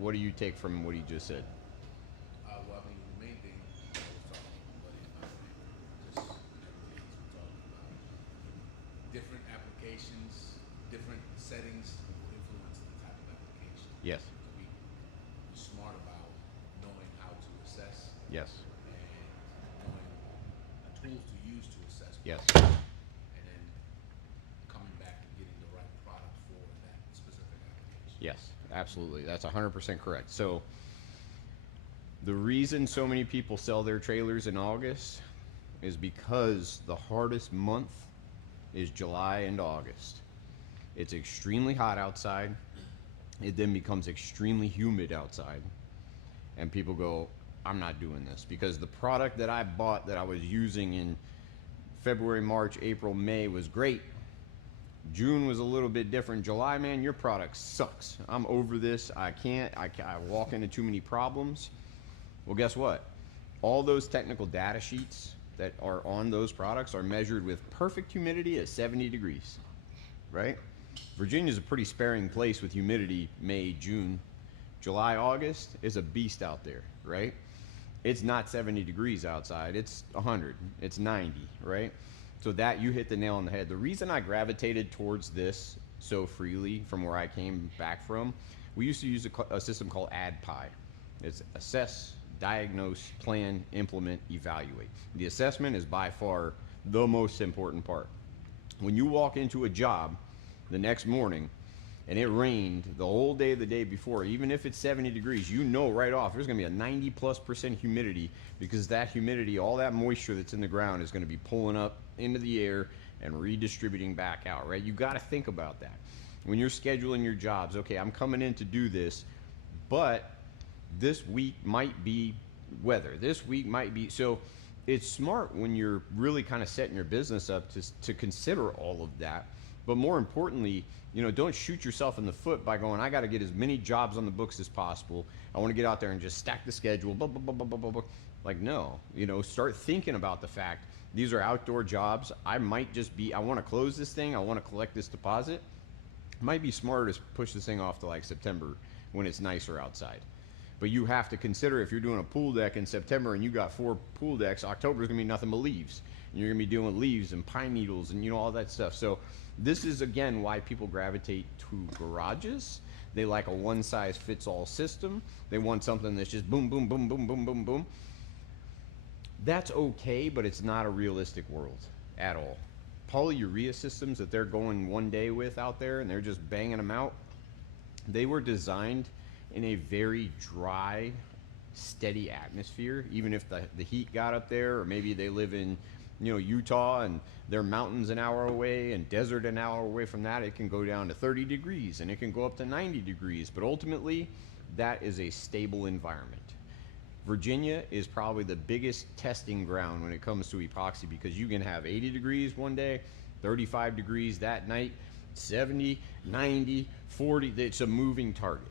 what do you take from what he just said? Well, I mean, the main thing I was talking to my buddy about, man, just everything else we're talking about. Different applications, different settings will influence the type of application. Yes. So be smart about knowing how to assess Yes. and knowing tools to use to assess Yes. products, and then coming back and getting the right product for that specific application. Yes, absolutely. That's 100% correct. So the reason so many people sell their trailers in August is because the hardest month is July and August. It's extremely hot outside. It then becomes extremely humid outside. And people go, I'm not doing this because the product that I bought that I was using in February, March, April, May was great. June was a little bit different. July, man, your product sucks. I'm over this. I walk into too many problems. Well, guess what? All those technical data sheets that are on those products are measured with perfect humidity at 70 degrees, right? Virginia is a pretty sparing place with humidity May, June. July, August is a beast out there, right? It's not 70 degrees outside. It's 100. It's 90, right? So that you hit the nail on the head. The reason I gravitated towards this so freely from where I came back from, we used to use a system called ADPI. It's assess, diagnose, plan, implement, evaluate. The assessment is by far the most important part. When you walk into a job the next morning and it rained the whole day the day before, even if it's 70 degrees, you know right off there's going to be a 90+% humidity, because that humidity, all that moisture that's in the ground, is going to be pulling up into the air and redistributing back out, right? You got to think about that when you're scheduling your jobs. Okay, I'm coming in to do this, but this week might be weather. This week might be, so it's smart when you're really kind of setting your business up to consider all of that. But more importantly, don't shoot yourself in the foot by going, I got to get as many jobs on the books as possible. I want to get out there and just stack the schedule. Blah, blah, blah, blah, blah, blah. Like, no, start thinking about the fact these are outdoor jobs. I want to close this thing. I want to collect this deposit. It might be smarter to push this thing off to like September when it's nicer outside. But you have to consider, if you're doing a pool deck in September and you got 4 pool decks, October is going to be nothing but leaves. And you're going to be doing leaves and pine needles and all that stuff. So this is, again, why people gravitate to garages. They like a one-size-fits-all system. They want something that's just boom, boom, boom, boom, boom, boom, boom. That's okay, but it's not a realistic world at all. Polyurea systems that they're going one day with out there and they're just banging them out, they were designed in a very dry, steady atmosphere. Even if the heat got up there, or maybe they live in Utah and they're mountains an hour away and desert an hour away from that, it can go down to 30 degrees and it can go up to 90 degrees. But ultimately, that is a stable environment. Virginia is probably the biggest testing ground when it comes to epoxy, because you can have 80 degrees one day, 35 degrees that night, 70, 90, 40. It's a moving target.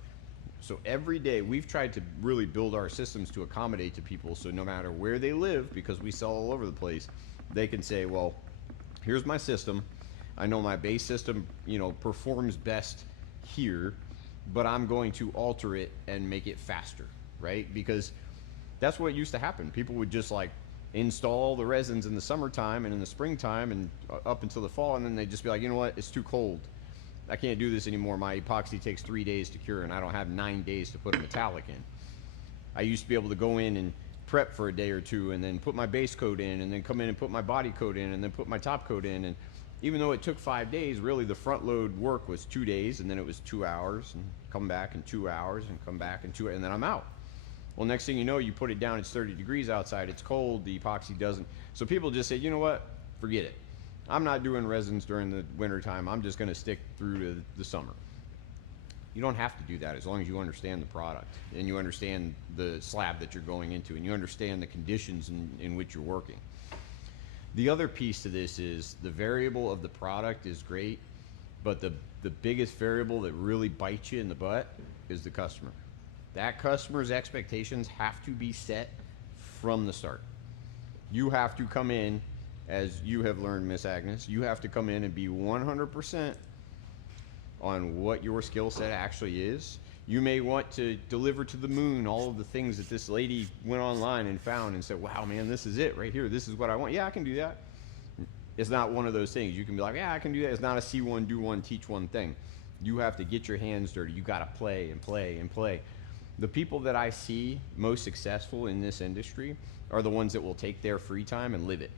So every day we've tried to really build our systems to accommodate to people, so no matter where they live, because we sell all over the place, they can say, well, here's my system. I know my base system, performs best here, but I'm going to alter it and make it faster, right? Because that's what used to happen. People would just like install the resins in the summertime and in the springtime and up until the fall, and then they'd just be like, you know what, it's too cold. I can't do this anymore. My epoxy takes 3 days to cure and I don't have 9 days to put a metallic in. I used to be able to go in and prep for a day or two and then put my base coat in and then come in and put my body coat in and then put my top coat in. And even though it took 5 days, really the front load work was 2 days, and then it was 2 hours and come back in 2 hours and come back in 2 hours, and then I'm out. Well, next thing you know, you put it down, it's 30 degrees outside, it's cold, the epoxy doesn't. So people just say, you know what, forget it. I'm not doing resins during the winter time. I'm just going to stick through to the summer. You don't have to do that as long as you understand the product and you understand the slab that you're going into and you understand the conditions in which you're working. The other piece to this is the variable of the product is great, but the biggest variable that really bites you in the butt is the customer. That customer's expectations have to be set from the start. You have to come in, as you have learned, Miss Agnes, you have to come in and be 100% on what your skill set actually is. You may want to deliver to the moon all of the things that this lady went online and found and said, wow, man, this is it right here. This is what I want. Yeah, I can do that. It's not one of those things. You can be like, yeah, I can do that. It's not a see one, do one, teach one thing. You have to get your hands dirty. You got to play and play and play. The people that I see most successful in this industry are the ones that will take their free time and live it.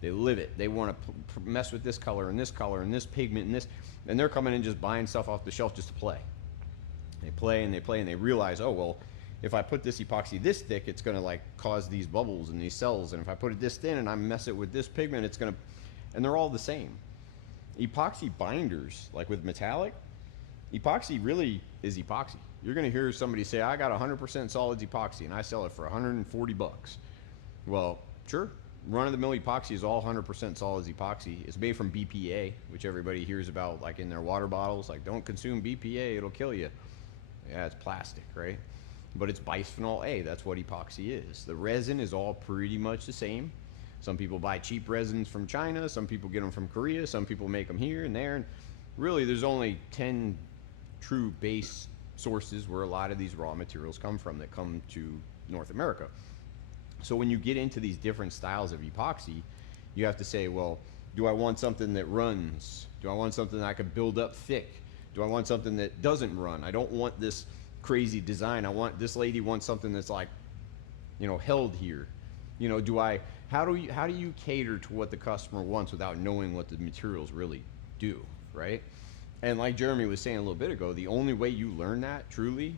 They live it. They want to mess with this color and this pigment and this, and they're coming in just buying stuff off the shelf just to play. They play and they play and they realize, oh, well, if I put this epoxy this thick, it's going to like cause these bubbles and these cells. And if I put it this thin and I mess it with this pigment, it's going to, and they're all the same. Epoxy binders, like with metallic, epoxy really is epoxy. You're going to hear somebody say, I got 100% solids epoxy and I sell it for 140 bucks. Well, sure. Run-of-the-mill epoxy is all 100% solids epoxy. It's made from BPA, which everybody hears about like in their water bottles. Like, don't consume BPA, it'll kill you. Yeah, it's plastic, right? But it's bisphenol A. That's what epoxy is. The resin is all pretty much the same. Some people buy cheap resins from China. Some people get them from Korea. Some people make them here and there. And really, there's only 10 true base sources where a lot of these raw materials come from that come to North America. So when you get into these different styles of epoxy, you have to say, well, do I want something that runs? Do I want something that I could build up thick? Do I want something that doesn't run? I don't want this crazy design. This lady wants something that's like, you know, held here. You know, how do you cater to what the customer wants without knowing what the materials really do, right? And like Jeremy was saying a little bit ago, the only way you learn that truly,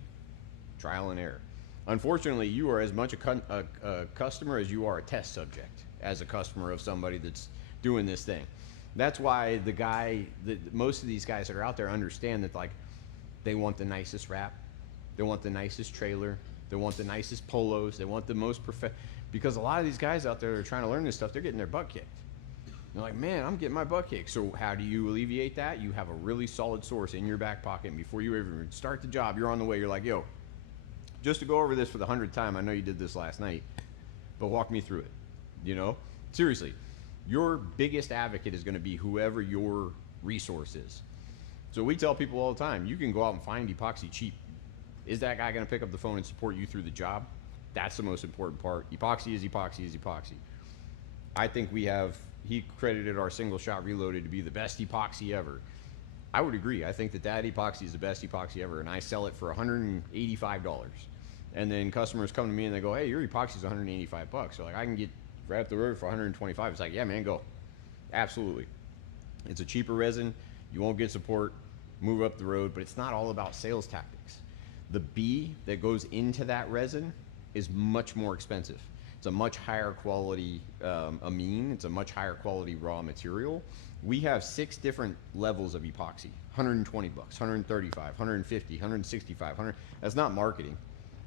trial and error. Unfortunately, you are as much a customer as you are a test subject as a customer of somebody that's doing this thing. That's why most of these guys that are out there understand that, like, they want the nicest wrap, they want the nicest trailer, they want the nicest polos, they want the most perfect. Because a lot of these guys out there that are trying to learn this stuff, they're getting their butt kicked. They're like, man, I'm getting my butt kicked. So how do you alleviate that? You have a really solid source in your back pocket, and before you even start the job, you're on the way. You're like, yo, just to go over this for the 100th time, I know you did this last night, but walk me through it. You know, seriously, your biggest advocate is going to be whoever your resource is. So we tell people all the time, you can go out and find epoxy cheap. Is that guy going to pick up the phone and support you through the job? That's the most important part. Epoxy is epoxy is epoxy. I think he credited our single shot reloaded to be the best epoxy ever. I would agree. I think that epoxy is the best epoxy ever, and I sell it for $185. And then customers come to me and they go, hey, your epoxy is 185 bucks. So like, I can get right up the road for 125. It's like, yeah, man, go. Absolutely. It's a cheaper resin. You won't get support. Move up the road, but it's not all about sales tactics. The B that goes into that resin is much more expensive. It's a much higher quality amine. It's a much higher quality raw material. We have 6 different levels of epoxy. 120 bucks, 135, 150, 165, 100. That's not marketing.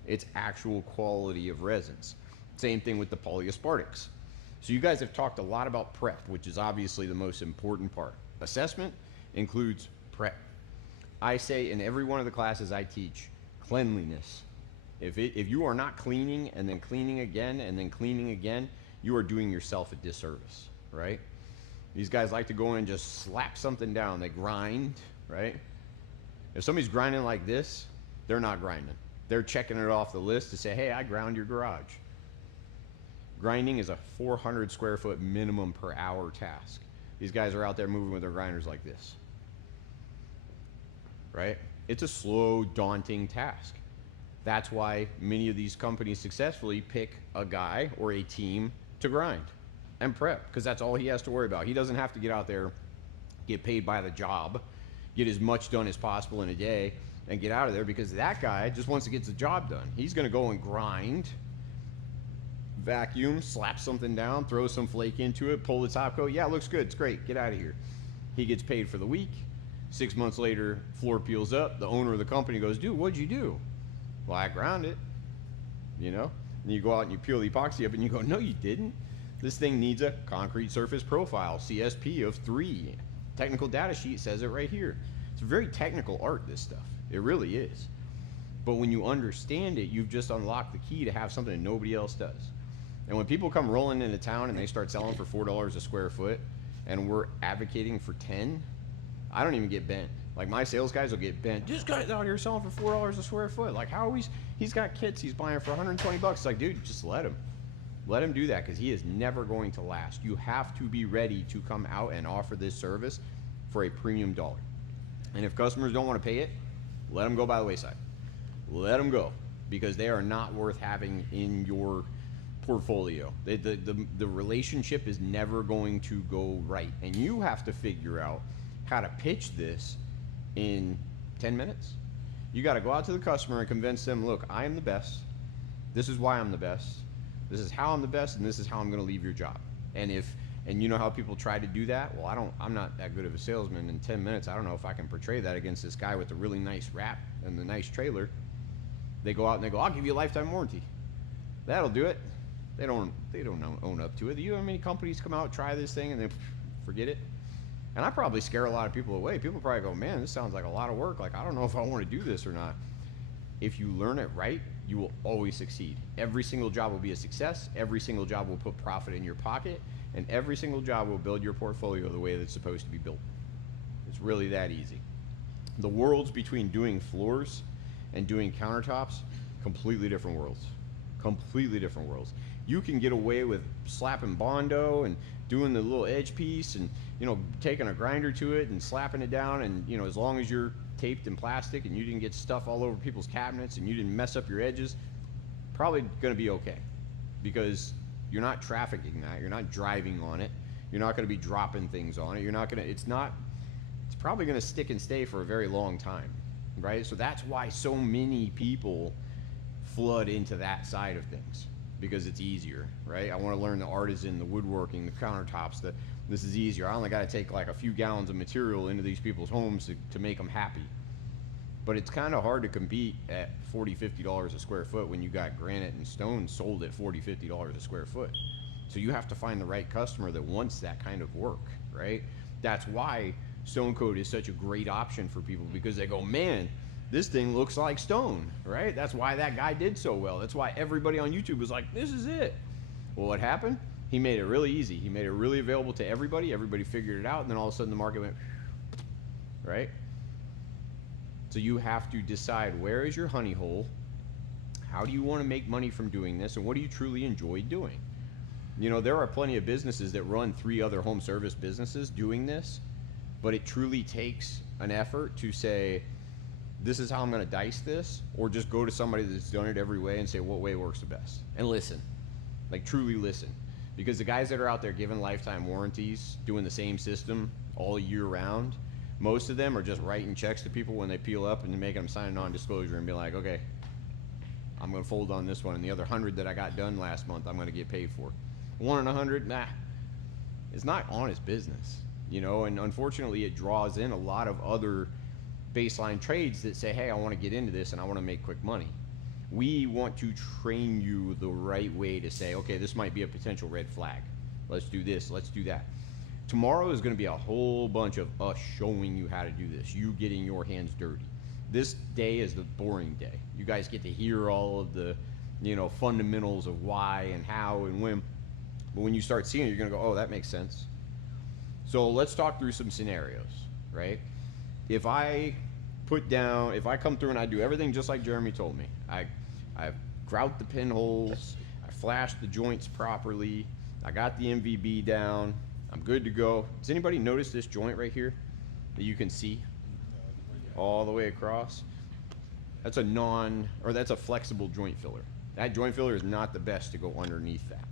It's actual quality of resins. Same thing with the polyaspartics. So you guys have talked a lot about prep, which is obviously the most important part. Assessment includes prep. I say in every one of the classes I teach, cleanliness. If you are not cleaning and then cleaning again and then cleaning again, you are doing yourself a disservice, right? These guys like to go in and just slap something down. They grind, right? If somebody's grinding like this, they're not grinding. They're checking it off the list to say, hey, I ground your garage. Grinding is a 400 square foot minimum per hour task. These guys are out there moving with their grinders like this, right? It's a slow, daunting task. That's why many of these companies successfully pick a guy or a team to grind and prep, because that's all he has to worry about. He doesn't have to get out there, get paid by the job, get as much done as possible in a day, and get out of there, because that guy just wants to get the job done. He's going to go and grind, vacuum, slap something down, throw some flake into it, pull the top coat. Yeah, it looks good. It's great. Get out of here. He gets paid for the week. 6 months later, floor peels up. The owner of the company goes, dude, what'd you do? Well, I ground it, you know? And you go out and you peel the epoxy up and you go, no, you didn't. This thing needs a concrete surface profile, CSP of 3. Technical data sheet says it right here. It's a very technical art, this stuff. It really is. But when you understand it, you've just unlocked the key to have something that nobody else does. And when people come rolling into town and they start selling for $4 a square foot, and we're advocating for 10, I don't even get bent. Like my sales guys will get bent. This guy's out here selling for $4 a square foot. Like how he's got kits he's buying for 120 bucks. It's like, dude, just let him. Let him do that because he is never going to last. You have to be ready to come out and offer this service for a premium dollar. And if customers don't want to pay it, let them go by the wayside. Let them go because they are not worth having in your portfolio. The relationship is never going to go right. And you have to figure out how to pitch this in 10 minutes. You got to go out to the customer and convince them, look, I am the best. This is why I'm the best. This is how I'm the best, and this is how I'm going to leave your job. And you know how people try to do that? Well, I'm not that good of a salesman. In 10 minutes, I don't know if I can portray that against this guy with the really nice wrap and the nice trailer. They go out and they go, I'll give you a lifetime warranty. That'll do it. They don't own up to it. You know how many companies come out, try this thing, and then forget it? And I probably scare a lot of people away. People probably go, man, this sounds like a lot of work. Like, I don't know if I want to do this or not. If you learn it right, you will always succeed. Every single job will be a success. Every single job will put profit in your pocket. And every single job will build your portfolio the way that it's supposed to be built. It's really that easy. The worlds between doing floors and doing countertops, completely different worlds. Completely different worlds. You can get away with slapping Bondo and doing the little edge piece and, you know, taking a grinder to it and slapping it down, and, you know, as long as you're taped in plastic and you didn't get stuff all over people's cabinets and you didn't mess up your edges, probably going to be okay, because you're not trafficking that, you're not driving on it, you're not going to be dropping things on it, you're not going to, it's probably going to stick and stay for a very long time, right? So that's why so many people flood into that side of things, because it's easier, right? I want to learn the artisan, the woodworking, the countertops. This is easier. I only got to take like a few gallons of material into these people's homes to make them happy. But it's kind of hard to compete at $40, $50 a square foot when you got granite and stone sold at $40, $50 a square foot. So you have to find the right customer that wants that kind of work, right? That's why stone coat is such a great option for people, because they go, man, this thing looks like stone, right? That's why that guy did so well. That's why everybody on YouTube was like, this is it. Well, what happened? He made it really easy. He made it really available to everybody. Everybody figured it out, and then all of a sudden the market went, right? So you have to decide, where is your honey hole? How do you want to make money from doing this? And what do you truly enjoy doing? You know, there are plenty of businesses that run 3 other home service businesses doing this, but it truly takes an effort to say, this is how I'm going to dice this, or just go to somebody that's done it every way and say, what way works the best? And listen, like truly listen. Because the guys that are out there giving lifetime warranties, doing the same system all year round, most of them are just writing checks to people when they peel up and making them sign a non-disclosure and be like, okay, I'm going to fold on this one, and the other 100 that I got done last month, I'm going to get paid for. 1 in 100, nah. It's not honest business, you know, and unfortunately it draws in a lot of other baseline trades that say, hey, I want to get into this and I want to make quick money. We want to train you the right way to say, okay, this might be a potential red flag. Let's do this, let's do that. Tomorrow is going to be a whole bunch of us showing you how to do this, you getting your hands dirty. This day is the boring day. You guys get to hear all of the, you know, fundamentals of why and how and when. But when you start seeing it, you're going to go, oh, that makes sense. So let's talk through some scenarios, right? If I come through and I do everything just like Jeremy told me, I grout the pinholes, I flashed the joints properly, I got the MVB down, I'm good to go. Does anybody notice this joint right here that you can see all the way across? That's a flexible joint filler. That joint filler is not the best to go underneath that.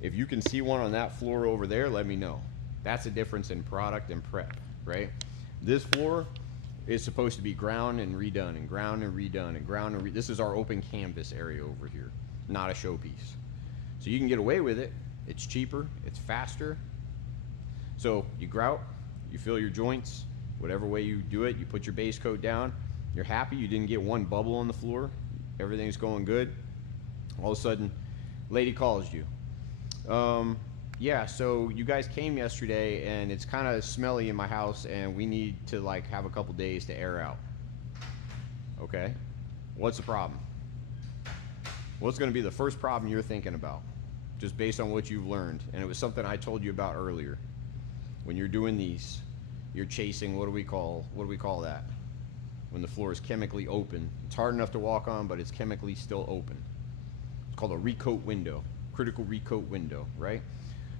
If you can see one on that floor over there, let me know. That's a difference in product and prep, right? This floor is supposed to be ground and redone and ground and redone and ground and this is our open canvas area over here, not a showpiece. So you can get away with it. It's cheaper, it's faster. So you grout, you fill your joints, whatever way you do it, you put your base coat down, you're happy, you didn't get one bubble on the floor, everything's going good. All of a sudden, lady calls you. Yeah, so you guys came yesterday and it's kind of smelly in my house and we need to like have a couple days to air out. Okay, what's the problem? What's going to be the first problem you're thinking about, just based on what you've learned? And it was something I told you about earlier. When you're doing these, you're chasing, what do we call that? When the floor is chemically open. It's hard enough to walk on, but it's chemically still open. It's called a recoat window, critical recoat window, right?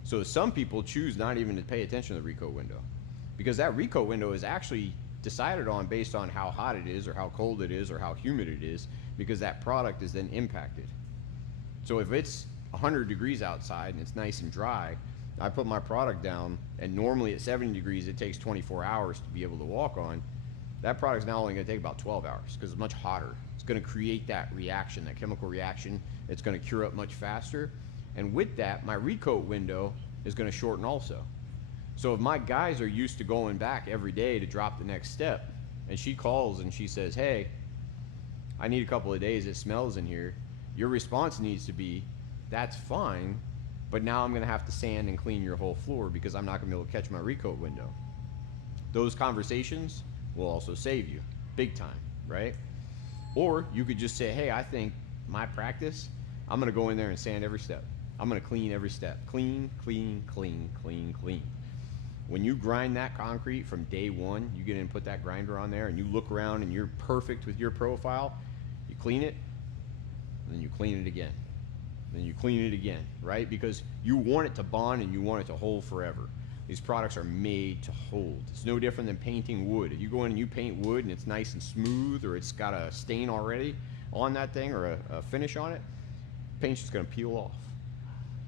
So some people choose not even to pay attention to the recoat window, because that recoat window is actually decided on based on how hot it is or how cold it is or how humid it is, because that product is then impacted. So if it's 100 degrees outside and it's nice and dry, I put my product down, and normally at 70 degrees it takes 24 hours to be able to walk on. That product's now only going to take about 12 hours because it's much hotter. It's going to create that reaction, that chemical reaction. It's going to cure up much faster. And with that, my recoat window is going to shorten also. So if my guys are used to going back every day to drop the next step, and she calls and she says, hey, I need a couple of days, it smells in here, your response needs to be, that's fine, but now I'm going to have to sand and clean your whole floor because I'm not going to be able to catch my recoat window. Those conversations will also save you big time, right? Or you could just say, hey, I think my practice, I'm going to go in there and sand every step. I'm going to clean every step. Clean, clean, clean, clean, clean. When you grind that concrete from day one, you get in and put that grinder on there and you look around and you're perfect with your profile, you clean it, and then you clean it again. Then you clean it again, right? Because you want it to bond and you want it to hold forever. These products are made to hold. It's no different than painting wood. If you go in and you paint wood and it's nice and smooth, or it's got a stain already on that thing or a finish on it, paint's just gonna peel off,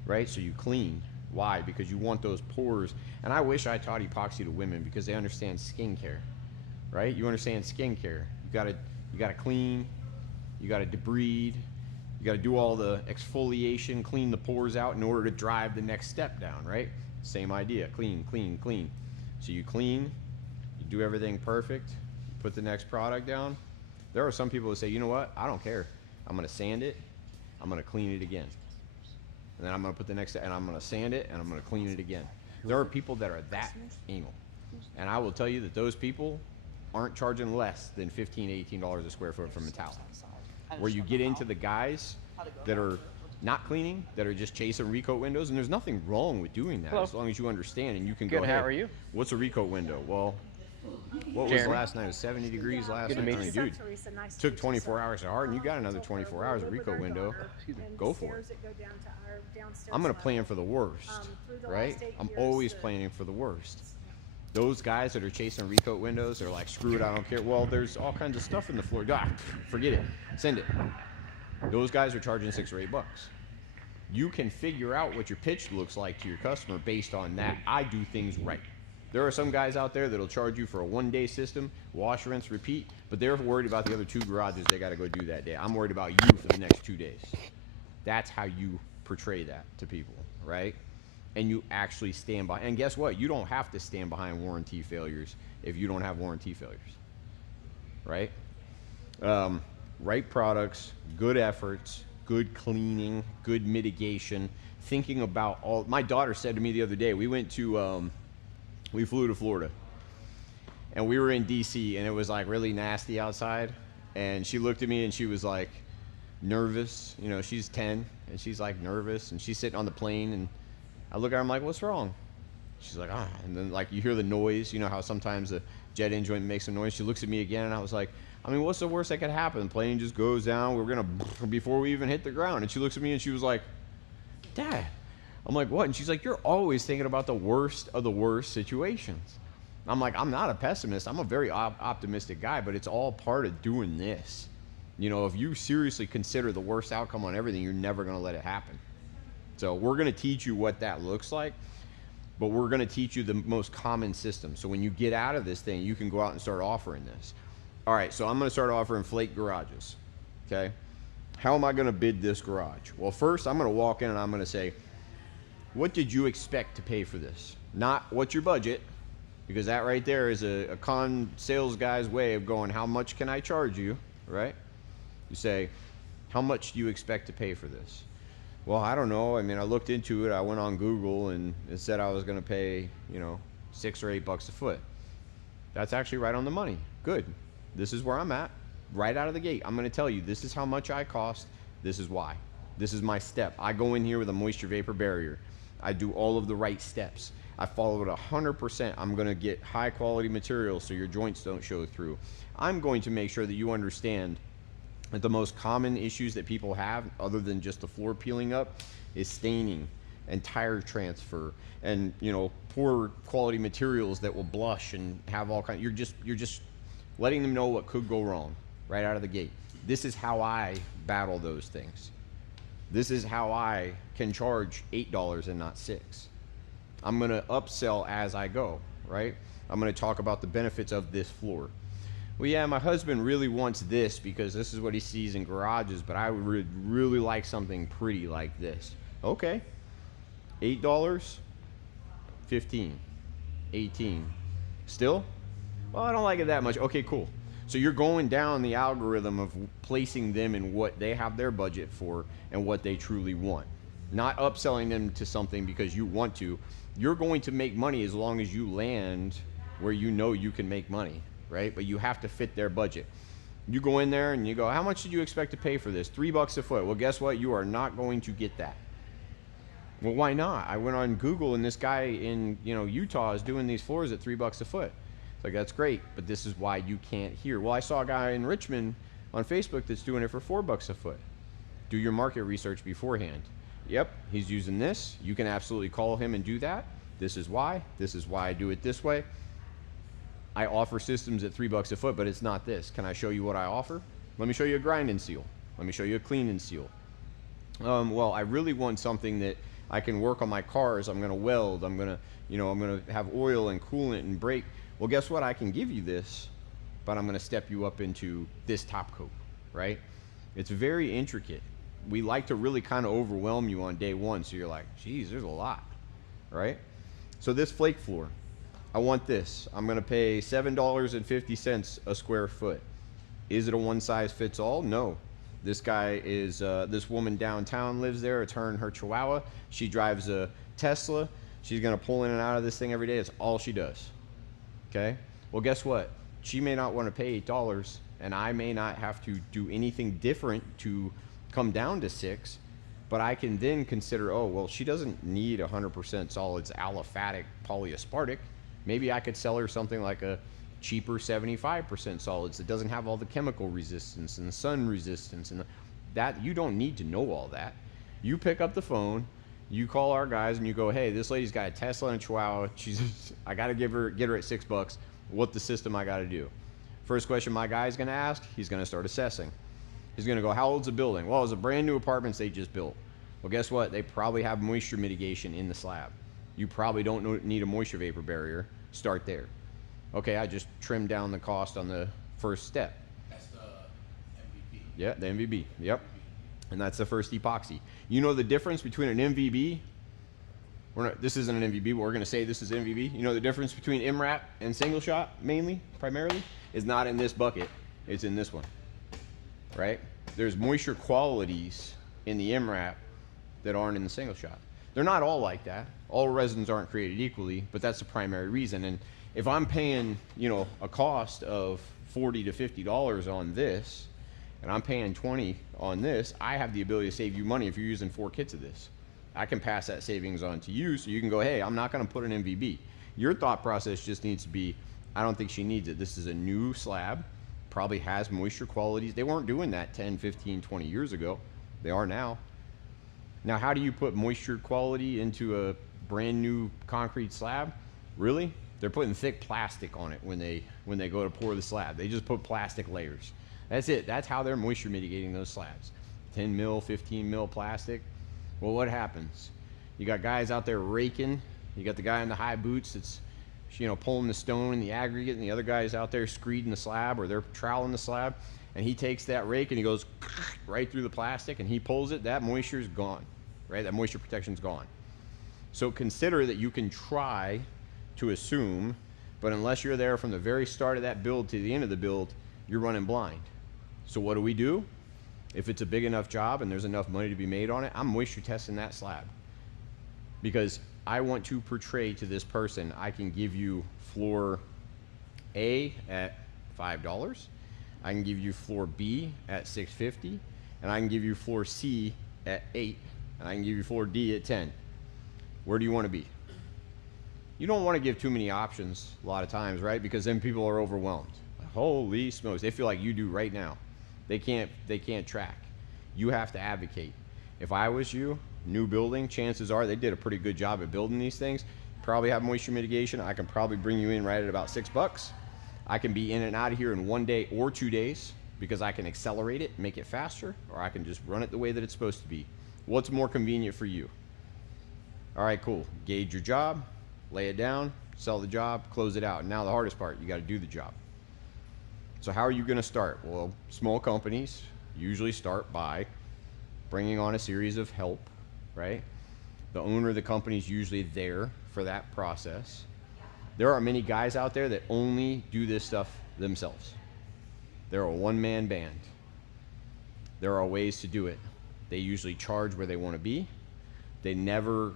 right? So you clean. Why? Because you want those pores. And I wish I taught epoxy to women because they understand skincare, right? You understand skincare. You gotta clean, you gotta debride, you gotta do all the exfoliation, clean the pores out in order to drive the next step down, right? Same idea, clean, clean, clean. So you clean, you do everything perfect, you put the next product down. There are some people who say, you know what, I don't care. I'm gonna sand it, I'm gonna clean it again. And then I'm gonna put the next, and I'm gonna sand it, and I'm gonna clean it again. There are people that are that anal. And I will tell you that those people aren't charging less than $15, $18 a square foot for metal. Where you get into the guys that are not cleaning, that are just chasing recoat windows, and there's nothing wrong with doing that. Hello. As long as you understand and you can go, Good, how are you? What's a recoat window? Well, what was last night? It was 70 degrees last night. I mean, dude, took 24 hours to harden. You got another 24 hours of recoat window. Go for it. I'm going to plan for the worst, right? I'm always planning for the worst. Those guys that are chasing recoat windows, they're like, screw it, I don't care. Well, there's all kinds of stuff in the floor. Ah, forget it. Send it. Those guys are charging $6 or $8. You can figure out what your pitch looks like to your customer based on that. I do things right. There are some guys out there that'll charge you for a one-day system, wash, rinse, repeat, but they're worried about the other 2 garages they got to go do that day. I'm worried about you for the next 2 days. That's how you portray that to people, right? And you actually stand by. And guess what? You don't have to stand behind warranty failures if you don't have warranty failures, right? Right products, good efforts, good cleaning, good mitigation, thinking about all. My daughter said to me the other day, we flew to Florida, and we were in DC, and it was like really nasty outside, and she looked at me and she was like nervous. You know, she's 10 and she's like nervous, and she's sitting on the plane, and I look at her, I'm like, what's wrong? She's like, ah. And then like you hear the noise, you know how sometimes the jet engine makes some noise. She looks at me again, and I was like, I mean, what's the worst that could happen? The plane just goes down, we're gonna, before we even hit the ground. And she looks at me and she was like, Dad. I'm like, what? And she's like, you're always thinking about the worst of the worst situations. I'm like, I'm not a pessimist. I'm a very optimistic guy, but it's all part of doing this. You know, if you seriously consider the worst outcome on everything, you're never gonna let it happen. So we're gonna teach you what that looks like, but we're gonna teach you the most common system. So when you get out of this thing, you can go out and start offering this. All right, so I'm gonna start offering flake garages, okay? How am I gonna bid this garage? Well, first I'm gonna walk in and I'm gonna say, what did you expect to pay for this? Not what's your budget, because that right there is a con sales guy's way of going, how much can I charge you, right? You say, how much do you expect to pay for this? Well, I don't know. I mean, I looked into it. I went on Google and it said I was going to pay, you know, $6 or $8 a foot. That's actually right on the money. Good. This is where I'm at. Right out of the gate, I'm going to tell you, this is how much I cost. This is why. This is my step. I go in here with a moisture vapor barrier. I do all of the right steps. I follow it 100%. I'm going to get high quality materials so your joints don't show through. I'm going to make sure that you understand that the most common issues that people have, other than just the floor peeling up, is staining and tire transfer and, you know, poor quality materials that will blush and have all kinds. You're just letting them know what could go wrong right out of the gate. This is how I battle those things. This is how I can charge $8 and not $6. I'm gonna upsell as I go, right? I'm gonna talk about the benefits of this floor. Well, yeah, my husband really wants this because this is what he sees in garages, but I would really like something pretty like this. Okay, $8, 15, 18. Still? Well, I don't like it that much. Okay, cool. So you're going down the algorithm of placing them in what they have their budget for and what they truly want. Not upselling them to something because you want to. You're going to make money as long as you land where you know you can make money, right? But you have to fit their budget. You go in there and you go, how much did you expect to pay for this? $3 a foot. Well, guess what? You are not going to get that. Well, why not? I went on Google and this guy in, you know, Utah is doing these floors at $3 a foot. It's like, that's great, but this is why you can't hear. Well, I saw a guy in Richmond on Facebook that's doing it for $4 a foot. Do your market research beforehand. Yep, he's using this. You can absolutely call him and do that. This is why. This is why I do it this way. I offer systems at $3 a foot, but it's not this. Can I show you what I offer? Let me show you a grind and seal. Let me show you a clean and seal. Well, I really want something that I can work on my cars. I'm going to weld. I'm going to have oil and coolant and brake. Well, guess what? I can give you this, but I'm going to step you up into this top coat, right? It's very intricate. We like to really kind of overwhelm you on day one, so you're like, geez, there's a lot, right? So this flake floor, I want this. I'm going to pay $7.50 a square foot. Is it a one size fits all? No. This guy is, this woman downtown lives there. It's her and her Chihuahua. She drives a Tesla. She's going to pull in and out of this thing every day. It's all she does. Okay? Well, guess what? She may not want to pay $8, and I may not have to do anything different to come down to $6, but I can then consider, oh, well, she doesn't need 100% solids aliphatic polyaspartic. Maybe I could sell her something like a cheaper 75% solids that doesn't have all the chemical resistance and the sun resistance and that. You don't need to know all that. You pick up the phone, you call our guys, and you go, hey, this lady's got a Tesla and a Chihuahua. I got to get her at $6. What the system I got to do? First question my guy's going to ask, he's going to start assessing. He's going to go, how old's the building? Well, it's a brand new apartments they just built. Well, guess what? They probably have moisture mitigation in the slab. You probably don't need a moisture vapor barrier. Start there. Okay, I just trimmed down the cost on the first step. That's the MVP. Yeah, the MVB. Yep. And that's the first epoxy. You know the difference between an MVB? This isn't an MVB, but we're going to say this is MVB. You know the difference between MRAP and single shot, primarily, is not in this bucket. It's in this one. Right? There's moisture qualities in the MRAP that aren't in the single shot. They're not all like that. All resins aren't created equally, but that's the primary reason. And if I'm paying, you know, a cost of $40 to $50 on this, and I'm paying $20 on this, I have the ability to save you money if you're using 4 kits of this. I can pass that savings on to you, so you can go, hey, I'm not going to put an MVB. Your thought process just needs to be, I don't think she needs it. This is a new slab, probably has moisture qualities. They weren't doing that 10, 15, 20 years ago. They are now. Now, how do you put moisture quality into a brand new concrete slab? Really? They're putting thick plastic on it when they go to pour the slab. They just put plastic layers. That's it. That's how they're moisture mitigating those slabs. 10 mil, 15 mil plastic. Well, what happens? You got guys out there raking. You got the guy in the high boots that's, you know, pulling the stone and the aggregate, and the other guy's out there screeding the slab, or they're troweling the slab, and he takes that rake and he goes right through the plastic and he pulls it. That moisture's gone, right? That moisture protection's gone. So consider that you can try to assume, but unless you're there from the very start of that build to the end of the build, you're running blind. So what do? If it's a big enough job and there's enough money to be made on it, I'm moisture testing that slab. Because I want to portray to this person, I can give you floor A at $5, I can give you floor B at $6.50, and I can give you floor C at $8, and I can give you floor D at $10. Where do you want to be? You don't want to give too many options a lot of times, right? Because then people are overwhelmed. Holy smokes, they feel like you do right now. They can't track. You have to advocate. If I was you, new building, chances are they did a pretty good job at building these things. Probably have moisture mitigation. I can probably bring you in right at about $6. I can be in and out of here in 1 day or 2 days because I can accelerate it, make it faster, or I can just run it the way that it's supposed to be. What's more convenient for you? All right, cool. Gauge your job, lay it down, sell the job, close it out. And now the hardest part, you got to do the job. So how are you going to start? Well, small companies usually start by bringing on a series of help, right? The owner of the company is usually there for that process. There are many guys out there that only do this stuff themselves. They're a one-man band. There are ways to do it. They usually charge where they want to be. They never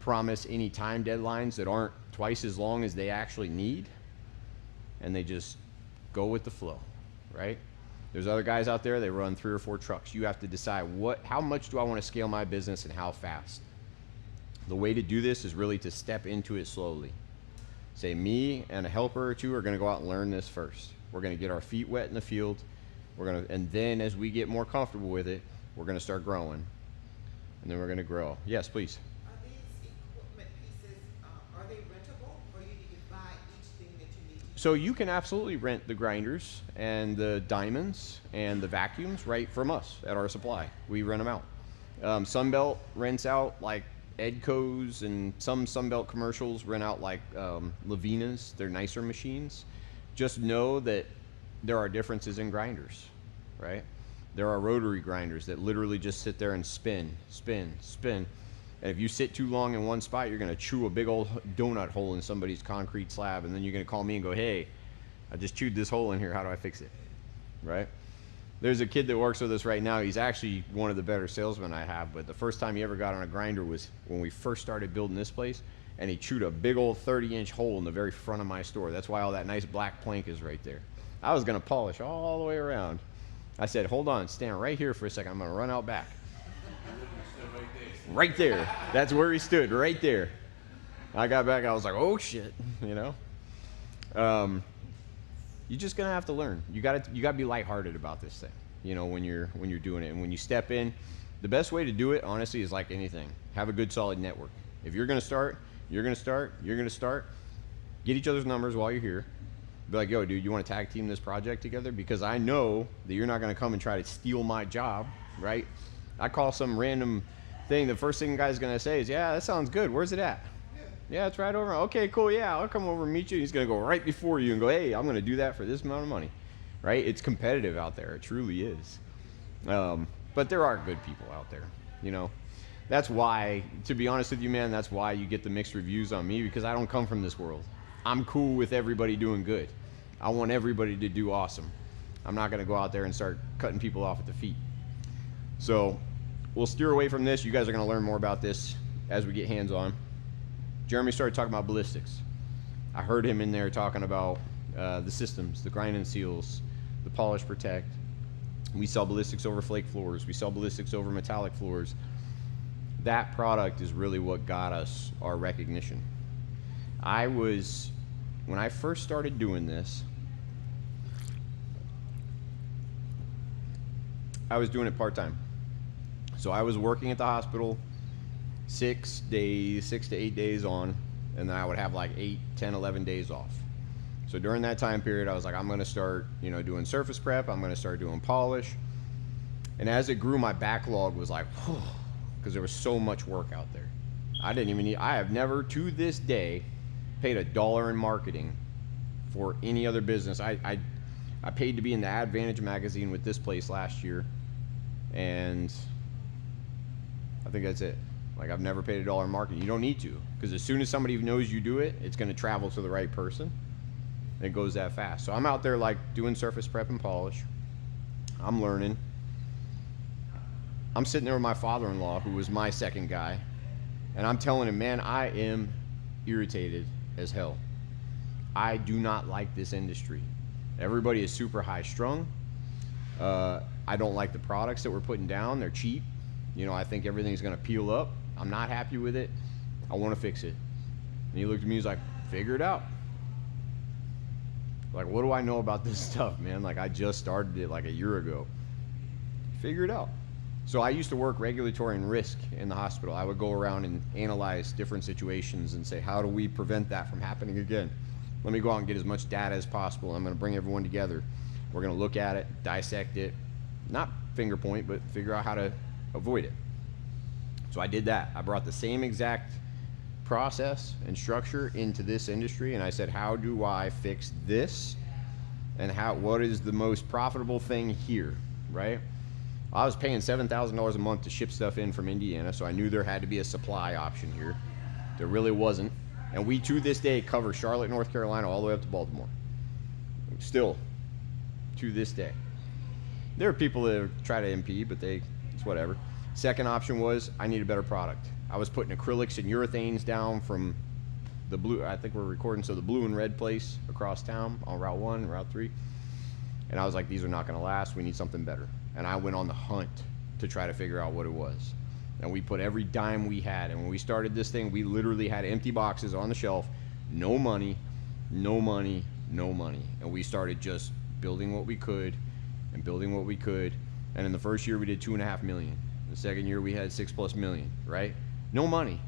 promise any time deadlines that aren't twice as long as they actually need. And they just go with the flow, right? There's other guys out there, they run 3 or 4 trucks. You have to decide how much do I want to scale my business and how fast. The way to do this is really to step into it slowly. Say me and a helper or 2 are going to go out and learn this first. We're going to get our feet wet in the field. And then as we get more comfortable with it, we're going to start growing. And then we're going to grow. Yes, please. Are these equipment pieces, are they rentable, or you need to buy each thing that you need to So you can absolutely rent the grinders and the diamonds and the vacuums right from us at our supply. We rent them out. Sunbelt rents out like Edco's, and some Sunbelt commercials rent out like Lavina's. They're nicer machines. Just know that there are differences in grinders, right? There are rotary grinders that literally just sit there and spin, spin, spin. And if you sit too long in one spot, you're going to chew a big old donut hole in somebody's concrete slab, and then you're going to call me and go, hey, I just chewed this hole in here. How do I fix it? Right? There's a kid that works with us right now. He's actually one of the better salesmen I have, but the first time he ever got on a grinder was when we first started building this place, and he chewed a big old 30-inch hole in the very front of my store. That's why all that nice black plank is right there. I was going to polish all the way around. I said, hold on, stand right here for a second. I'm going to run out back. Right there. That's where he stood, right there. I got back, I was like, oh shit, you know. You're just gonna have to learn. You gotta be lighthearted about this thing, you know, when you're doing it. And when you step in, the best way to do it, honestly, is like anything. Have a good solid network. If you're gonna start, you're gonna start. Get each other's numbers while you're here. Be like, yo, dude, you want to tag team this project together? Because I know that you're not gonna come and try to steal my job, right? I call some random thing. The first thing the guy's gonna say is, yeah, that sounds good. Where's it at? Yeah, it's right over. Okay, cool. Yeah, I'll come over and meet you. He's going to go right before you and go, hey, I'm going to do that for this amount of money, right? It's competitive out there. It truly is. But there are good people out there, you know. That's why, to be honest with you, man, that's why you get the mixed reviews on me, because I don't come from this world. I'm cool with everybody doing good. I want everybody to do awesome. I'm not going to go out there and start cutting people off at the feet. So we'll steer away from this. You guys are going to learn more about this as we get hands-on. Jeremy started talking about ballistics. I heard him in there talking about the systems, the grind and seals, the polish protect. We sell ballistics over flake floors. We sell ballistics over metallic floors. That product is really what got us our recognition. When I first started doing this, I was doing it part-time. So I was working at the hospital 6 to 8 days on, and then I would have like 8, 10, 11 days off. So during that time period, I was like, I'm going to start, you know, doing surface prep. I'm going to start doing polish. And as it grew, my backlog was like, because there was so much work out there. I have never to this day paid $1 in marketing for any other business. I paid to be in the Advantage magazine with this place last year, and I think that's it. Like, I've never paid $1 in marketing. You don't need to, because as soon as somebody knows you do it, it's going to travel to the right person. It goes that fast. So I'm out there like doing surface prep and polish. I'm learning. I'm sitting there with my father-in-law, who was my second guy, and I'm telling him, man, I am irritated as hell. I do not like this industry. Everybody is super high strung. I don't like the products that we're putting down. They're cheap. You know, I think everything's going to peel up. I'm not happy with it. I want to fix it. And he looked at me, he's like, figure it out. Like, what do I know about this stuff, man? Like, I just started it like a year ago. Figure it out. So I used to work regulatory and risk in the hospital. I would go around and analyze different situations and say, how do we prevent that from happening again? Let me go out and get as much data as possible. I'm going to bring everyone together. We're going to look at it, dissect it, not finger point, but figure out how to avoid it. So I did that. I brought the same exact process and structure into this industry, and I said, how do I fix this, and what is the most profitable thing here, right? I was paying $7,000 a month to ship stuff in from Indiana, so I knew there had to be a supply option here. There really wasn't. And we, to this day, cover Charlotte, North Carolina, all the way up to Baltimore. Still, to this day. There are people that try to impede, but it's whatever. Second option was, I need a better product. I was putting acrylics and urethanes down from the blue, I think we're recording, so the blue and red place across town on Route 1 and Route 3. And I was like, these are not gonna last, we need something better. And I went on the hunt to try to figure out what it was. And we put every dime we had. And when we started this thing, we literally had empty boxes on the shelf, no money, no money, no money. And we started just building what we could and building what we could. And in the first year, we did 2.5 million. The second year, we had 6+ million, right? No money.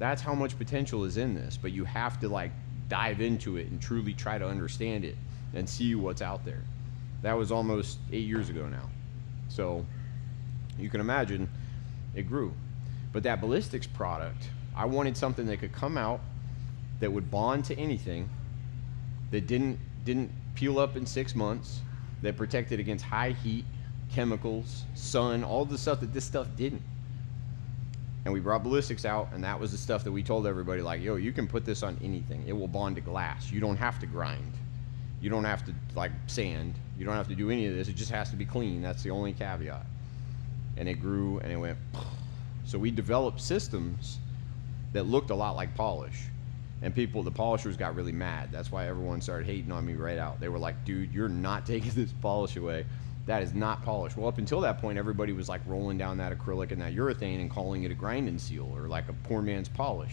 That's how much potential is in this. But you have to like dive into it and truly try to understand it and see what's out there. That was almost 8 years ago now. So you can imagine it grew. But that ballistics product, I wanted something that could come out that would bond to anything, that didn't peel up in 6 months, that protected against high heat, chemicals, sun, all the stuff that this stuff didn't. And we brought ballistics out, and that was the stuff that we told everybody, like, yo, you can put this on anything. It will bond to glass. You don't have to grind. You don't have to like sand. You don't have to do any of this. It just has to be clean. That's the only caveat. And it grew and it went. So we developed systems that looked a lot like polish. And the polishers got really mad. That's why everyone started hating on me right out. They were like, dude, you're not taking this polish away. That is not polish. Well, up until that point, everybody was like rolling down that acrylic and that urethane and calling it a grind and seal or like a poor man's polish.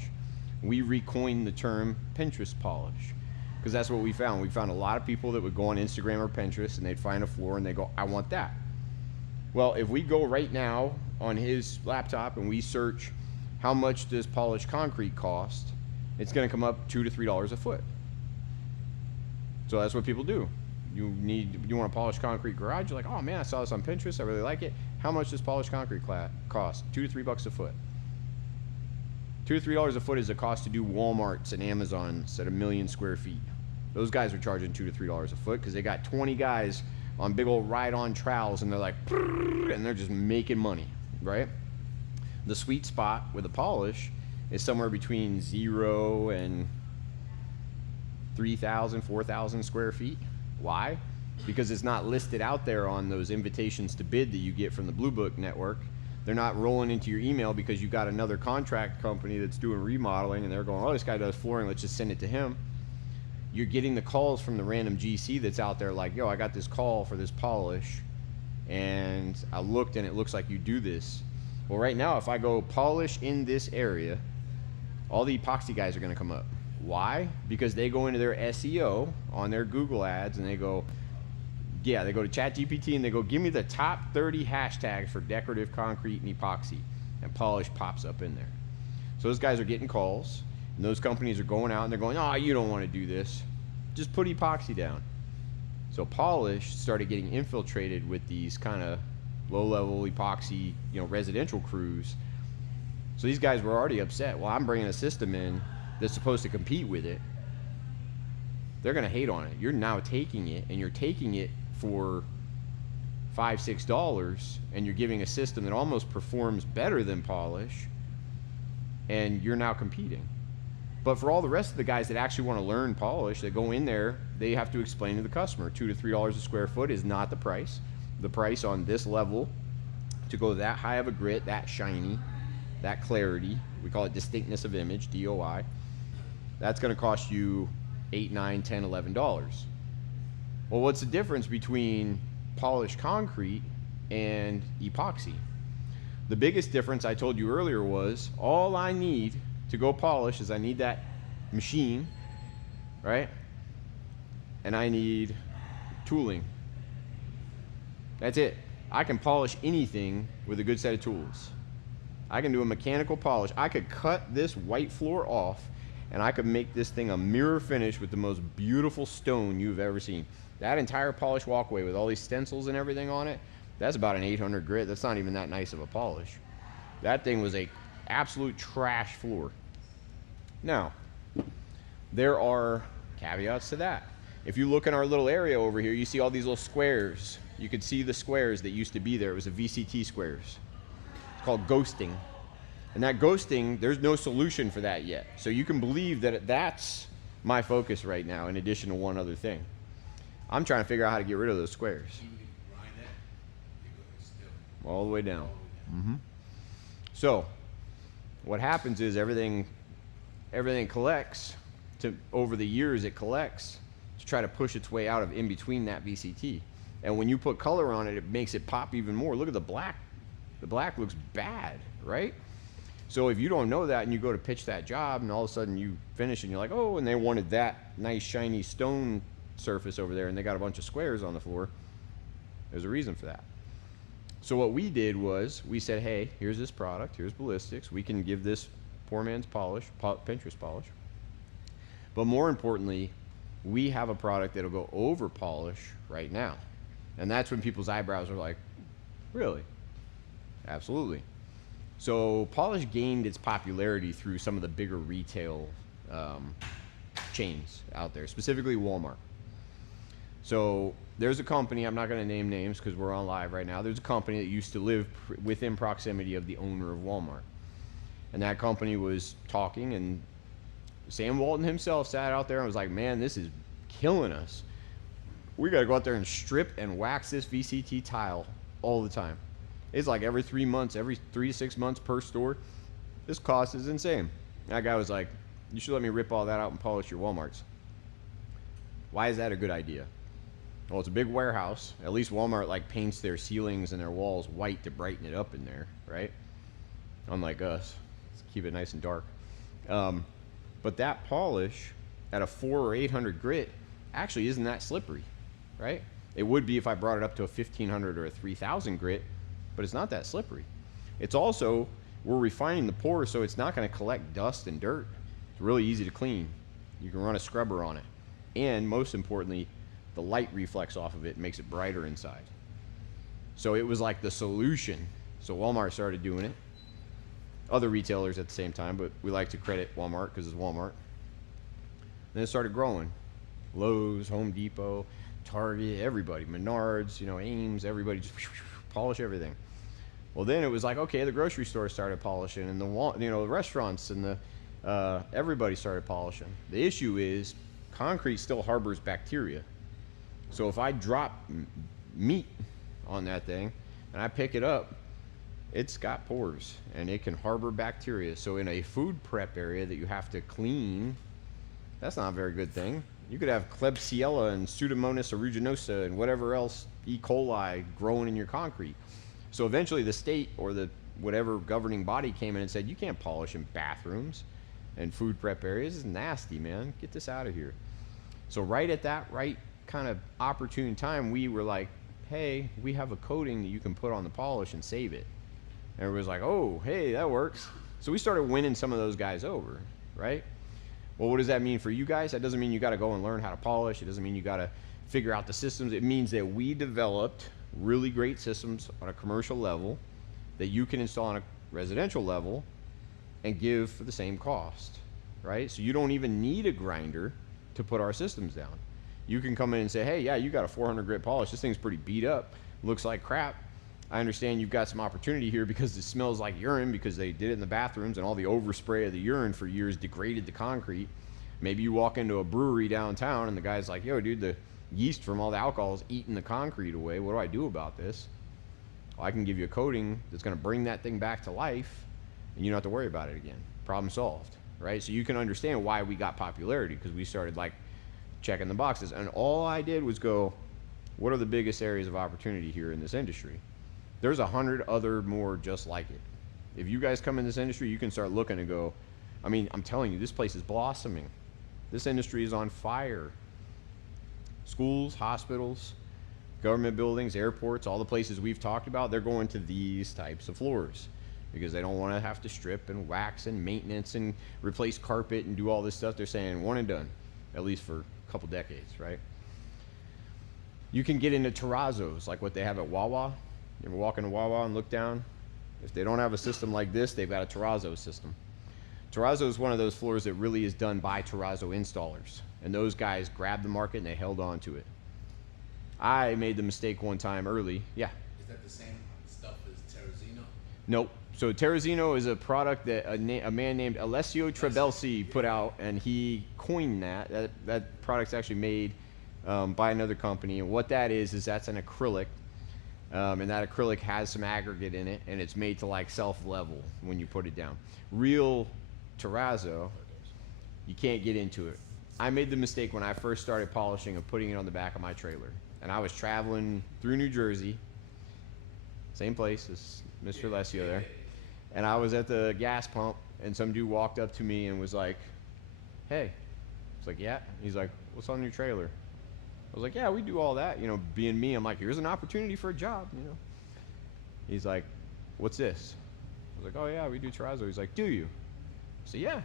We recoined the term Pinterest polish. Because that's what we found. We found a lot of people that would go on Instagram or Pinterest and they'd find a floor and they go, I want that. Well, if we go right now on his laptop and we search how much does polished concrete cost, it's going to come up $2 to $3 a foot. So that's what people do. You want a polished concrete garage? You're like, oh man, I saw this on Pinterest. I really like it. How much does polished concrete cost? $2 to $3 a foot. $2 to $3 a foot is the cost to do Walmarts and Amazons at 1 million square feet. Those guys are charging $2 to $3 a foot because they got 20 guys on big old ride-on trowels and they're like, and they're just making money, right? The sweet spot with a polish is somewhere between 0 and 3,000, 4,000 square feet. Why? Because it's not listed out there on those invitations to bid that you get from the Blue Book network. They're not rolling into your email because you got another contract company that's doing remodeling and they're going, oh, this guy does flooring, let's just send it to him. You're getting the calls from the random GC that's out there like, yo, I got this call for this polish and I looked and it looks like you do this. Well, right now, if I go polish in this area, all the epoxy guys are gonna come up. Why? Because they go into their SEO on their Google ads and they go, yeah, they go to ChatGPT and they go, give me the top 30 hashtags for decorative concrete and epoxy, and polish pops up in there. So those guys are getting calls, and those companies are going out and they're going, oh, you don't want to do this. Just put epoxy down. So polish started getting infiltrated with these kind of low-level epoxy, residential crews. So these guys were already upset. Well, I'm bringing a system in that's supposed to compete with it. They're going to hate on it. You're now taking it, and you're taking it for $5, $6, and you're giving a system that almost performs better than polish, and you're now competing. But for all the rest of the guys that actually want to learn polish, that go in there, they have to explain to the customer, $2 to $3 a square foot is not the price. The price on this level, to go that high of a grit, that shiny, that clarity, we call it distinctness of image, DOI, that's going to cost you $8, $9, $10, $11. Well, what's the difference between polished concrete and epoxy? The biggest difference I told you earlier was all I need to go polish is I need that machine, right? And I need tooling. That's it. I can polish anything with a good set of tools. I can do a mechanical polish. I could cut this white floor off and I could make this thing a mirror finish with the most beautiful stone you've ever seen. That entire polish walkway with all these stencils and everything on it, that's about an 800 grit. That's not even that nice of a polish. That thing was a absolute trash floor. Now, there are caveats to that. If you look in our little area over here, you see all these little squares. You could see the squares that used to be there. It was a VCT squares. It's called ghosting. And that ghosting, there's no solution for that yet. So you can believe that that's my focus right now, in addition to one other thing. I'm trying to figure out how to get rid of those squares. All the way down. Mm-hmm. So what happens is everything collects over the years. It collects to try to push its way out of in between that VCT. And when you put color on it, it makes it pop even more. Look at the black. The black looks bad, right? So if you don't know that and you go to pitch that job and all of a sudden you finish and you're like, oh, and they wanted that nice shiny stone surface over there and they got a bunch of squares on the floor, there's a reason for that. So what we did was we said, hey, here's this product, here's ballistics. We can give this poor man's polish, Pinterest polish. But more importantly, we have a product that'll go over polish right now. And that's when people's eyebrows are like, really? Absolutely. So polish gained its popularity through some of the bigger retail chains out there, specifically Walmart. So there's a company, I'm not going to name names because we're on live right now. There's a company that used to live within proximity of the owner of Walmart. And that company was talking, and Sam Walton himself sat out there and was like, man, this is killing us. We got to go out there and strip and wax this VCT tile all the time. It's like every 3 months, every 3 to 6 months per store. This cost is insane. That guy was like, you should let me rip all that out and polish your Walmarts. Why is that a good idea? Well, it's a big warehouse. At least Walmart like paints their ceilings and their walls white to brighten it up in there, right? Unlike us, let's keep it nice and dark. But that polish at a 400 or 800 grit actually isn't that slippery, right? It would be if I brought it up to a 1500 or a 3000 grit, but it's not that slippery. It's also, we're refining the pores so it's not going to collect dust and dirt. It's really easy to clean. You can run a scrubber on it. And most importantly, the light reflects off of it and makes it brighter inside. So it was like the solution. So Walmart started doing it. Other retailers at the same time, but we like to credit Walmart because it's Walmart. Then it started growing. Lowe's, Home Depot, Target, everybody, Menards, Ames, everybody just polish everything. Well, then it was like, okay, the grocery store started polishing, and the restaurants and the everybody started polishing. The issue is concrete still harbors bacteria. So if I drop meat on that thing and I pick it up, it's got pores and it can harbor bacteria. So in a food prep area that you have to clean, that's not a very good thing. You could have Klebsiella and Pseudomonas aeruginosa and whatever else, E. coli, growing in your concrete. So eventually the state or the whatever governing body came in and said, you can't polish in bathrooms and food prep areas. It's nasty, man. Get this out of here. So right at that right kind of opportune time, we were like, hey, we have a coating that you can put on the polish and save it. And everybody was like, oh, hey, that works. So we started winning some of those guys over, right? Well, what does that mean for you guys? That doesn't mean you got to go and learn how to polish. It doesn't mean you got to figure out the systems. It means that we developed really great systems on a commercial level that you can install on a residential level and give for the same cost, right? So you don't even need a grinder to put our systems down. You can come in and say, hey, yeah, you got a 400 grit polish. This thing's pretty beat up. Looks like crap. I understand you've got some opportunity here because it smells like urine because they did it in the bathrooms and all the overspray of the urine for years degraded the concrete. Maybe you walk into a brewery downtown and the guy's like, yo, dude, the yeast from all the alcohol is eating the concrete away. What do I do about this? Well, I can give you a coating that's going to bring that thing back to life and you don't have to worry about it again. Problem solved, right? So you can understand why we got popularity because we started like checking the boxes. And all I did was go, what are the biggest areas of opportunity here in this industry? There's 100 other more just like it. If you guys come in this industry, you can start looking and go, I mean, I'm telling you, this place is blossoming. This industry is on fire. Schools, hospitals, government buildings, airports, all the places we've talked about, they're going to these types of floors because they don't want to have to strip and wax and maintenance and replace carpet and do all this stuff. They're saying one and done, at least for a couple decades, right? You can get into terrazzos like what they have at Wawa. You ever walk into Wawa and look down? If they don't have a system like this, they've got a terrazzo system. Terrazzo is one of those floors that really is done by terrazzo installers. And those guys grabbed the market and they held on to it. I made the mistake one time early. Yeah. Is that the same stuff as Terrazino? Nope. So Terrazino is a product that a man named Alessio Trebelsi put out, and he coined that. That product's actually made by another company. And what that is that's an acrylic. And that acrylic has some aggregate in it, and it's made to like self-level when you put it down. Real terrazzo, you can't get into it. I made the mistake when I first started polishing of putting it on the back of my trailer. And I was traveling through New Jersey, same place as Mr. Alessio there. And I was at the gas pump, and some dude walked up to me and was like, hey. I was like, yeah. He's like, what's on your trailer? I was like, yeah, we do all that. You know, being me, I'm like, here's an opportunity for a job, you know. He's like, what's this? I was like, oh yeah, we do terrazzo. He's like, do you? I said, yeah.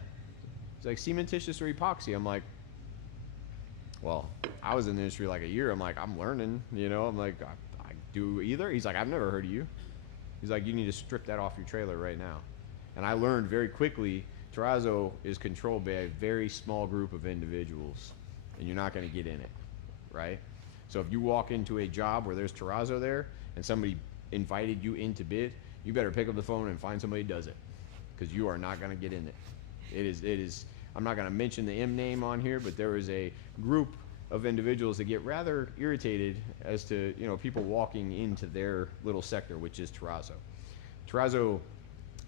He's like, cementitious or epoxy? I'm like, well, I was in the industry like a year. I'm like, I'm learning, you know. I'm like, I do either. He's like, I've never heard of you. He's like, you need to strip that off your trailer right now. And I learned very quickly, terrazzo is controlled by a very small group of individuals, and you're not going to get in it, right? So if you walk into a job where there's terrazzo there and somebody invited you in to bid, you better pick up the phone and find somebody who does it, because you are not going to get in it. It is. I'm not going to mention the M name on here, but there is a group of individuals that get rather irritated as to, you know, people walking into their little sector, which is terrazzo. Terrazzo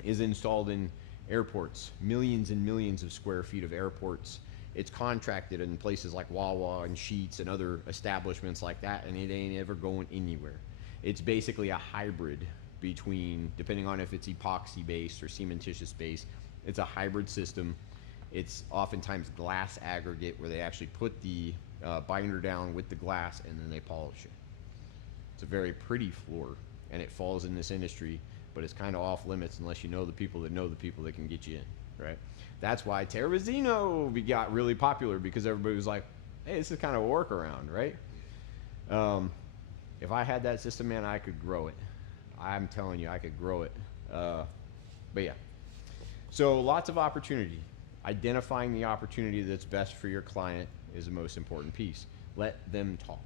is installed in airports, millions and millions of square feet of airports. It's contracted in places like Wawa and Sheetz and other establishments like that, and it ain't ever going anywhere. It's basically a hybrid between, depending on if it's epoxy based or cementitious based, it's a hybrid system. It's oftentimes glass aggregate where they actually put the binder down with the glass and then they polish it. It's a very pretty floor, and it falls in this industry, but it's kind of off limits unless you know the people that know the people that can get you in, right? That's why Terrazino got really popular, because everybody was like, hey, this is kind of a workaround, right? If I had that system, man, I could grow it. I'm telling you, I could grow it. But yeah. So lots of opportunity. Identifying the opportunity that's best for your client is the most important piece. Let them talk.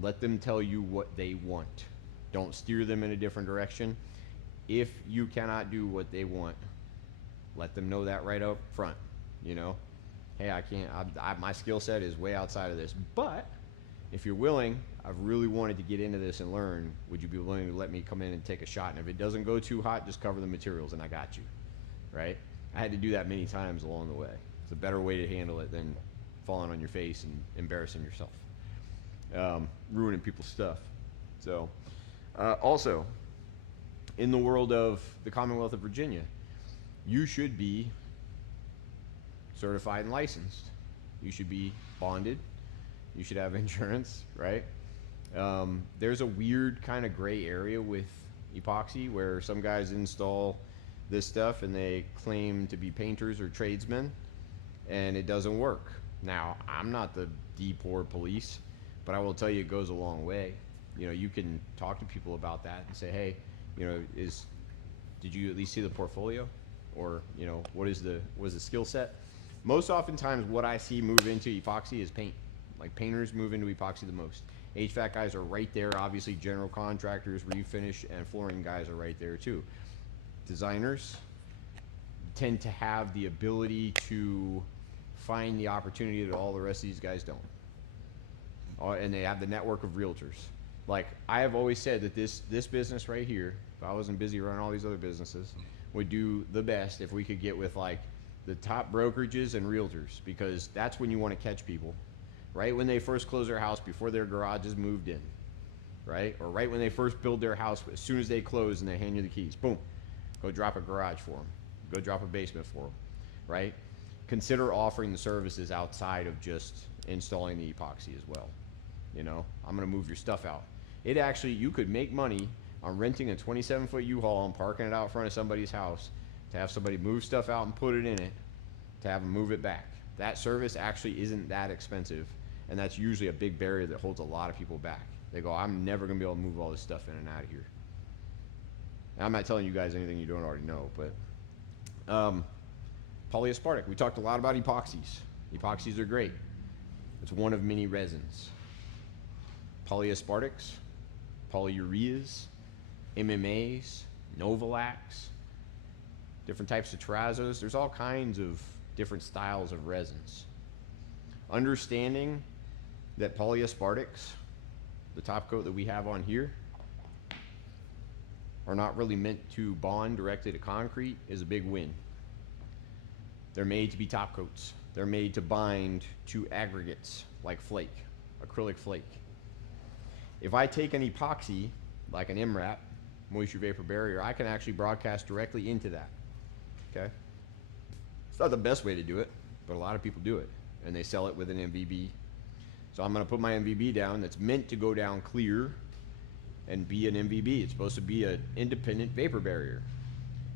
Let them tell you what they want. Don't steer them in a different direction. If you cannot do what they want, let them know that right up front. You know, hey, I can't, my skill set is way outside of this, but if you're willing, I've really wanted to get into this and learn, would you be willing to let me come in and take a shot? And if it doesn't go too hot, just cover the materials and I got you, right? I had to do that many times along the way. It's a better way to handle it than falling on your face and embarrassing yourself, ruining people's stuff. So, also, in the world of the Commonwealth of Virginia, you should be certified and licensed. You should be bonded. You should have insurance, right? There's a weird kind of gray area with epoxy where some guys install this stuff and they claim to be painters or tradesmen, and it doesn't work. Now, I'm not the poor police, but I will tell you it goes a long way. You know, you can talk to people about that and say, hey, you know, did you at least see the portfolio? Or, you know, what is the skill set? Most oftentimes what I see move into epoxy is paint. Like, painters move into epoxy the most. HVAC guys are right there. Obviously, general contractors, refinish, and flooring guys are right there too. Designers tend to have the ability to find the opportunity that all the rest of these guys don't. And they have the network of realtors. Like, I have always said that this business right here, if I wasn't busy running all these other businesses, would do the best if we could get with like the top brokerages and realtors, because that's when you want to catch people. Right when they first close their house before their garage is moved in, right? Or right when they first build their house, as soon as they close and they hand you the keys, boom, go drop a garage for them, go drop a basement for them, right? consider offering the services outside of just installing the epoxy as well. You know, I'm going to move your stuff out. It actually, you could make money on renting a 27-foot U-Haul and parking it out front of somebody's house to have somebody move stuff out and put it in it, to have them move it back. That service actually isn't that expensive, and that's usually a big barrier that holds a lot of people back. They go, I'm never going to be able to move all this stuff in and out of here. And I'm not telling you guys anything you don't already know, but polyaspartic. We talked a lot about epoxies. Epoxies are great. It's one of many resins. Polyaspartics, polyureas, MMAs, Novalacs, different types of terrazos. There's all kinds of different styles of resins. Understanding that polyaspartics, the top coat that we have on here, are not really meant to bond directly to concrete is a big win. They're made to be top coats. They're made to bind to aggregates like flake, acrylic flake. If I take an epoxy, like an MRAP, moisture vapor barrier, I can actually broadcast directly into that, okay? It's not the best way to do it, but a lot of people do it, and they sell it with an MVB. So I'm gonna put my MVB down that's meant to go down clear and be an MVB. It's supposed to be an independent vapor barrier.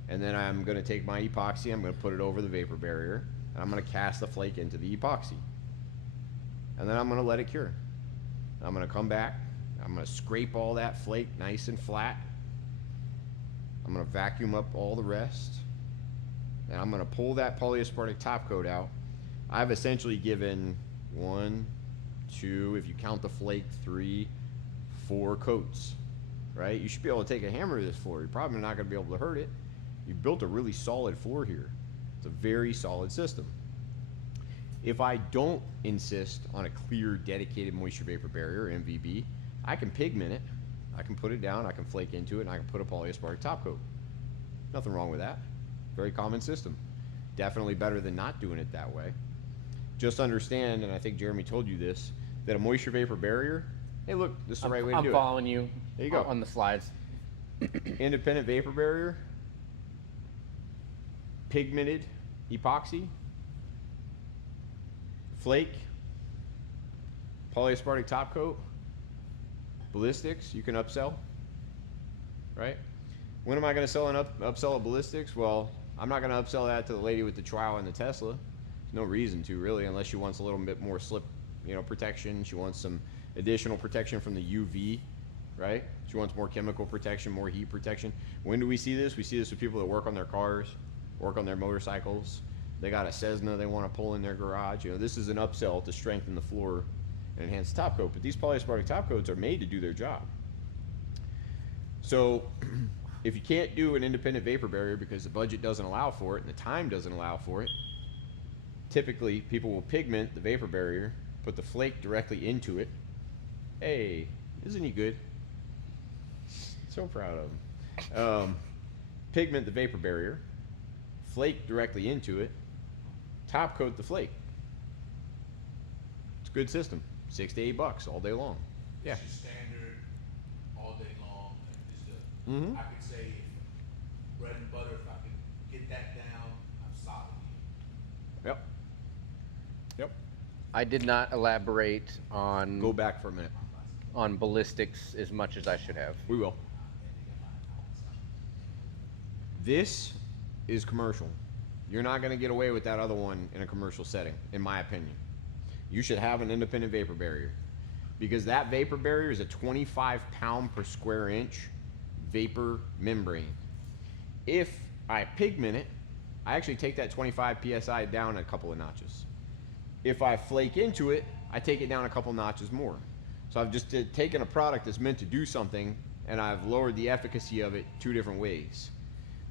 And then I'm gonna take my epoxy, I'm gonna put it over the vapor barrier, and I'm gonna cast the flake into the epoxy. And then I'm gonna let it cure. I'm gonna come back, I'm gonna scrape all that flake nice and flat. I'm gonna vacuum up all the rest, and I'm gonna pull that polyaspartic top coat out. I've essentially given 1, 2, if you count the flake, 3, 4 coats, right? You should be able to take a hammer to this floor. You're probably not gonna be able to hurt it. You built a really solid floor here. It's a very solid system. If I don't insist on a clear, dedicated moisture vapor barrier, MVB, I can pigment it. I can put it down, I can flake into it, and I can put a polyaspartic top coat. Nothing wrong with that. Very common system. Definitely better than not doing it that way. Just understand, and I think Jeremy told you this, that a moisture vapor barrier, hey look, this is the right way to do it. I'm following you There you go. on the slides. Independent vapor barrier, pigmented epoxy, flake, polyaspartic top coat, ballistics, you can upsell, right? When am I going to upsell a ballistics? Well, I'm not going to upsell that to the lady with the trial and the Tesla. There's no reason to, really, unless she wants a little bit more slip, protection. She wants some additional protection from the UV, right? She wants more chemical protection, more heat protection. When do we see this? We see this with people that work on their cars, work on their motorcycles. They got a Cessna they want to pull in their garage. This is an upsell to strengthen the floor and enhance the top coat. But these polyaspartic top coats are made to do their job. So if you can't do an independent vapor barrier because the budget doesn't allow for it and the time doesn't allow for it, typically people will pigment the vapor barrier, put the flake directly into it. Hey, isn't he good? So proud of him. Pigment the vapor barrier, flake directly into it, top coat the flake. It's a good system. $6 to $8 all day long. Yeah. It's just standard all day long. It's just Mhm. I could say bread and butter. If I could get that down, I'm solid. Yep. Yep. I did not elaborate on Go back for a minute. on ballistics as much as I should have. We will. This is commercial. You're not going to get away with that other one in a commercial setting, in my opinion. You should have an independent vapor barrier because that vapor barrier is a 25 pound per square inch vapor membrane. If I pigment it, I actually take that 25 PSI down a couple of notches. If I flake into it, I take it down a couple notches more. So I've just taken a product that's meant to do something and I've lowered the efficacy of it 2 different ways.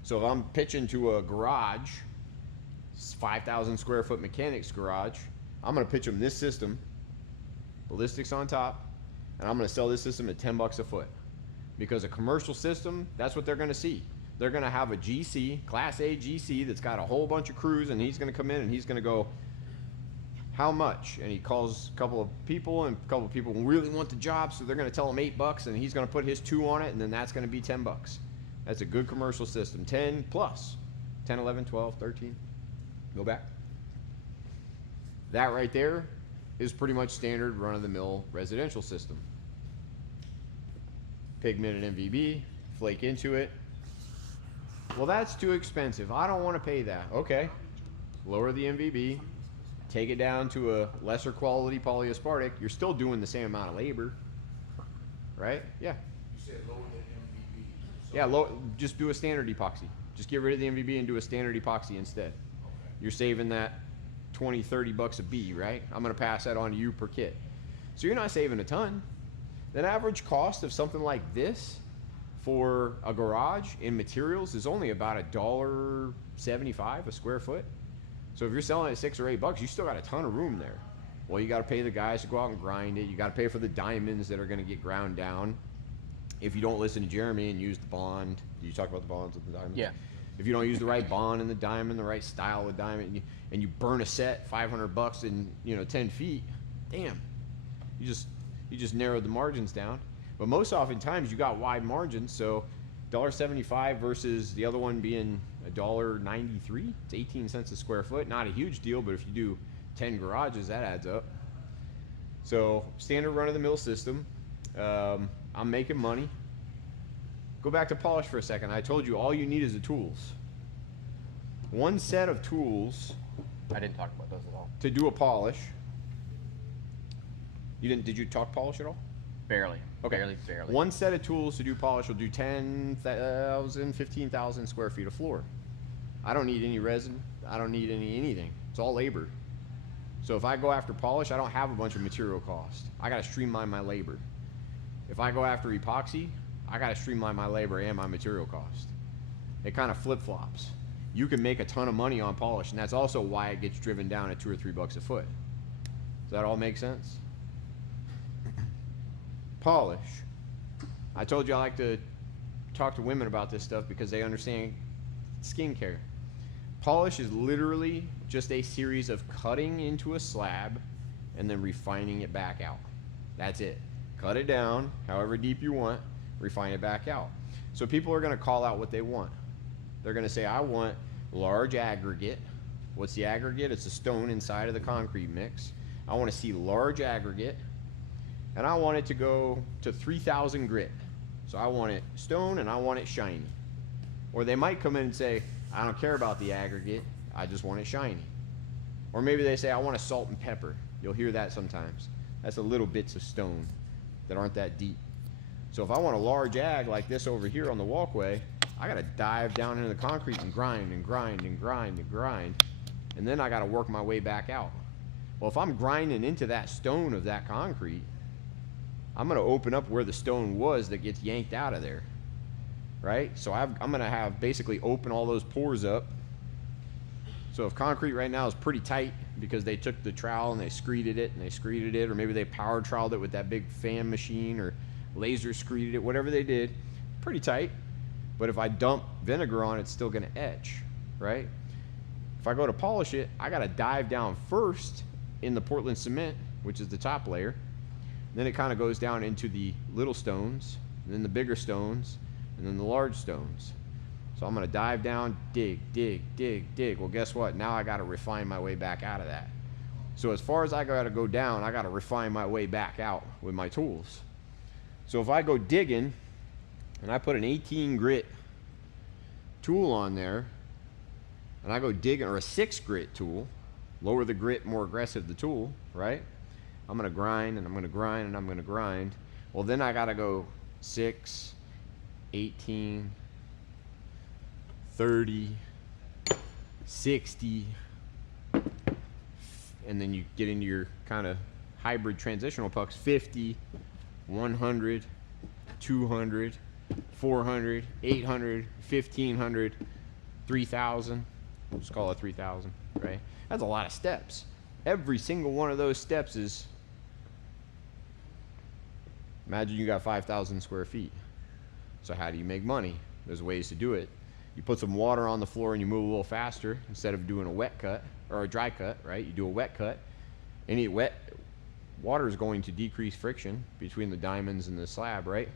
So if I'm pitching to a garage, 5,000 square foot mechanics garage, I'm gonna pitch them this system, ballistics on top, and I'm gonna sell this system at $10 a foot. Because a commercial system, that's what they're gonna see. They're gonna have a GC, Class A GC that's got a whole bunch of crews and he's gonna come in and he's gonna go, how much? And he calls a couple of people and a couple of people really want the job, so they're gonna tell him $8 and he's gonna put his 2 on it and then that's gonna be $10. That's a good commercial system. 10 plus. 10, 11, 12, 13. Go back. That right there is pretty much standard run-of-the-mill residential system. Pigmented MVB, flake into it. Well, that's too expensive. I don't want to pay that. Okay, lower the MVB, take it down to a lesser quality polyaspartic. You're still doing the same amount of labor, right? Yeah. You said lower than MVB. So, Yeah, just do a standard epoxy. Just get rid of the MVB and do a standard epoxy instead. okay. You're saving that 20, 30 bucks a B, right? I'm gonna pass that on to you per kit. So you're not saving a ton. The average cost of something like this for a garage in materials is only about $1.75 a square foot. So if you're selling at $6 or $8, you still got a ton of room there. Well, you gotta pay the guys to go out and grind it. You gotta pay for the diamonds that are gonna get ground down. If you don't listen to Jeremy and use the bond, do you talk about the bonds with the diamond? Yeah. If you don't use the right bond in the diamond, the right style of diamond, and you burn a set $500 in 10 feet, damn, you just narrowed the margins down. But most oftentimes you got wide margins, so $1.75 versus the other one being $1.93. It's 18 cents a square foot. Not a huge deal, but if you do 10 garages, that adds up. So standard run-of-the-mill system. I'm making money. Go back to polish for a second. I told you all you need is the tools. One set of tools I didn't talk about those at all. to do a polish. Did you talk polish at all? Barely. Okay. Barely. One set of tools to do polish will do 10,000, 15,000 square feet of floor. I don't need any resin. I don't need anything. It's all labor. So if I go after polish, I don't have a bunch of material cost. I got to streamline my labor. If I go after epoxy, I got to streamline my labor and my material cost. It kind of flip-flops. You can make a ton of money on polish, and that's also why it gets driven down at $2 or $3 a foot. Does that all make sense? Polish. I told you I like to talk to women about this stuff because they understand skincare. Polish is literally just a series of cutting into a slab and then refining it back out. That's it. Cut it down however deep you want, refine it back out. So people are going to call out what they want. They're going to say, I want large aggregate. What's the aggregate? It's a stone inside of the concrete mix. I want to see large aggregate, and I want it to go to 3,000 grit. So I want it stone and I want it shiny. Or they might come in and say, I don't care about the aggregate, I just want it shiny. Or maybe they say, I want a salt and pepper. You'll hear that sometimes. That's the little bits of stone that aren't that deep. So if I want a large ag like this over here on the walkway, I gotta dive down into the concrete and grind and grind and grind and grind. And then I gotta work my way back out. Well, if I'm grinding into that stone of that concrete, I'm gonna open up where the stone was that gets yanked out of there, right? So I'm gonna have basically open all those pores up. So if concrete right now is pretty tight because they took the trowel and they screeded it, or maybe they power troweled it with that big fan machine or laser screeded it, whatever they did, pretty tight. But if I dump vinegar on it, it's still gonna etch, right? If I go to polish it, I gotta dive down first in the Portland cement, which is the top layer. Then it kind of goes down into the little stones, and then the bigger stones, and then the large stones. So I'm gonna dive down, dig, dig, dig, dig. Well, guess what? Now I gotta refine my way back out of that. So as far as I gotta go down, I gotta refine my way back out with my tools. So if I go digging, and I put an 18 grit tool on there, and I go digging, or a 6 grit tool, lower the grit, more aggressive the tool, right? I'm gonna grind, and I'm gonna grind, and I'm gonna grind. Well, then I gotta go 6, 18, 30, 60, and then you get into your kind of hybrid transitional pucks, 50, 100, 200, 400, 800, 1500, 3000. We'll just call it 3000, right? That's a lot of steps. Every single one of those steps is, imagine you got 5,000 square feet. So how do you make money? There's ways to do it. You put some water on the floor and you move a little faster instead of doing a wet cut or a dry cut, right? You do a wet cut. Any wet water is going to decrease friction between the diamonds and the slab, right?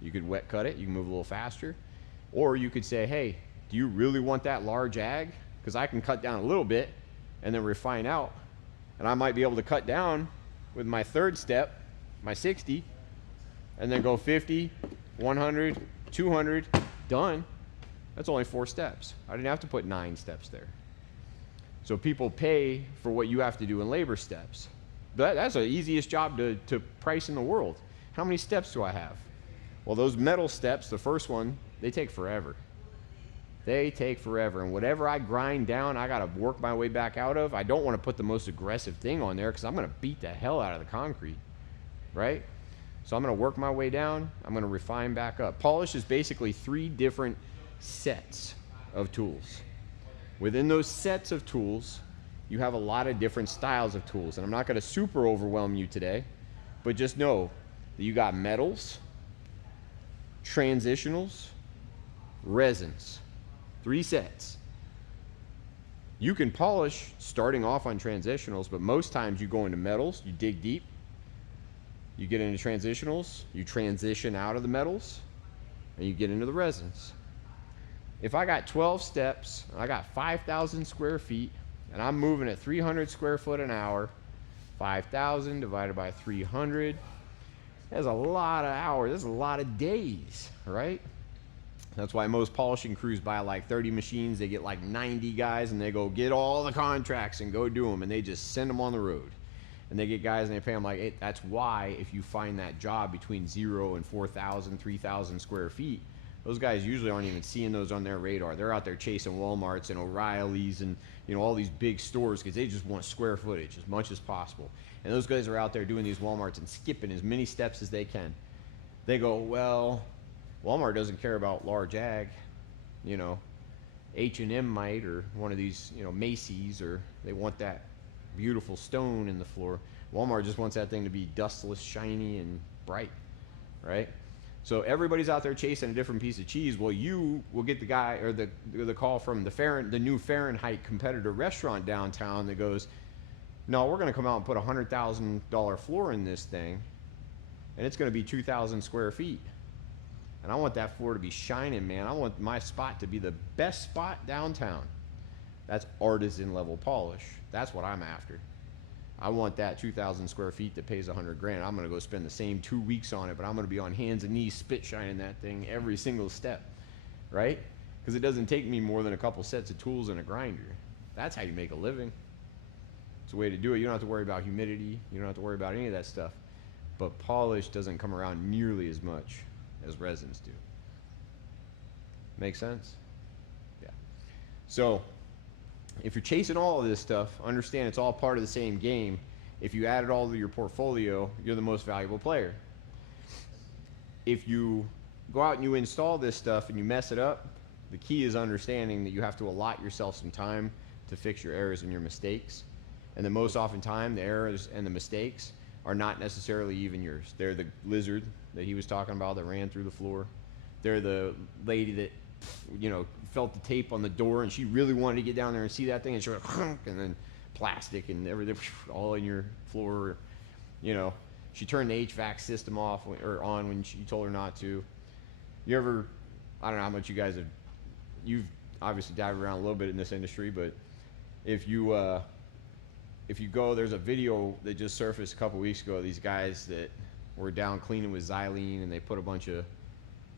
You could wet cut it, you can move a little faster. Or you could say, hey, do you really want that large ag? Because I can cut down a little bit and then refine out And I might be able to cut down with my third step, my 60, and then go 50, 100, 200, done. That's only 4 steps. I didn't have to put 9 steps there. So people pay for what you have to do in labor steps. That's the easiest job to price in the world. How many steps do I have? Well, those metal steps, the first one, they take forever. They take forever. And whatever I grind down, I got to work my way back out of. I don't want to put the most aggressive thing on there because I'm going to beat the hell out of the concrete, right? So I'm going to work my way down. I'm going to refine back up. Polish is basically 3 different sets of tools. Within those sets of tools, you have a lot of different styles of tools. And I'm not going to super overwhelm you today, but just know that you got metals, transitionals, resins. 3 sets. You can polish starting off on transitionals, but most times you go into metals, you dig deep, you get into transitionals, you transition out of the metals, and you get into the resins. If I got 12 steps, and I got 5,000 square feet, and I'm moving at 300 square foot an hour, 5,000 divided by 300, that's a lot of hours, that's a lot of days, right? That's why most polishing crews buy like 30 machines. They get like 90 guys and they go get all the contracts and go do them, and they just send them on the road. And they get guys and they pay them like, hey, that's why if you find that job between 0 and 4,000, 3,000 square feet, those guys usually aren't even seeing those on their radar. They're out there chasing Walmarts and O'Reilly's and all these big stores because they just want square footage as much as possible. And those guys are out there doing these Walmarts and skipping as many steps as they can. They go, well, Walmart doesn't care about large ag, H&M might, or one of these, Macy's, or they want that beautiful stone in the floor. Walmart just wants that thing to be dustless, shiny, and bright, right? So everybody's out there chasing a different piece of cheese. Well, you will get the guy or the call from the new Fahrenheit competitor restaurant downtown that goes, no, we're going to come out and put a $100,000 floor in this thing, and it's going to be 2,000 square feet. And I want that floor to be shining, man. I want my spot to be the best spot downtown. That's artisan level polish. That's what I'm after. I want that 2,000 square feet that pays $100 grand. I'm going to go spend the same 2 weeks on it, but I'm going to be on hands and knees spit shining that thing every single step, right? Because it doesn't take me more than a couple sets of tools and a grinder. That's how you make a living. It's a way to do it. You don't have to worry about humidity. You don't have to worry about any of that stuff. But polish doesn't come around nearly as much as resins do. Make sense? Yeah. So if you're chasing all of this stuff, understand it's all part of the same game. If you add it all to your portfolio, you're the most valuable player. If you go out and you install this stuff and you mess it up, the key is understanding that you have to allot yourself some time to fix your errors and your mistakes. And the most often time, the errors and the mistakes are not necessarily even yours. They're the lizard that he was talking about that ran through the floor. They're the lady that, felt the tape on the door and she really wanted to get down there and see that thing, and she went, and then plastic and everything all in your floor. She turned the HVAC system off or on when you told her not to. You ever, I don't know how much you guys have, you've obviously dived around a little bit in this industry, but if you go, there's a video that just surfaced a couple weeks ago, these guys that were down cleaning with xylene and they put a bunch of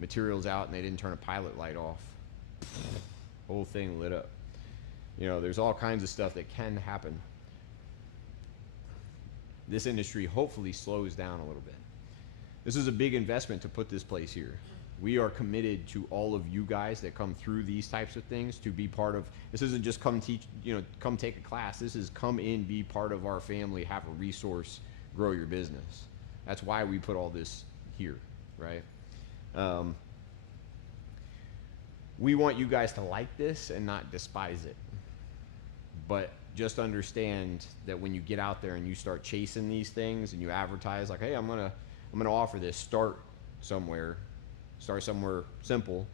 materials out and they didn't turn a pilot light off. Whole thing lit up. There's all kinds of stuff that can happen. This industry hopefully slows down a little bit. This is a big investment to put this place here. We are committed to all of you guys that come through these types of things to be part of. This isn't just come teach, come take a class. This is come in, be part of our family, have a resource, grow your business. That's why we put all this here, right? We want you guys to like this and not despise it. But just understand that when you get out there and you start chasing these things and you advertise like, hey, I'm gonna offer this, start somewhere simple,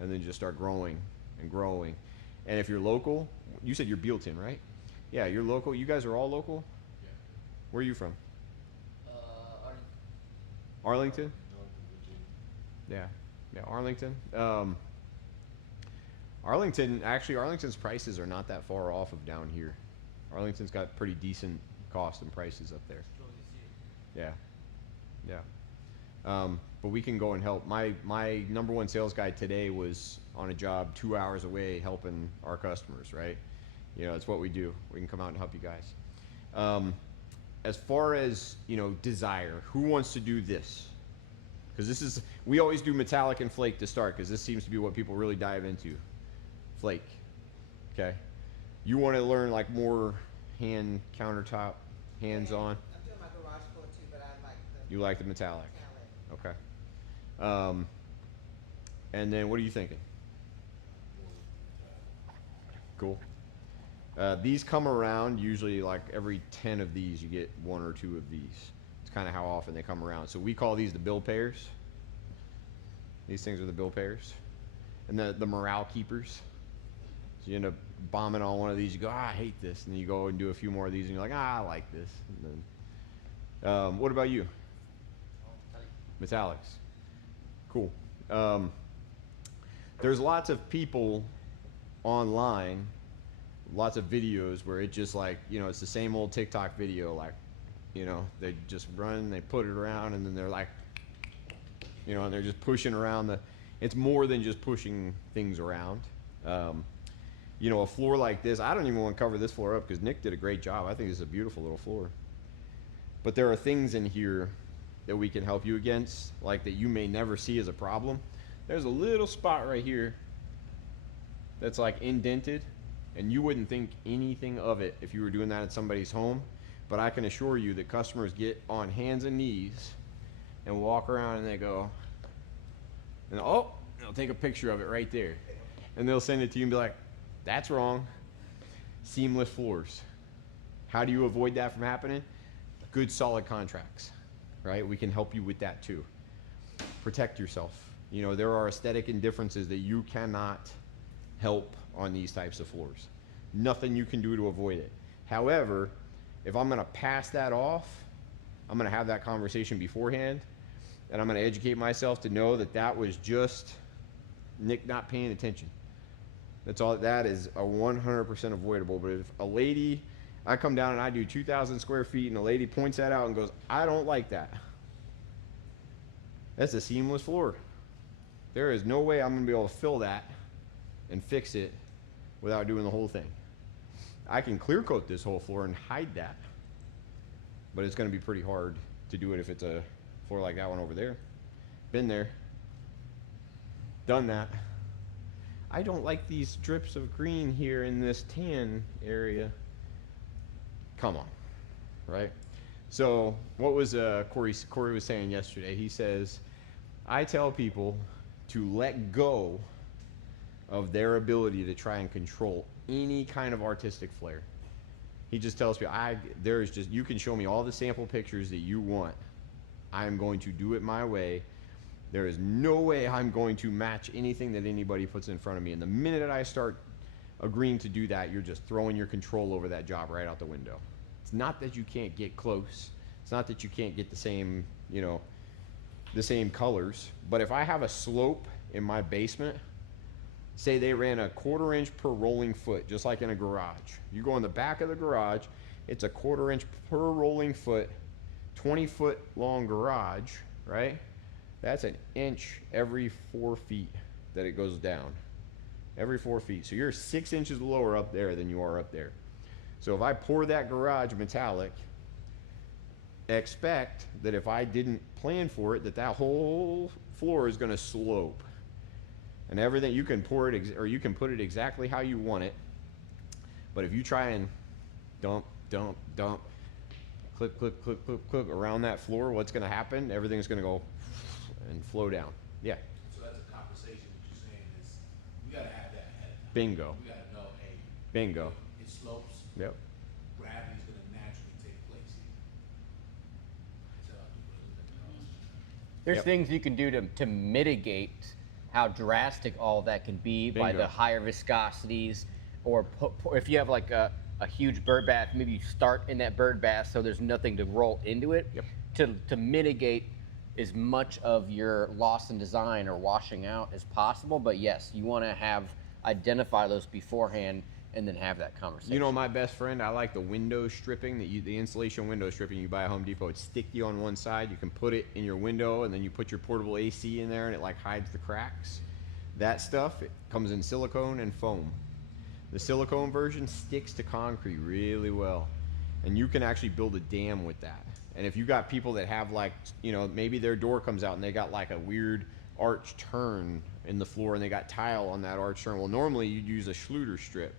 and then just start growing and growing. And if you're local, you said you're Bealton, right? Yeah, you're local. You guys are all local? Yeah. Where are you from? Arlington. Arlington? Yeah, Arlington. Arlington's prices are not that far off of down here. Arlington's got pretty decent cost and prices up there. Yeah, yeah. But we can go and help. My number one sales guy today was on a job 2 hours away helping our customers, right? You know, it's what we do. We can come out and help you guys. As far as, you know, desire, who wants to do this? Because this is, we always do metallic and flake to start, because this seems to be what people really dive into. Flake. Okay. You want to learn like more hand countertop, hands-on. I'm doing my garage floor too, but I like the You like the metallic. metallic. Okay. And then what are you thinking? Cool. These come around usually like every 10 of these you get 1 or 2 of these. It's kind of how often they come around. So we call these the bill payers. These things are the bill payers. And the morale keepers. So you end up bombing on one of these, you go, I hate this. And then you go and do a few more of these and you're like, I like this. And then, what about you? Metallics. Cool. There's lots of people online, lots of videos where it just like, you know, it's the same old TikTok video, like, you know, they just run, they put it around, and then they're like, you know, and they're just pushing around it's more than just pushing things around. You know, a floor like this, I don't even want to cover this floor up because Nick did a great job. I think it's a beautiful little floor. But there are things in here that we can help you against, like that you may never see as a problem. There's a little spot right here that's like indented, and you wouldn't think anything of it if you were doing that at somebody's home. But I can assure you that customers get on hands and knees and walk around and they go, and oh, they'll take a picture of it right there. And they'll send it to you and be like, that's wrong. Seamless floors. How do you avoid that from happening? Good solid contracts, right? We can help you with that too. Protect yourself. You know, there are aesthetic indifferences that you cannot help on these types of floors. Nothing you can do to avoid it. However, if I'm gonna pass that off, I'm gonna have that conversation beforehand, and I'm gonna educate myself to know that that was just Nick not paying attention. That's all. That is a 100% avoidable. But if a lady, I come down and I do 2,000 square feet and a lady points that out and goes, I don't like that. That's a seamless floor. There is no way I'm gonna be able to fill that and fix it without doing the whole thing. I can clear coat this whole floor and hide that, but it's gonna be pretty hard to do it if it's a floor like that one over there. Been there, done that. I don't like these strips of green here in this tan area. Come on, right? So what was Corey was saying yesterday? He says, I tell people to let go of their ability to try and control any kind of artistic flair. He just tells me, you can show me all the sample pictures that you want. I am going to do it my way. There is no way I'm going to match anything that anybody puts in front of me. And the minute that I start agreeing to do that, you're just throwing your control over that job right out the window. It's not that you can't get close. It's not that you can't get the same, you know, the same colors. But if I have a slope in my basement, say they ran a 1/4 inch per rolling foot, just like in a garage. You go in the back of the garage, it's a 1/4 inch per rolling foot, 20-foot long garage, right? That's an inch every 4 feet that it goes down. Every 4 feet. So you're 6 inches lower up there than you are up there. So if I pour that garage metallic, expect that if I didn't plan for it, that whole floor is gonna slope. And everything, you can pour it, or you can put it exactly how you want it. But if you try and dump, clip around that floor, what's gonna happen? Everything's gonna go and flow down. Yeah. So that's a conversation. What you're saying is we gotta have that ahead of time. Bingo. We gotta know, hey, Bingo. it slopes. Yep. Gravity's gonna naturally take place here. So, There's Yep. things you can do to mitigate how drastic all that can be by Bingo. the higher viscosities, or if you have like a huge bird bath, maybe you start in that bird bath so there's nothing to roll into it. Yep. To mitigate as much of your loss in design or washing out as possible. But yes, you want to identify those beforehand and then have that conversation. You know, my best friend, I like the window stripping, the insulation window stripping you buy at Home Depot. It's sticky on one side. You can put it in your window, and then you put your portable AC in there, and it like hides the cracks. That stuff, it comes in silicone and foam. The silicone version sticks to concrete really well, and you can actually build a dam with that. And if you got people that have like, you know, maybe their door comes out and they got like a weird arch turn in the floor and they got tile on that arch turn. Well, normally you'd use a Schluter strip,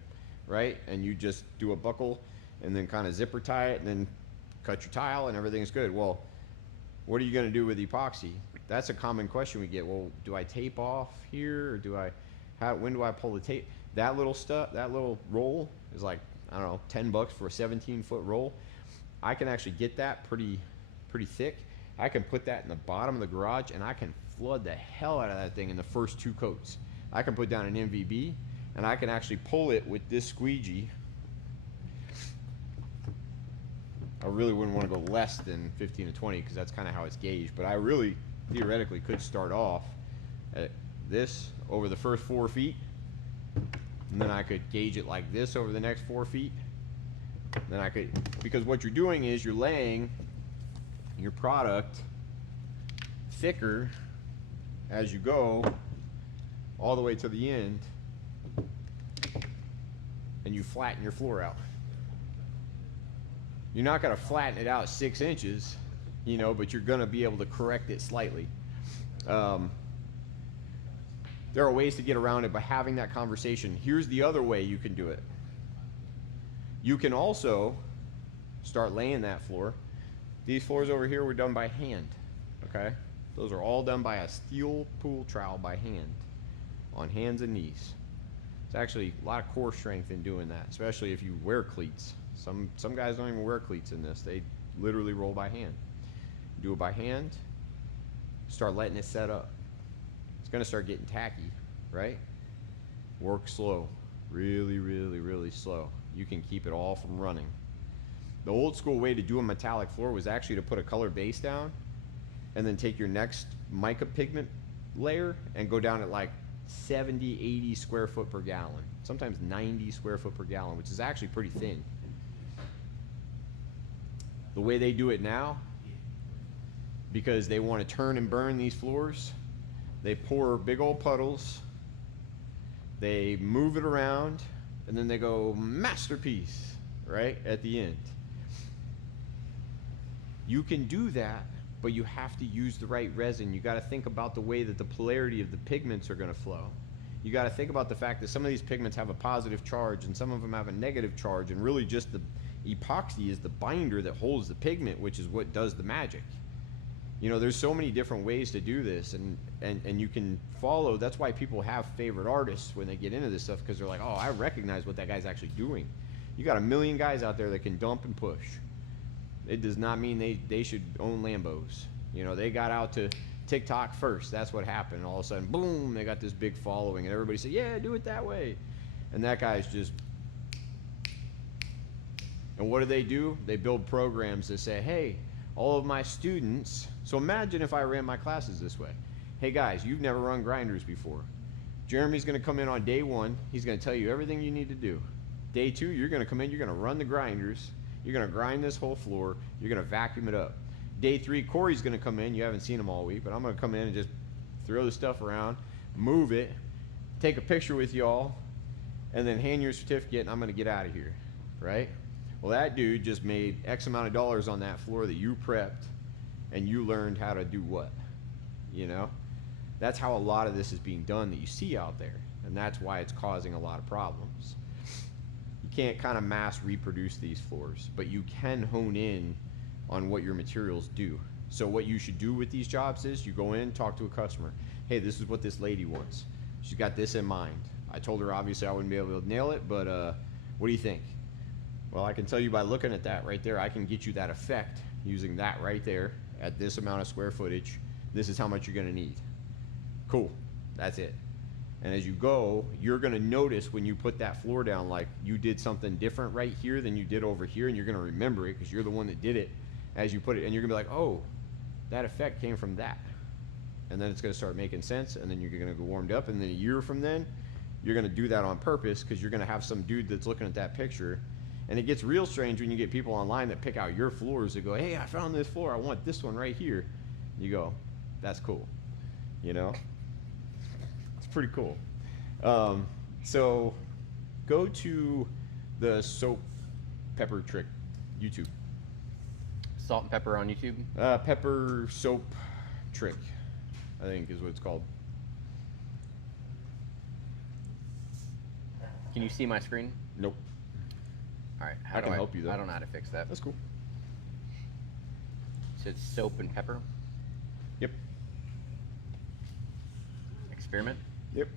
right? And you just do a buckle and then kind of zipper tie it and then cut your tile and everything's good. Well, what are you going to do with epoxy? That's a common question we get. Well, do I tape off here, or do I, when do I pull the tape? That little stuff, that little roll is like, I don't know, $10 for a 17-foot roll. I can actually get that pretty thick. I can put that in the bottom of the garage, and I can flood the hell out of that thing in the first 2 coats. I can put down an MVB, and I can actually pull it with this squeegee. I really wouldn't want to go less than 15 to 20 because that's kind of how it's gauged, but I really theoretically could start off at this over the first 4 feet, and then I could gauge it like this over the next 4 feet. Then I could, because what you're doing is you're laying your product thicker as you go all the way to the end, and you flatten your floor out. You're not going to flatten it out 6 inches, you know, but you're going to be able to correct it slightly. There are ways to get around it by having that conversation. Here's the other way you can do it. You can also start laying that floor. These floors over here were done by hand, okay? Those are all done by a steel pool trowel by hand, on hands and knees. It's actually a lot of core strength in doing that, especially if you wear cleats. Some guys don't even wear cleats in this. They literally roll by hand. Do it by hand, start letting it set up. It's gonna start getting tacky, right? Work slow, really, really, really slow. You can keep it all from running. The old school way to do a metallic floor was actually to put a color base down and then take your next mica pigment layer and go down at like 70, 80 square foot per gallon, sometimes 90 square foot per gallon, which is actually pretty thin. The way they do it now, because they want to turn and burn these floors, they pour big old puddles, they move it around, and then they go masterpiece right at the end. You can do that, but you have to use the right resin. You got to think about the way that the polarity of the pigments are going to flow. You got to think about the fact that some of these pigments have a positive charge and some of them have a negative charge, and really just the epoxy is the binder that holds the pigment, which is what does the magic. You know, there's so many different ways to do this, and you can follow. That's why people have favorite artists when they get into this stuff, because they're like, oh, I recognize what that guy's actually doing. You got a million guys out there that can dump and push. It does not mean they should own Lambos. You know, they got out to TikTok first. That's what happened. And all of a sudden, boom, they got this big following, and everybody said, yeah, do it that way. And that guy's just... And what do? They build programs that say, hey, all of my students, so imagine if I ran my classes this way. Hey guys, you've never run grinders before. Jeremy's gonna come in on day 1, he's gonna tell you everything you need to do. Day 2, you're gonna come in, you're gonna run the grinders, you're gonna grind this whole floor, you're gonna vacuum it up. Day 3, Corey's gonna come in, you haven't seen him all week, but I'm gonna come in and just throw the stuff around, move it, take a picture with y'all, and then hand your certificate, and I'm gonna get out of here, right? Well, that dude just made X amount of dollars on that floor that you prepped, and you learned how to do what, you know? That's how a lot of this is being done that you see out there, and that's why it's causing a lot of problems. You can't kind of mass reproduce these floors, but you can hone in on what your materials do. So what you should do with these jobs is you go in, talk to a customer. Hey, this is what this lady wants. She's got this in mind. I told her obviously I wouldn't be able to nail it, but what do you think? Well, I can tell you by looking at that right there, I can get you that effect using that right there at this amount of square footage. This is how much you're gonna need. Cool, that's it. And as you go, you're gonna notice when you put that floor down, like you did something different right here than you did over here, and you're gonna remember it because you're the one that did it as you put it, and you're gonna be like, oh, that effect came from that. And then it's gonna start making sense, and then you're gonna go warmed up, and then a year from then, you're going to do that on purpose because you're going to have some dude that's looking at that picture. And it gets real strange when you get people online that pick out your floors that go, hey, I found this floor. I want this one right here. You go, that's cool. You know? It's pretty cool. So go to the soap pepper trick YouTube. Salt and pepper on YouTube. Pepper soap trick, I think is what it's called. Can you see my screen? Nope. All right. I can help you, though. I don't know how to fix that. That's cool. So it's soap and pepper. Yep. Experiment. Yep.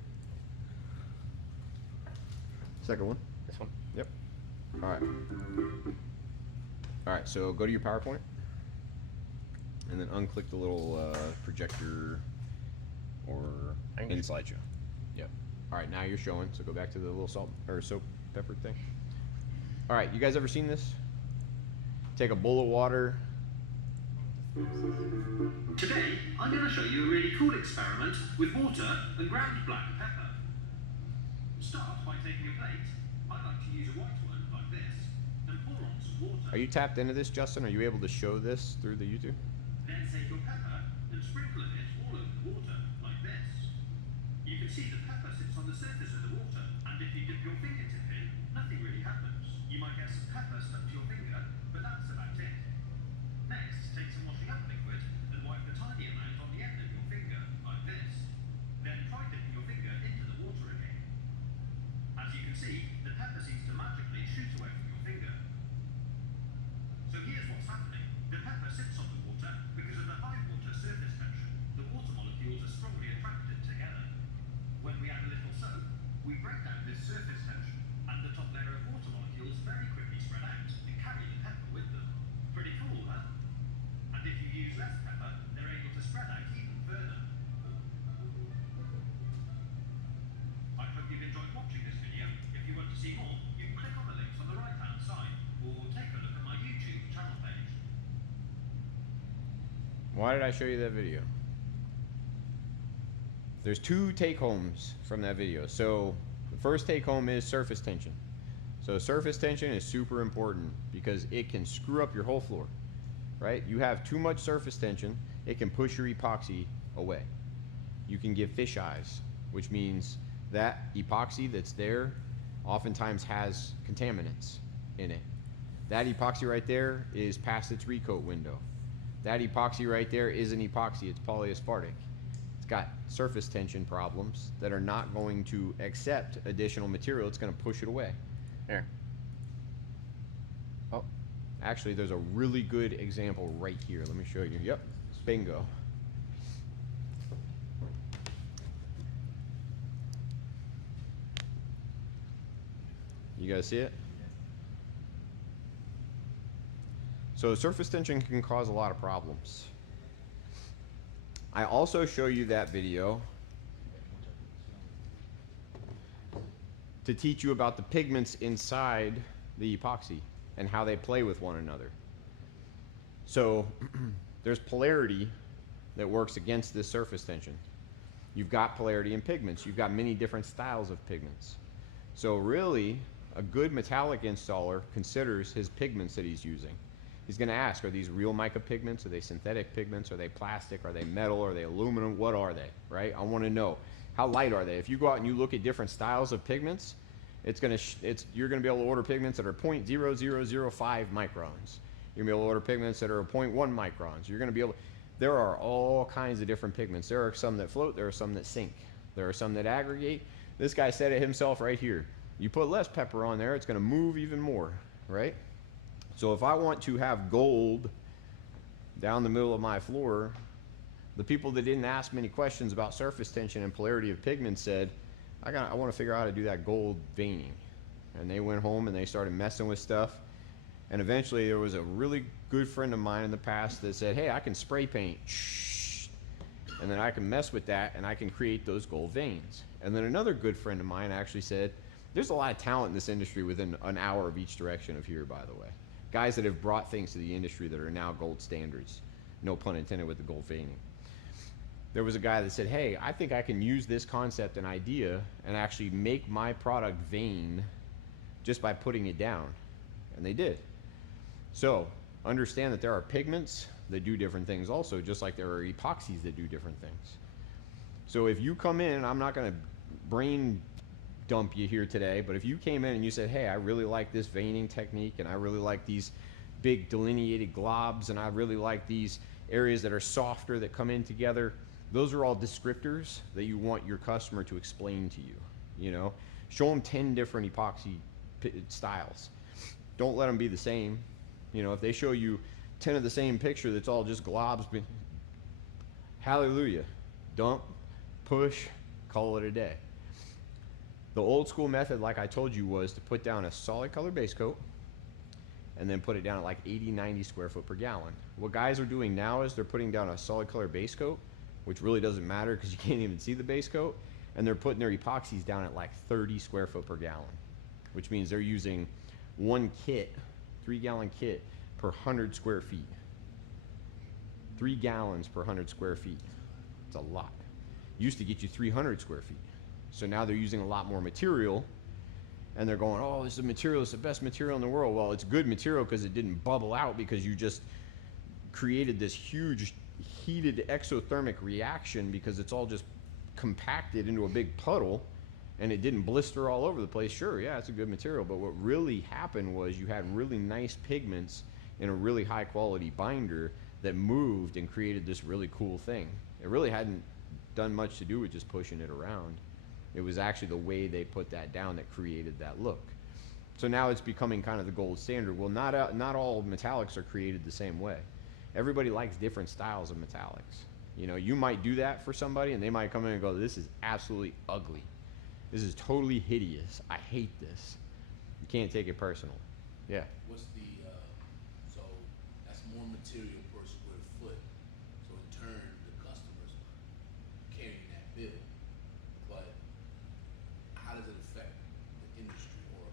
Second one. This one. Yep. All right. All right, so go to your PowerPoint and then unclick the little projector or in slideshow. Yep. All right, now you're showing, so go back to the little salt or soap pepper thing. All right, you guys ever seen this? Take a bowl of water. Today, I'm going to show you a really cool experiment with water and ground black pepper. Start by taking a plate. I like to use a white one like this and pour on some water. Are you tapped into this, Justin? Are you able to show this through the YouTube? Then take your pepper and sprinkle a bit all over the water like this. You can see the pepper sits on the surface of the water, and if you dip your fingertip in, nothing really happens. You might get some pepper stuck to your finger, but that's about it. Next, take some washing up liquid and wipe the tiny amount on the end of your finger, like this. Then try dipping your finger into the water again. As you can see, the pepper seems to magically shoot away from your finger. So here's what's happening. The pepper sits on the water because of the high water surface tension. The water molecules are strongly attracted together. When we add a little soap, we break down this surface tension, and the top layer of water molecules very quickly spread out and carry the pepper with them. Pretty cool, huh? And if you use less pepper, they're able to spread out even further. I hope you've enjoyed watching this video. If you want to see more, you can click on the links on the right-hand side, or take a look at my YouTube channel page. Why did I show you that video? There's two take-homes from that video. So the first take-home is surface tension. So surface tension is super important because it can screw up your whole floor, right? You have too much surface tension, it can push your epoxy away. You can get fish eyes, which means that epoxy that's there oftentimes has contaminants in it. That epoxy right there is past its recoat window. That epoxy right there isn't epoxy, it's polyaspartic. It's got surface tension problems that are not going to accept additional material, it's going to push it away. Here. Oh, actually, there's a really good example right here. Let me show you. Yep, bingo. You guys see it? So surface tension can cause a lot of problems. I also show you that video to teach you about the pigments inside the epoxy and how they play with one another. So there's polarity that works against this surface tension. You've got polarity in pigments. You've got many different styles of pigments. So really, a good metallic installer considers his pigments that he's using. He's going to ask, are these real mica pigments? Are they synthetic pigments? Are they plastic? Are they metal? Are they aluminum? What are they, right? I want to know. How light are they? If you go out and you look at different styles of pigments, you're going to be able to order pigments that are 0.0005 microns. You're going to be able to order pigments that are 0.1 microns. You're going to be able to, there are all kinds of different pigments. There are some that float. There are some that sink. There are some that aggregate. This guy said it himself right here. You put less pepper on there, it's going to move even more, right? So if I want to have gold down the middle of my floor, the people that didn't ask many questions about surface tension and polarity of pigment said, I want to figure out how to do that gold veining. And they went home and they started messing with stuff. And eventually there was a really good friend of mine in the past that said, hey, I can spray paint. Shh. And then I can mess with that and I can create those gold veins. And then another good friend of mine actually said, there's a lot of talent in this industry within an hour of each direction of here, by the way. Guys that have brought things to the industry that are now gold standards. No pun intended with the gold veining. there was a guy that said, hey, I think I can use this concept and idea and actually make my product vein just by putting it down. And they did. So understand that there are pigments that do different things also, just like there are epoxies that do different things. So if you come in, I'm not going to brain dump you here today, but if you came in and you said, hey, I really like this veining technique, and I really like these big delineated globs, and I really like these areas that are softer that come in together, those are all descriptors that you want your customer to explain to you. You know, show them 10 different epoxy styles. Don't let them be the same. You know, if they show you 10 of the same picture that's all just globs, hallelujah, dump, push, call it a day. The old school method, like I told you, was to put down a solid color base coat and then put it down at like 80, 90 square foot per gallon. What guys are doing now is they're putting down a solid color base coat, which really doesn't matter because you can't even see the base coat, and they're putting their epoxies down at like 30 square foot per gallon, which means they're using one kit, 3-gallon kit per 100 square feet. 3 gallons per 100 square feet. It's a lot. Used to get you 300 square feet. So now they're using a lot more material, and they're going, oh, this is material, it's the best material in the world. Well, it's good material because it didn't bubble out because you just created this huge heated exothermic reaction because it's all just compacted into a big puddle, and it didn't blister all over the place. Sure, yeah, it's a good material, but what really happened was you had really nice pigments in a really high quality binder that moved and created this really cool thing. It really hadn't done much to do with just pushing it around. It was actually the way they put that down that created that look. So now it's becoming kind of the gold standard. Well, not all metallics are created the same way. Everybody likes different styles of metallics. You know, you might do that for somebody and they might come in and go, this is absolutely ugly. This is totally hideous. I hate this. You can't take it personal. Yeah. What's the, so that's more material per square foot. So in turn, the customer's carrying that bill. But how does it affect the industry? Or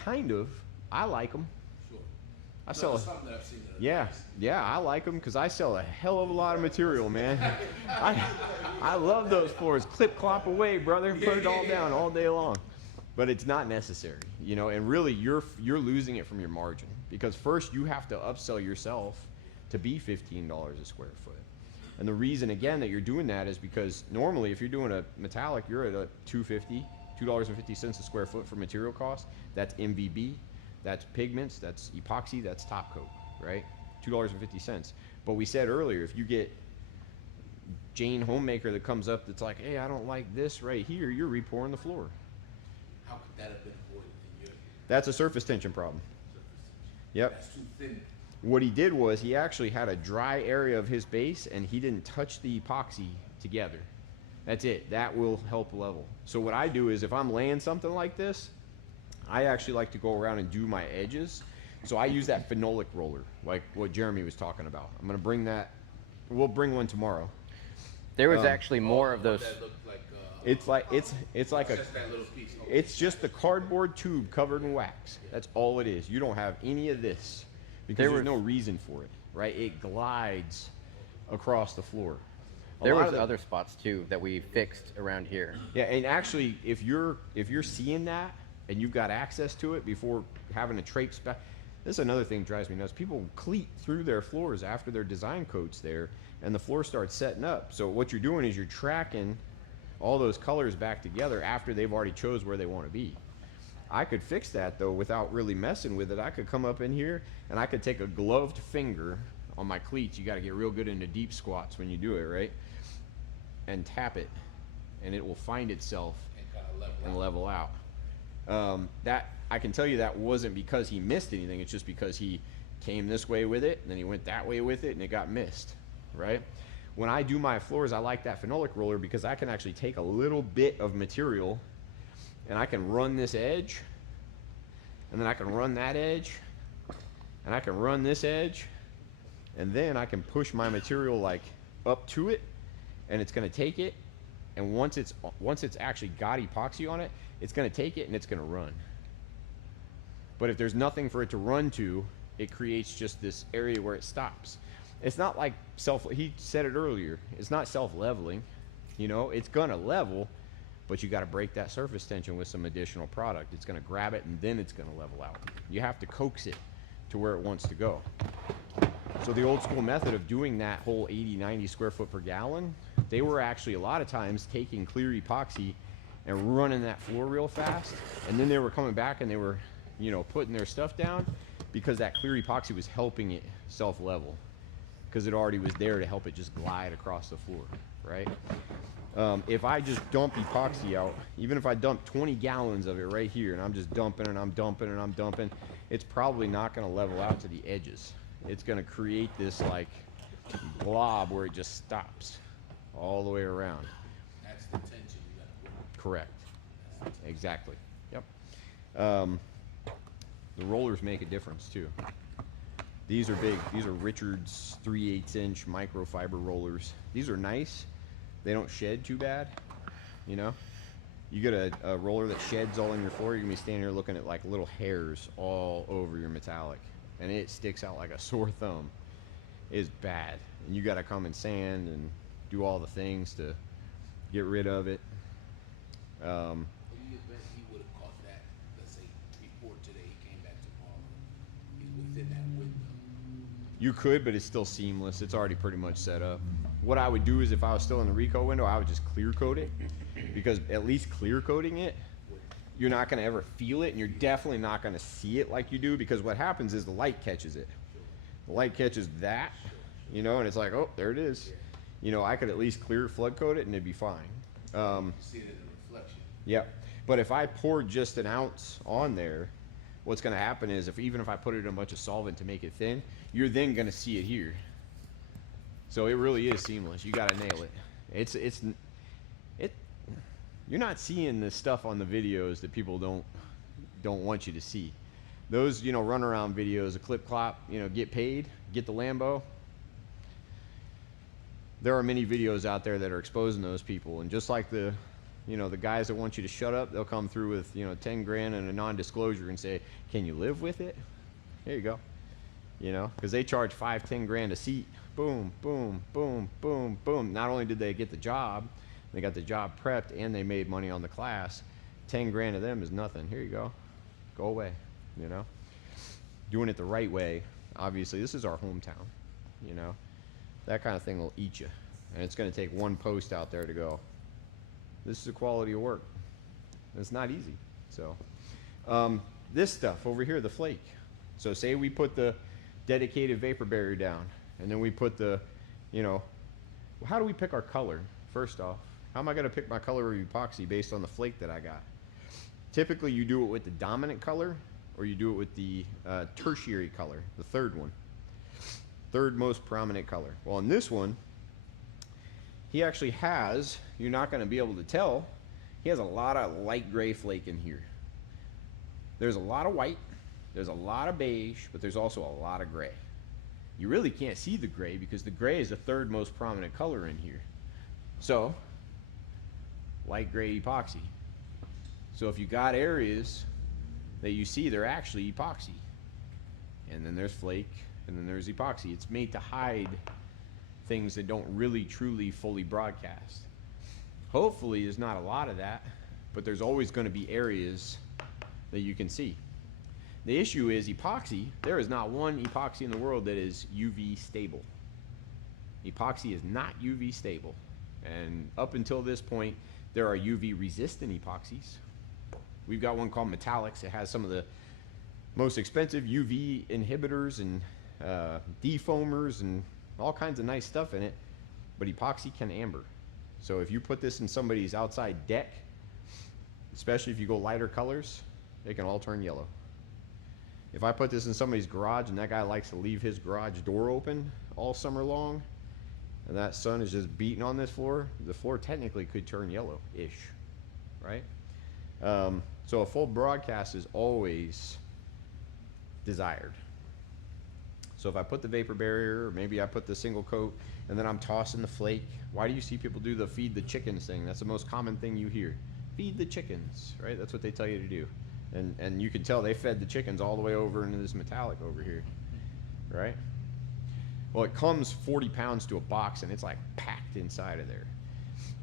Kind of. I like them. sure. I sell It's something that I've seen. Yeah, I like them because I sell a hell of a lot of material, man. I love those floors. Clip, clop away, brother. Put it all down all day long. But it's not necessary, you know. And really, you're losing it from your margin because first you have to upsell yourself to be $15 a square foot. And the reason again that you're doing that is because normally if you're doing a metallic, you're at a $2.50 a square foot for material cost. That's MVB, that's pigments, that's epoxy, that's top coat, right? $2.50. But we said earlier, if you get Jane Homemaker that comes up that's like, hey, I don't like this right here, you're repouring the floor. How could that have been avoided in your That's a surface tension problem. surface? Yep. That's too thin. What he did was he actually had a dry area of his base and he didn't touch the epoxy together. That's it. That will help level. So what I do is if I'm laying something like this, I actually like to go around and do my edges. So I use that phenolic roller, like what Jeremy was talking about. I'm going to bring that. We'll bring one tomorrow. There was actually more of those. That looked like, It's like a, just that little piece. Okay. it's just the cardboard tube covered in wax. That's all it is. You don't have any of this because there's no reason for it, right? It glides across the floor. There was other spots too that we fixed around here. Yeah, and actually, if you're seeing that and you've got access to it before having to traipse back, this is another thing that drives me nuts. People cleat through their floors after their design coats there, and the floor starts setting up. So what you're doing is you're tracking all those colors back together after they've already chose where they want to be. I could fix that though without really messing with it. I could come up in here and I could take a gloved finger on my cleats. You got to get real good into deep squats when you do it, right? And tap it, and it will find itself and level out. That I can tell you that wasn't because he missed anything. It's just because he came this way with it, and then he went that way with it, and it got missed, right? When I do my floors, I like that phenolic roller because I can actually take a little bit of material, and I can run this edge, and then I can run that edge, and I can run this edge, and then I can push my material like up to it, and it's going to take it, and once it's actually got epoxy on it, it's going to take it and it's going to run. But if there's nothing for it to run to, it creates just this area where it stops. It's not like he said it earlier, it's not self-leveling. You know, it's gonna level, but you got to break that surface tension with some additional product. It's gonna grab it and then it's gonna level out. You have to coax it to where it wants to go. So the old school method of doing that whole 80, 90 square foot per gallon, they were actually a lot of times taking clear epoxy and running that floor real fast, and then they were coming back and they were, you know, putting their stuff down because that clear epoxy was helping it self-level, because it already was there to help it just glide across the floor, right? If I just dump epoxy out, even if I dump 20 gallons of it right here, and I'm just dumping and I'm dumping and I'm dumping, it's probably not going to level out to the edges. It's going to create this like blob where it just stops all the way around. That's the tension you got to put. Correct. Exactly. Yep. The rollers make a difference too. These are big. These are Richards 3/8 inch microfiber rollers. These are nice. They don't shed too bad. You know, you get a roller that sheds all in your floor, you're gonna be standing here looking at like little hairs all over your metallic, and it sticks out like a sore thumb. It's bad, and you got to come and sand and do all the things to get rid of it. What do you bet he would have caught that, let's say, before today, he came back tomorrow, he's within that window? You could, but it's still seamless. It's already pretty much set up. What I would do is if I was still in the Rico window, I would just clear coat it, because at least clear coating it, you're not going to ever feel it, and you're definitely not going to see it like you do, because what happens is the light catches it. The light catches that, you know, and it's like, oh, there it is. You know, I could at least clear flood coat it and it'd be fine. You see it in the reflection. Yep. But if I poured just an ounce on there, what's going to happen is even if I put it in a bunch of solvent to make it thin, you're then going to see it here. So it really is seamless. You got to nail it. You're not seeing this stuff on the videos that people don't want you to see. Those, you know, run around videos, a clip clop, you know, get paid, get the Lambo. There are many videos out there that are exposing those people, and just like the, you know, the guys that want you to shut up, they'll come through with, you know, 10 grand and a non-disclosure and say, can you live with it? Here you go. You know, because they charge 5-10 grand a seat. Boom, boom, boom, boom, boom. Not only did they get the job, they got the job prepped, and they made money on the class. 10 grand of them is nothing. Here you go. Go away. You know, doing it the right way. Obviously, this is our hometown. You know, that kind of thing will eat you, and it's going to take one post out there to go, this is the quality of work. It's not easy. So this stuff over here, the flake. So say we put the dedicated vapor barrier down, and then we put the, you know, how do we pick our color? First off, how am I going to pick my color of epoxy based on the flake that I got? Typically you do it with the dominant color, or you do it with the tertiary color, the third one. Third most prominent color. Well, in this one, he actually has, you're not going to be able to tell, he has a lot of light gray flake in here. There's a lot of white, there's a lot of beige, but there's also a lot of gray. You really can't see the gray because the gray is the third most prominent color in here. So, light gray epoxy. So if you got areas that you see, they're actually epoxy. And then there's flake, and then there's epoxy. It's made to hide things that don't really truly fully broadcast. Hopefully there's not a lot of that, but there's always going to be areas that you can see. The issue is epoxy. There is not one epoxy in the world that is UV stable. Epoxy is not UV stable. And up until this point, there are UV resistant epoxies. We've got one called Metallics. It has some of the most expensive UV inhibitors and defoamers and all kinds of nice stuff in it, but epoxy can amber. So if you put this in somebody's outside deck, especially if you go lighter colors, they can all turn yellow. If I put this in somebody's garage and that guy likes to leave his garage door open all summer long, and that sun is just beating on this floor, the floor technically could turn yellow-ish, right? So a full broadcast is always desired. So if I put the vapor barrier, or maybe I put the single coat, and then I'm tossing the flake. Why do you see people do the feed the chickens thing? That's the most common thing you hear. Feed the chickens, right? That's what they tell you to do. And you can tell they fed the chickens all the way over into this metallic over here, right? Well, it comes 40 pounds to a box, and it's like packed inside of there.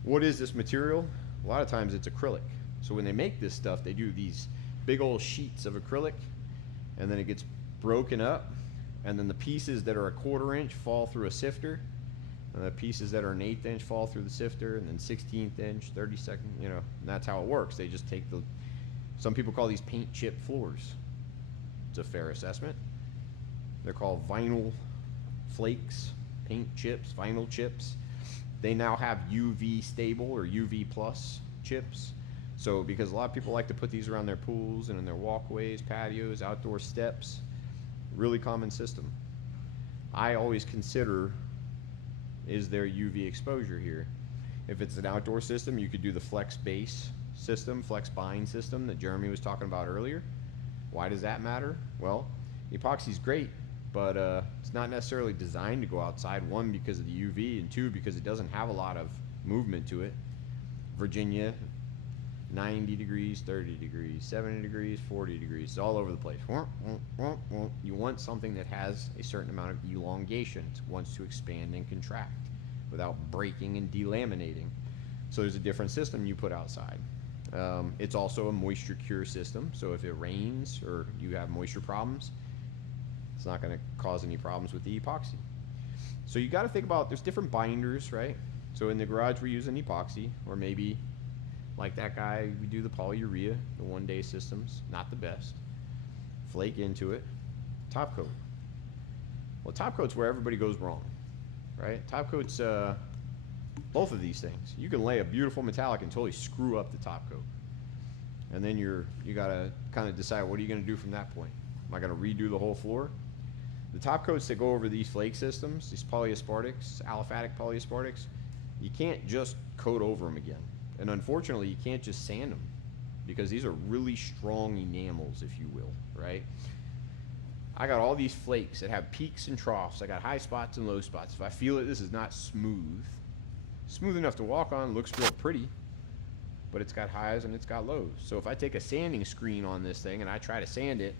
What is this material? A lot of times it's acrylic. So when they make this stuff, they do these big old sheets of acrylic, and then it gets broken up, and then the pieces that are a 1/4 inch fall through a sifter, and the pieces that are an 1/8 inch fall through the sifter, and then 1/16 inch, 32nd, you know, and that's how it works. They just take the, some people call these paint chip floors. It's a fair assessment. They're called vinyl flakes, paint chips, vinyl chips. They now have UV stable or UV plus chips. So because a lot of people like to put these around their pools and in their walkways, patios, outdoor steps, really common system. I always consider, is there UV exposure here? If it's an outdoor system, you could do the flex base system, flex bind system that Jeremy was talking about earlier. Why does that matter? Well, epoxy's great, but it's not necessarily designed to go outside. One, because of the UV, and two, because it doesn't have a lot of movement to it. Virginia, 90 degrees, 30 degrees, 70 degrees, 40 degrees, it's all over the place. You want something that has a certain amount of elongation. It wants to expand and contract without breaking and delaminating. So there's a different system you put outside. It's also a moisture cure system, so if it rains or you have moisture problems, it's not going to cause any problems with the epoxy. So you got to think about, there's different binders, right? So in the garage we're using epoxy, or maybe like that guy, we do the polyurea, the 1-day systems, not the best. Flake into it, top coat. Well, top coat's where everybody goes wrong, right? Top coat's both of these things. You can lay a beautiful metallic and totally screw up the top coat. And then you gotta kind of decide, what are you gonna do from that point? Am I gonna redo the whole floor? The top coats that go over these flake systems, these polyaspartics, aliphatic polyaspartics, you can't just coat over them again. And unfortunately, you can't just sand them, because these are really strong enamels, if you will, right? I got all these flakes that have peaks and troughs. I got high spots and low spots. If I feel that this is not smooth enough to walk on, looks real pretty, but it's got highs and it's got lows. So if I take a sanding screen on this thing and I try to sand it,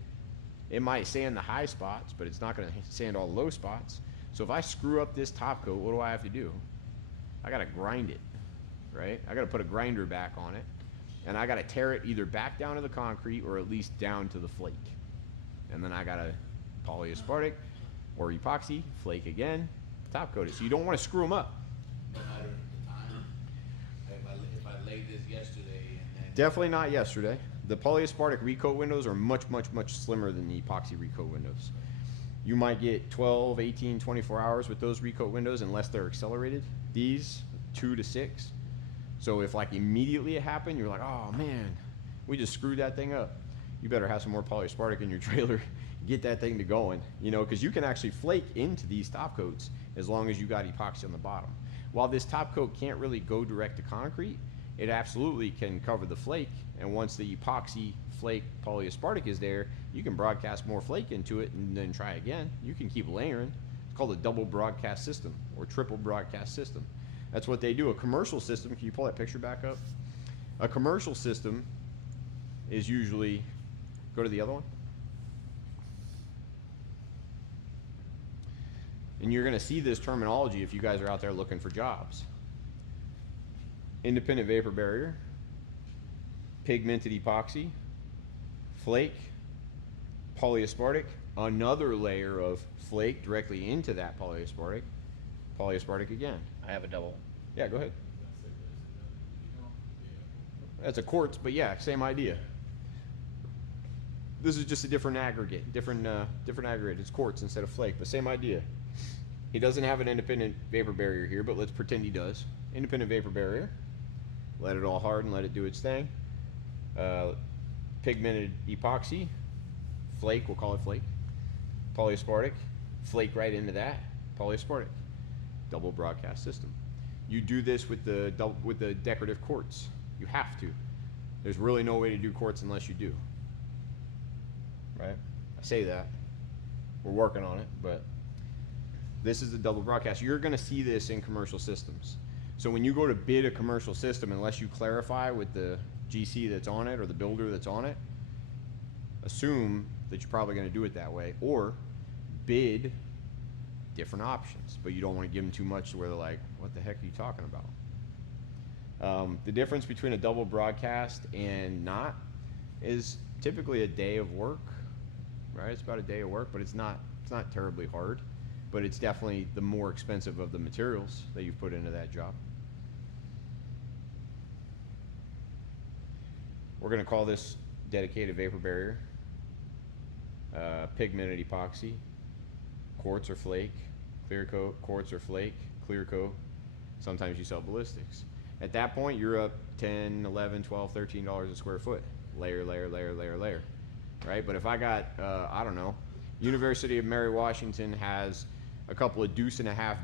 it might sand the high spots, but it's not going to sand all the low spots. So if I screw up this top coat, what do I have to do? I got to grind it, right? I got to put a grinder back on it, and I got to tear it either back down to the concrete or at least down to the flake. And then I got to polyaspartic or epoxy, flake again, top coat it. So you don't want to screw them up. No matter the time. If I laid this yesterday and then Definitely not yesterday. The polyaspartic recoat windows are much slimmer than the epoxy recoat windows. You might get 12, 18, 24 hours with those recoat windows unless they're accelerated. These, 2 to 6. So if like immediately it happened, you're like, oh man, we just screwed that thing up. You better have some more polyaspartic in your trailer, get that thing to going, you know, because you can actually flake into these top coats as long as you got epoxy on the bottom. While this top coat can't really go direct to concrete, it absolutely can cover the flake, and once the epoxy flake polyaspartic is there, you can broadcast more flake into it and then try again. You can keep layering. It's called a double broadcast system or triple broadcast system. That's what they do. A commercial system, can you pull that picture back up? A commercial system is usually, go to the other one. And you're gonna see this terminology if you guys are out there looking for jobs. Independent vapor barrier, pigmented epoxy, flake, polyaspartic, another layer of flake directly into that polyaspartic, polyaspartic again. I have a double. Yeah, go ahead. That's a quartz, but yeah, same idea. This is just a different aggregate, different aggregate. It's quartz instead of flake, but same idea. He doesn't have an independent vapor barrier here, but let's pretend he does. Independent vapor barrier. Let it all harden, let it do its thing. Pigmented epoxy, flake, we'll call it flake. Polyaspartic, flake right into that, polyaspartic. Double broadcast system. You do this with the decorative quartz. You have to. There's really no way to do quartz unless you do. Right? I say that. We're working on it, but this is the double broadcast. You're going to see this in commercial systems. So when you go to bid a commercial system, unless you clarify with the GC that's on it or the builder that's on it, assume that you're probably going to do it that way, or bid different options, but you don't want to give them too much to where they're like, what the heck are you talking about? The difference between a double broadcast and not is typically a day of work, right? It's about a day of work, but it's not terribly hard, but it's definitely the more expensive of the materials that you've put into that job. We're going to call this dedicated vapor barrier, pigmented epoxy, quartz or flake, clear coat, quartz or flake, clear coat. Sometimes you sell ballistics. At that point, you're up $10, $11, $12, $13 a square foot. Layer, layer, layer, layer, layer, right? But if I got, I don't know, University of Mary Washington has a couple of deuce and a half,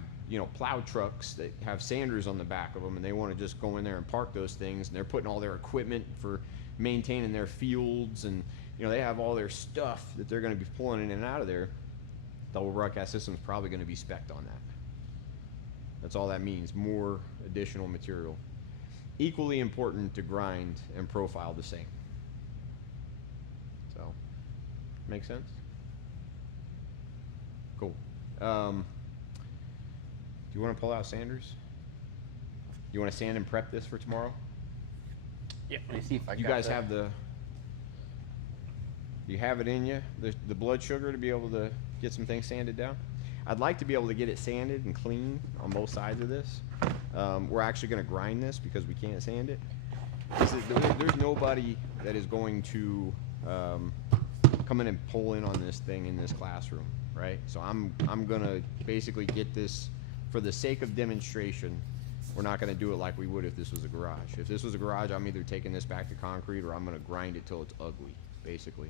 plow trucks that have sanders on the back of them, and they want to just go in there and park those things, and they're putting all their equipment for maintaining their fields, and they have all their stuff that they're going to be pulling in and out of there. Double broadcast system is probably going to be spec'd on that. That's all that means, more additional material. Equally important to grind and profile the same. So, make sense? Cool. Do you want to pull out sanders? You want to sand and prep this for tomorrow? Yeah. Let me see if I You got guys that. have the, you have it in you, the blood sugar to be able to get some things sanded down? I'd like to be able to get it sanded and clean on both sides of this. We're actually going to grind this because we can't sand it. There's nobody that is going to come in and pull in on this thing in this classroom, right? So I'm going to basically get this for the sake of demonstration. We're not going to do it like we would if this was a garage. If this was a garage, I'm either taking this back to concrete or I'm going to grind it till it's ugly, basically,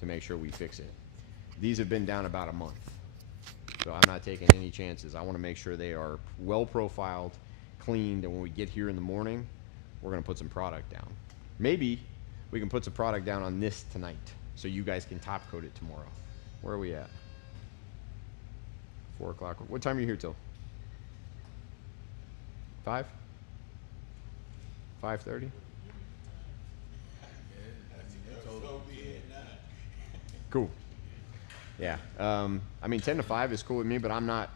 to make sure we fix it. These have been down about a month, so I'm not taking any chances. I want to make sure they are well profiled, cleaned, and when we get here in the morning, we're going to put some product down. Maybe we can put some product down on this tonight so you guys can top coat it tomorrow. Where are we at? 4 o'clock. What time are you here till? 5? 5:30? Cool. Yeah. I mean, 10 to 5 is cool with me, but I'm not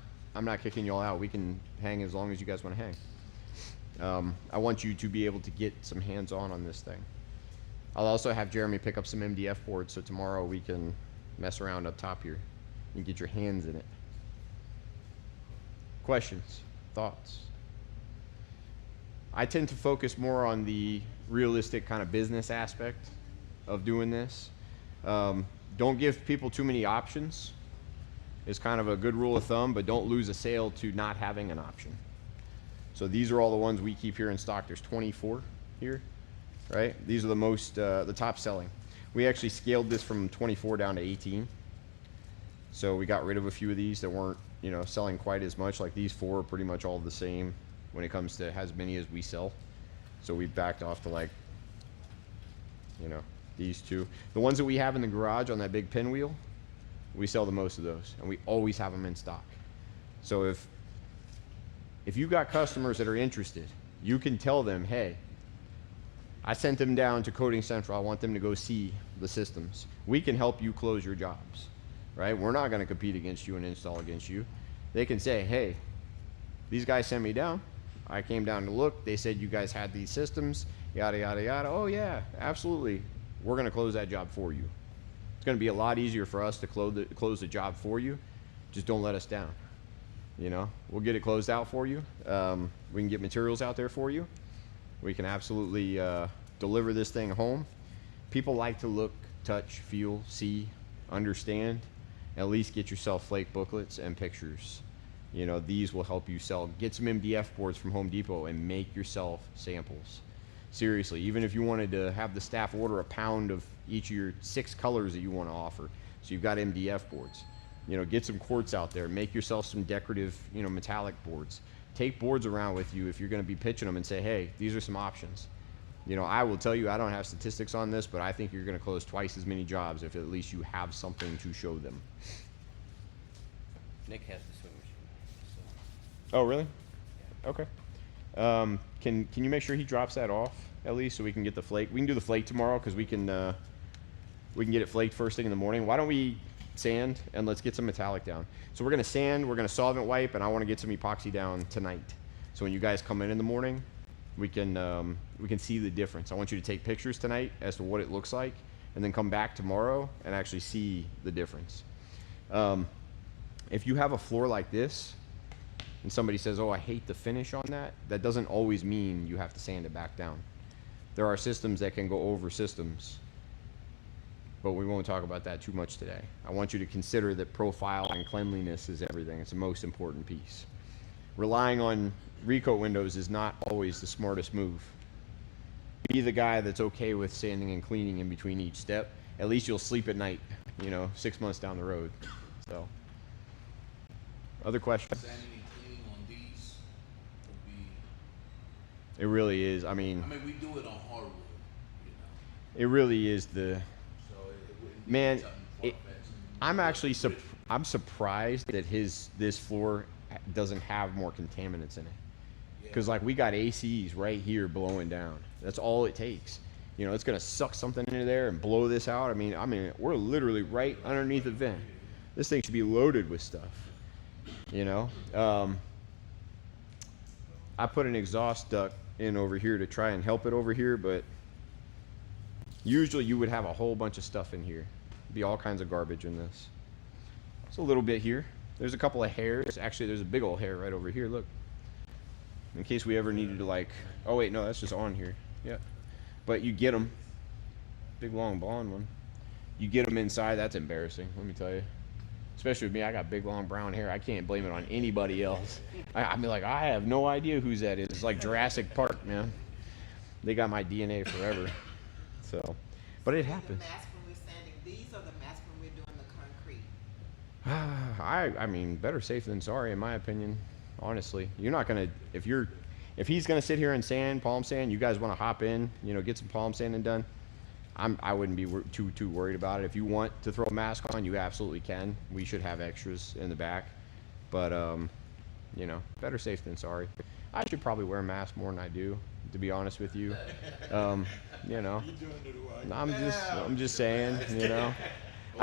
kicking you all out. We can hang as long as you guys want to hang. I want you to be able to get some hands-on this thing. I'll also have Jeremy pick up some MDF boards so tomorrow we can mess around up top here. You can get your hands in it. Questions? Thoughts? I tend to focus more on the realistic kind of business aspect of doing this. Don't give people too many options. It's kind of a good rule of thumb, but don't lose a sale to not having an option. So these are all the ones we keep here in stock. There's 24 here, right? These are the most, the top selling. We actually scaled this from 24 down to 18. So we got rid of a few of these that weren't, selling quite as much. Like these 4 are pretty much all the same when it comes to as many as we sell. So we backed off to like, these 2. The ones that we have in the garage on that big pinwheel, we sell the most of those, and we always have them in stock. So if you got customers that are interested, you can tell them, hey, I sent them down to Coating Central. I want them to go see the systems. We can help you close your jobs, right? We're not going to compete against you and install against you. They can say, hey, these guys sent me down. I came down to look. They said you guys had these systems, yada, yada, yada. Oh, yeah, absolutely. We're going to close that job for you. It's going to be a lot easier for us to close the job for you. Just don't let us down. We'll get it closed out for you. We can get materials out there for you. We can absolutely deliver this thing home. People like to look, touch, feel, see, understand. At least get yourself flake booklets and pictures. These will help you sell. Get some MDF boards from Home Depot and make yourself samples. Seriously, even if you wanted to have the staff order a pound of each of your 6 colors that you want to offer, so you've got MDF boards. Get some quartz out there. Make yourself some decorative, metallic boards. Take boards around with you if you're going to be pitching them and say, hey, these are some options. I will tell you, I don't have statistics on this, but I think you're going to close twice as many jobs if at least you have something to show them. Nick has the sewing machine. Oh, really? Okay. Can you make sure he drops that off at least so we can get the flake? We can do the flake tomorrow because we can get it flaked first thing in the morning. Why don't we sand and let's get some metallic down. So we're gonna sand, we're gonna solvent wipe, and I want to get some epoxy down tonight. So when you guys come in the morning, we can see the difference. I want you to take pictures tonight as to what it looks like, and then come back tomorrow and actually see the difference. If you have a floor like this, and somebody says, "Oh, I hate the finish on that," that doesn't always mean you have to sand it back down. There are systems that can go over systems, but we won't talk about that too much today. I want you to consider that profile and cleanliness is everything. It's the most important piece. Relying on recoat windows is not always the smartest move. Be the guy that's okay with sanding and cleaning in between each step. At least you'll sleep at night, 6 months down the road. So, other questions? Sanding and cleaning on these would be. It really is. I mean, we do it on hardwood, it really is the. so it wouldn't be Man, something it- far-fetched. I'm actually I'm surprised that this floor doesn't have more contaminants in it. Because like we got ACs right here blowing down. That's all it takes. It's gonna suck something into there and blow this out. I mean, we're literally right underneath the vent. This thing should be loaded with stuff. I put an exhaust duct in over here to try and help it over here, but usually you would have a whole bunch of stuff in here. Be all kinds of garbage in this. It's a little bit here. There's a couple of hairs. Actually, there's a big old hair right over here. Look. In case we ever needed to oh wait, no, that's just on here. Yeah. But you get them. Big long blonde one. You get them inside, that's embarrassing, let me tell you. Especially with me, I got big long brown hair. I can't blame it on anybody else. I mean, like, I have no idea whose that is. It's like Jurassic Park, man. They got my DNA forever. So, but it happens. The mask when we're sanding these or the mask when we're doing the concrete? I mean, better safe than sorry, in my opinion. Honestly, you're not gonna if he's gonna sit here and sand, palm sand. You guys want to hop in, get some palm sanding done. I wouldn't be too worried about it. If you want to throw a mask on, you absolutely can. We should have extras in the back, but better safe than sorry. I should probably wear a mask more than I do, to be honest with you. I'm just saying,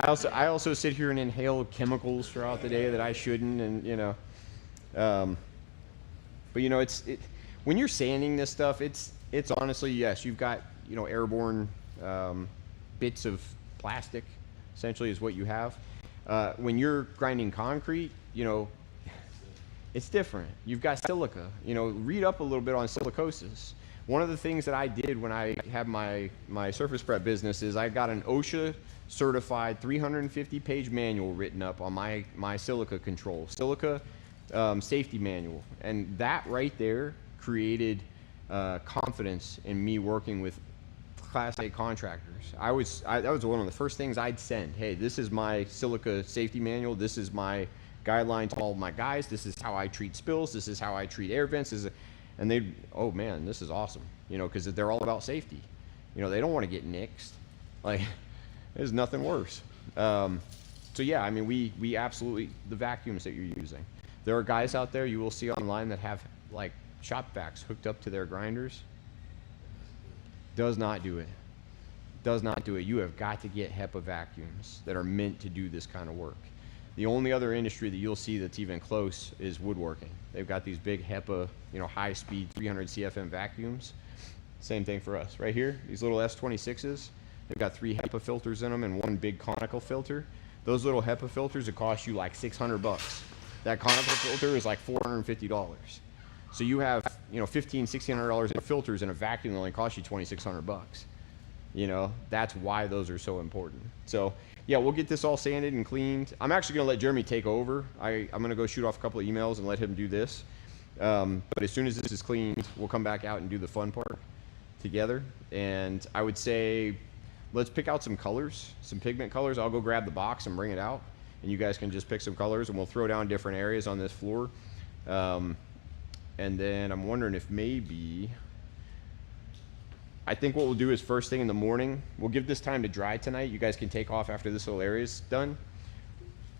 I also sit here and inhale chemicals throughout the day that I shouldn't, and but when you're sanding this stuff, it's honestly, yes, you've got airborne bits of plastic, essentially, is what you have. When you're grinding concrete, it's different. You've got silica. Read up a little bit on silicosis. One of the things that I did when I had my surface prep business is I got an OSHA certified 350-page manual written up on my silica control. Silica safety manual, and that right there created confidence in me working with Class A contractors. That was one of the first things I'd send. Hey, this is my silica safety manual. This is my guideline to all of my guys. This is how I treat spills. This is how I treat air vents. And they, oh man, this is awesome. Because they're all about safety. They don't want to get nixed. Like, there's nothing worse. So yeah, I mean, we absolutely, the vacuums that you're using. There are guys out there you will see online that have like shop vacs hooked up to their grinders. Does not do it. Does not do it. You have got to get HEPA vacuums that are meant to do this kind of work. The only other industry that you'll see that's even close is woodworking. They've got these big HEPA, high-speed 300 CFM vacuums. Same thing for us. Right here, these little S26s, they've got 3 HEPA filters in them and 1 big conical filter. Those little HEPA filters would cost you like $600. That conical filter is like $450. So you have, $1,500, $1,600 in filters in a vacuum that only costs you $2,600. That's why those are so important. So yeah, we'll get this all sanded and cleaned. I'm actually going to let Jeremy take over. I'm going to go shoot off a couple of emails and let him do this. But as soon as this is cleaned, we'll come back out and do the fun part together. And I would say, let's pick out some colors, some pigment colors. I'll go grab the box and bring it out, and you guys can just pick some colors, and we'll throw down different areas on this floor. And then I'm wondering if maybe, I think what we'll do is first thing in the morning, we'll give this time to dry tonight. You guys can take off after this little area is done.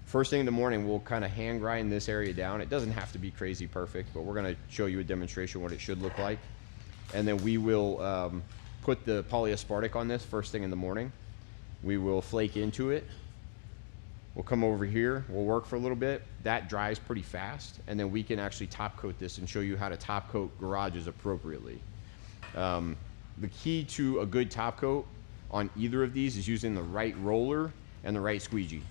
First thing in the morning, we'll kind of hand grind this area down. It doesn't have to be crazy perfect, but we're going to show you a demonstration what it should look like. And then we will put the polyaspartic on this first thing in the morning. We will flake into it. We'll come over here, we'll work for a little bit. That dries pretty fast, and then we can actually top coat this and show you how to top coat garages appropriately. The key to a good top coat on either of these is using the right roller and the right squeegee.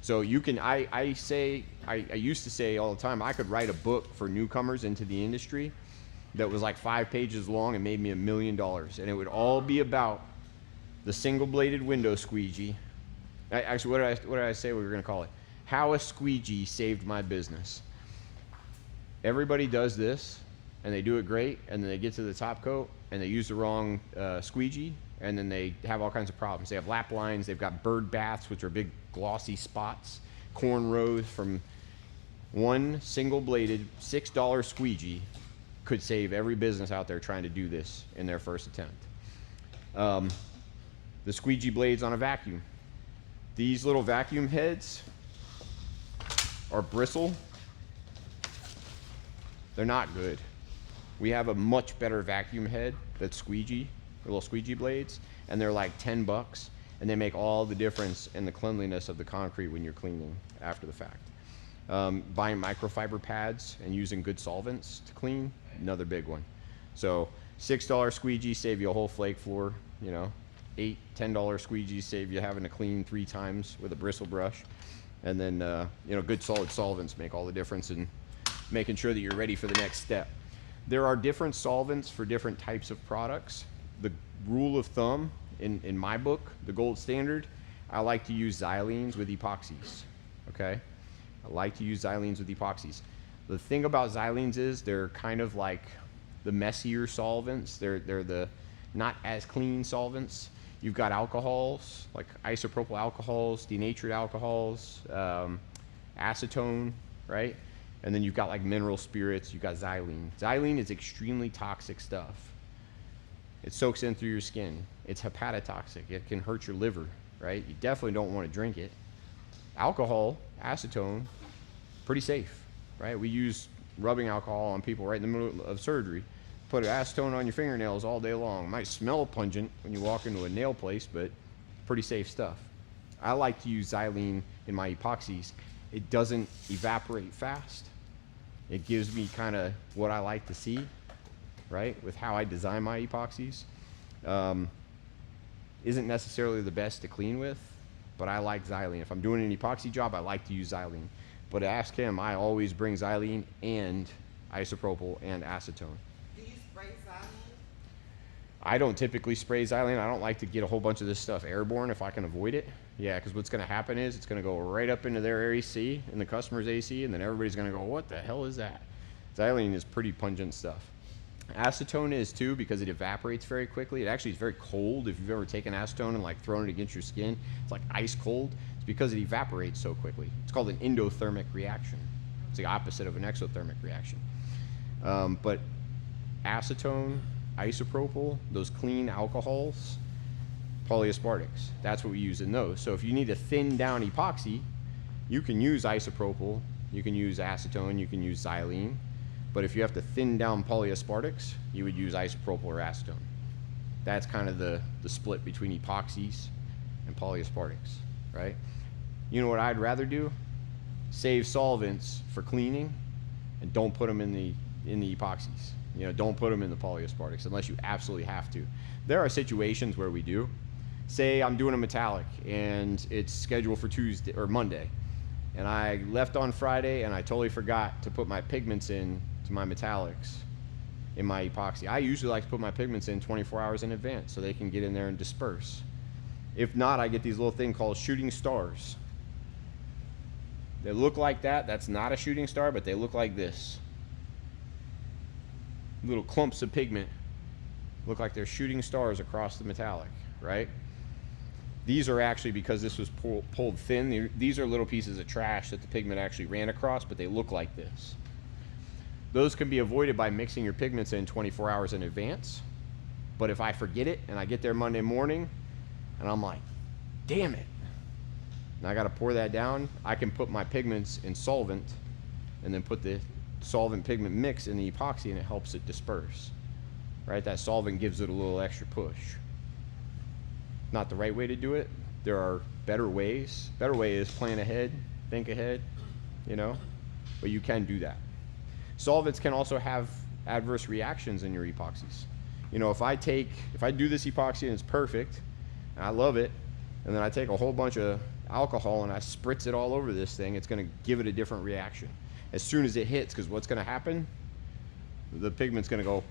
So you can, I used to say all the time, I could write a book for newcomers into the industry that was like 5 pages long and made me $1 million. And it would all be about the single bladed window squeegee. Actually, what did I say we were gonna call it? How a squeegee saved my business. Everybody does this, and they do it great, and then they get to the top coat, and they use the wrong squeegee, and then they have all kinds of problems. They have lap lines, they've got bird baths, which are big glossy spots, cornrows. From one single bladed $6 squeegee could save every business out there trying to do this in their first attempt. The squeegee blades on a vacuum. These little vacuum heads are bristle. They're not good. We have a much better vacuum head that's squeegee, little squeegee blades, and they're like 10 bucks, and they make all the difference in the cleanliness of the concrete when you're cleaning after the fact. Buying microfiber pads and using good solvents to clean, another big one. So $6 squeegee save you a whole flake floor, you know. $8, $10 squeegees save you having to clean 3 times with a bristle brush. And then, you know, good solid solvents make all the difference in making sure that you're ready for the next step. There are different solvents for different types of products. The rule of thumb in my book, the gold standard, I like to use xylenes with epoxies, okay? I like to use xylenes with epoxies. The thing about xylenes is they're kind of like the messier solvents. They're the not as clean solvents. You've got alcohols, like isopropyl alcohols, denatured alcohols, acetone, right? And then you've got like mineral spirits, you've got xylene. Xylene is extremely toxic stuff. It soaks in through your skin. It's hepatotoxic. It can hurt your liver, right? You definitely don't want to drink it. Alcohol, acetone, pretty safe, right? We use rubbing alcohol on people right in the middle of surgery. Put acetone on your fingernails all day long. It might smell pungent when you walk into a nail place, but pretty safe stuff. I like to use xylene in my epoxies. It doesn't evaporate fast. It gives me kind of what I like to see, right, with how I design my epoxies. Isn't necessarily the best to clean with, but I like xylene. If I'm doing an epoxy job, I like to use xylene. But ask him, I always bring xylene and isopropyl and acetone. Do you spray xylene? I don't typically spray xylene. I don't like to get a whole bunch of this stuff airborne if I can avoid it. Yeah, because what's going to happen is it's going to go right up into their AC, in the customer's AC, and then everybody's going to go, what the hell is that? Xylene is pretty pungent stuff. Acetone is too, because it evaporates very quickly. It actually is very cold. If you've ever taken acetone and like thrown it against your skin, it's like ice cold. It's because it evaporates so quickly. It's called an endothermic reaction. It's the opposite of an exothermic reaction. But acetone, isopropyl, those clean alcohols, polyaspartics, that's what we use in those. So if you need to thin down epoxy, you can use isopropyl, you can use acetone, you can use xylene. But if you have to thin down polyaspartics, you would use isopropyl or acetone. That's kind of the split between epoxies and polyaspartics, right? You know what I'd rather do? Save solvents for cleaning and don't put them in the epoxies. You know, don't put them in the polyaspartics unless you absolutely have to. There are situations where we do. Say I'm doing a metallic and it's scheduled for Tuesday or Monday, and I left on Friday and I totally forgot to put my pigments in to my metallics in my epoxy. I usually like to put my pigments in 24 hours in advance so they can get in there and disperse. If not, I get these little thing called shooting stars. They look like that. That's not a shooting star, but they look like this. Little clumps of pigment look like they're shooting stars across the metallic, right? These are actually, because this was pulled thin, these are little pieces of trash that the pigment actually ran across, but they look like this. Those can be avoided by mixing your pigments in 24 hours in advance. But if I forget it and I get there Monday morning and I'm like, damn it, and I got to pour that down, I can put my pigments in solvent and then put the solvent pigment mix in the epoxy, and it helps it disperse, right? That solvent gives it a little extra push. Not the right way to do it, there are better ways. Better way is plan ahead, think ahead, you know, but you can do that. Solvents can also have adverse reactions in your epoxies. You know, if I do this epoxy and it's perfect, and I love it, and then I take a whole bunch of alcohol and I spritz it all over this thing, it's going to give it a different reaction as soon as it hits, because what's going to happen, the pigment's going to go,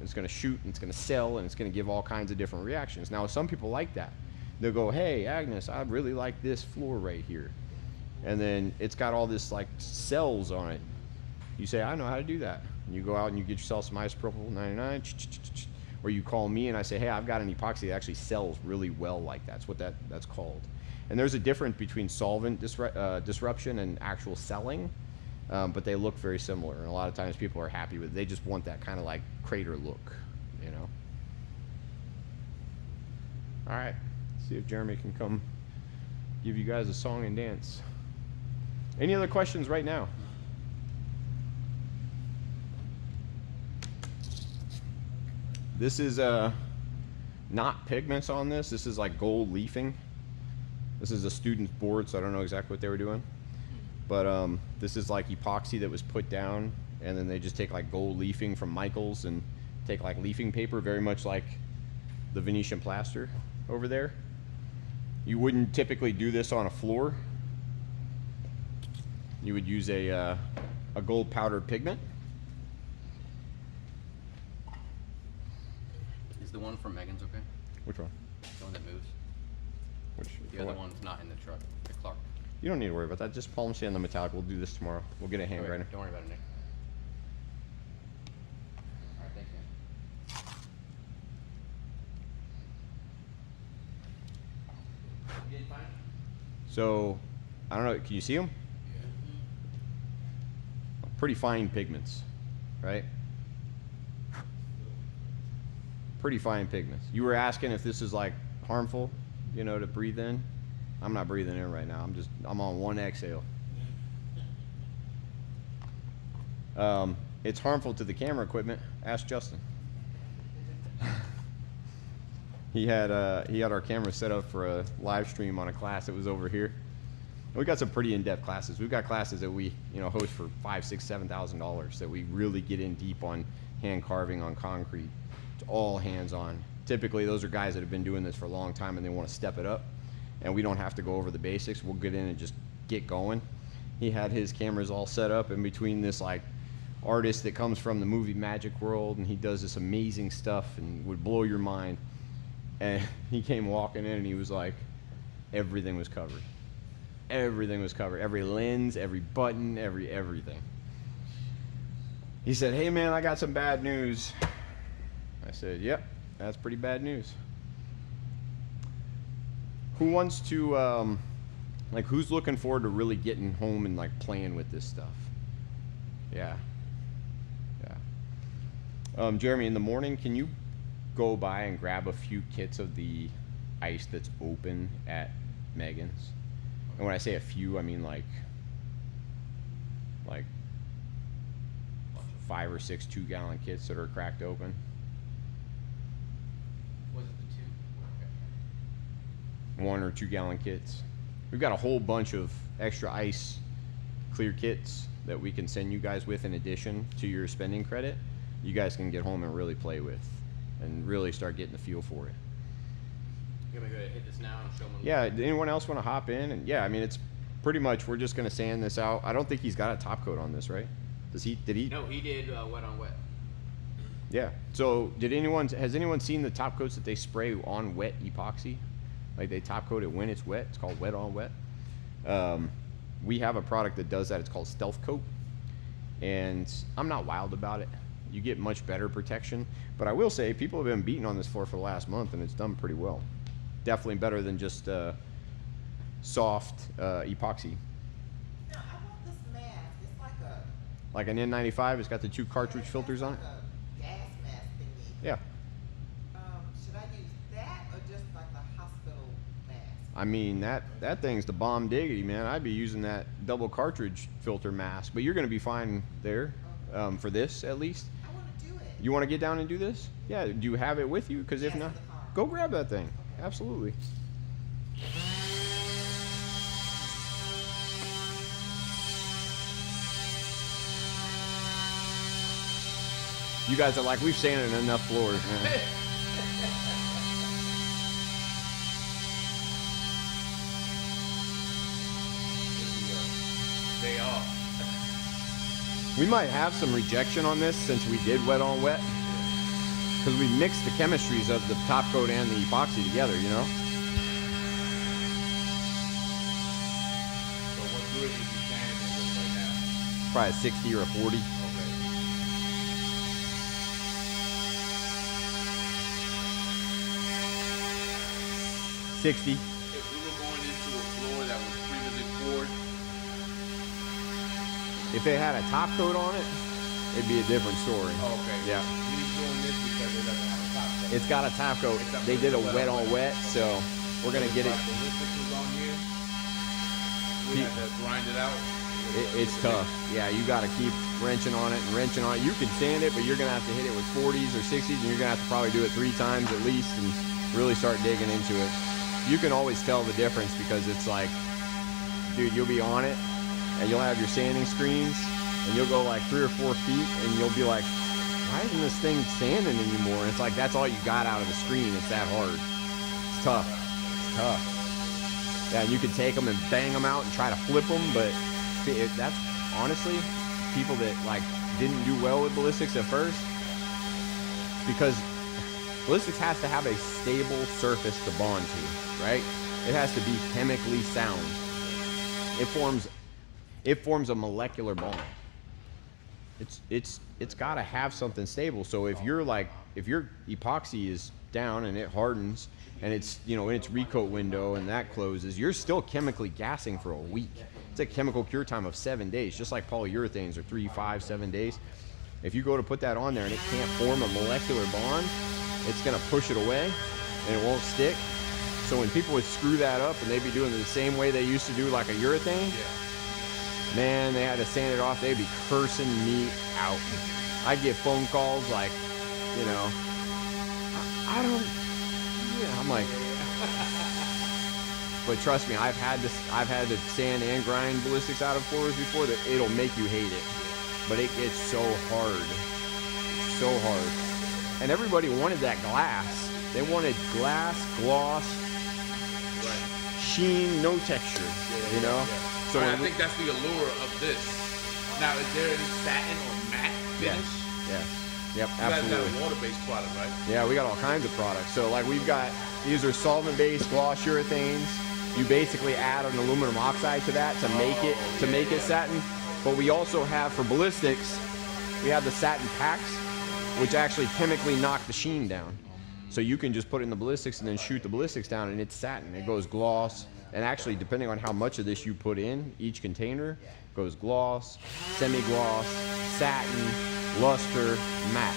it's going to shoot, and it's going to sell, and it's going to give all kinds of different reactions. Now, some people like that. They'll go, hey, Agnes, I really like this floor right here. And then it's got all this like cells on it. You say, I know how to do that. And you go out and you get yourself some isopropyl 99, or you call me and I say, hey, I've got an epoxy that actually sells really well like that. That's what that's called. And there's a difference between solvent disruption and actual selling, but they look very similar. And a lot of times people are happy with it. They just want that kind of like crater look, you know. All right, see if Jeremy can come give you guys a song and dance. Any other questions right now? This is not pigments on this. This is like gold leafing. This is a student's board, so I don't know exactly what they were doing. But this is like epoxy that was put down, and then they just take like gold leafing from Michael's and take like leafing paper, very much like the Venetian plaster over there. You wouldn't typically do this on a floor. You would use a gold powdered pigment. Is the one from Meghan's okay? Which one? The one that moves? Which? The for other what? one's not in the truck. The Clark. You don't need to worry about that. Just palm sand the metallic. We'll do this tomorrow. We'll get a hand grinder. Don't worry about it, Nick. All right, thanks, man. You did fine? So, I don't know. Can you see them? Pretty fine pigments, right? Pretty fine pigments. You were asking if this is like harmful, you know, to breathe in. I'm not breathing in right now. I'm on one exhale. It's harmful to the camera equipment. Ask Justin. He had our camera set up for a live stream on a class that was over here. We got some pretty in-depth classes. We've got classes that we, you know, host for $5,000, $6,000, $7,000 that we really get in deep on hand carving on concrete. It's all hands-on. Typically, those are guys that have been doing this for a long time and they want to step it up. And we don't have to go over the basics. We'll get in and just get going. He had his cameras all set up in between this like artist that comes from the movie magic world, and he does this amazing stuff and would blow your mind. And he came walking in and he was like, everything was covered. Everything was covered. Every lens, every button, everything. He said, hey man, I got some bad news. I said, yep, that's pretty bad news. Who wants to, like, who's looking forward to really getting home and like playing with this stuff? Yeah. Yeah. Jeremy, in the morning, can you go by and grab a few kits of the ice that's open at Meghan's? And when I say a few, I mean like 5 or 6 2-gallon kits that are cracked open. Was it the 2? 1 or 2-gallon kits. We've got a whole bunch of extra ice clear kits that we can send you guys with in addition to your spending credit. You guys can get home and really play with and really start getting the feel for it. You want me to go ahead and hit this now and show them? Yeah, anyone else want to hop in? And yeah, I mean, it's pretty much, we're just going to sand this out. I don't think he's got a top coat on this, right? Did he? No, he did wet on wet. Yeah. So has anyone seen the top coats that they spray on wet epoxy? Like they top coat it when it's wet. It's called wet on wet. We have a product that does that. It's called Stealth Coat. And I'm not wild about it. You get much better protection. But I will say, people have been beating on this floor for the last month, and it's done pretty well. Definitely better than just soft epoxy. Now, I want this mask. It's Like like an N95, it's got the 2 cartridge it's filters on it. like a gas mask thingy. Yeah. Should I use that or just like a hospital mask? I mean, that thing's the bomb diggity, man. I'd be using that double cartridge filter mask, but you're going to be fine there for this at least. I want to do it. You want to get down and do this? Yeah. Do you have it with you? Because if Yes, not, in the car. go grab that thing. Absolutely. You guys are like, we've sanded enough floors, man. Day off. We might have some rejection on this since we did wet on wet. Because we mixed the chemistries of the top coat and the epoxy together, you know? So what grit is you sanding it with right now? Probably a 60 or a 40. Okay. 60. If we were going into a floor that was previously poured, If it had a top coat on it, it'd be a different story. oh, okay. Yeah. He's doing this because it doesn't have a top coat. It's got a top coat. They did a wet on wet, so we're gonna get it. Like ballistics was on here. We had to grind it out. It's tough. Yeah, you got to keep wrenching on it and wrenching on it. You can sand it, but you're gonna have to hit it with 40s or 60s, and you're gonna have to probably do it 3 times at least, and really start digging into it. You can always tell the difference because it's like, dude, you'll be on it, and you'll have your sanding screens, and you'll go like 3 or 4 feet, and you'll be like, why isn't this thing sanding anymore? And it's like, that's all you got out of the screen. It's that hard. It's tough. It's tough. Yeah, and you can take them and bang them out and try to flip them, but that's honestly people that like didn't do well with ballistics at first, because ballistics has to have a stable surface to bond to, right? It has to be chemically sound. It forms a molecular bond. It's got to have something stable. So if your epoxy is down and it hardens and it's, you know, in its recoat window and that closes, you're still chemically gassing for a week. It's a chemical cure time of 7 days, just like polyurethanes are 3, 5, 7 days. If you go to put that on there and it can't form a molecular bond, it's gonna push it away and it won't stick. So when people would screw that up and they'd be doing it the same way they used to do like a urethane, man, they had to sand it off. They'd be cursing me out. I'd get phone calls like, you know, I don't, yeah, I'm like, but trust me, I've had to sand and grind ballistics out of floors before that it'll make you hate it. But it gets so hard. It's so hard. And everybody wanted that glass. They wanted glass, gloss, sheen, no texture, you know? So I think that's the allure of this. Now, is there any satin or matte finish? Yeah. Yep, You guys absolutely. got a water-based product, right? Yeah, we got all kinds of products. So like we've got, these are solvent-based gloss urethanes. You basically add an aluminum oxide to that to make it satin. But we also have, for ballistics, we have the satin packs, which actually chemically knock the sheen down. So you can just put it in the ballistics and then shoot the ballistics down and it's satin. It goes gloss. And actually, depending on how much of this you put in each container, goes gloss, semi-gloss, satin, luster, matte.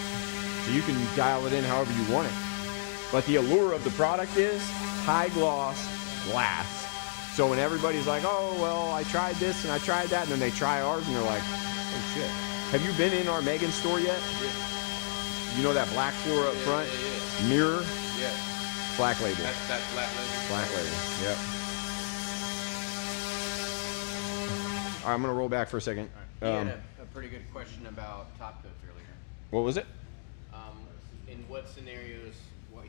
So you can dial it in however you want it. But the allure of the product is high gloss glass. So when everybody's like, oh, well, I tried this and I tried that, and then they try ours and they're like, oh shit. Have you been in our Meghan store yet? Yeah. You know that black floor up front? Mirror? Yeah. Black label. That's black label? Black label, yep. All right, I'm gonna roll back for a second. You had a pretty good question about top coats earlier. What was it? In what scenarios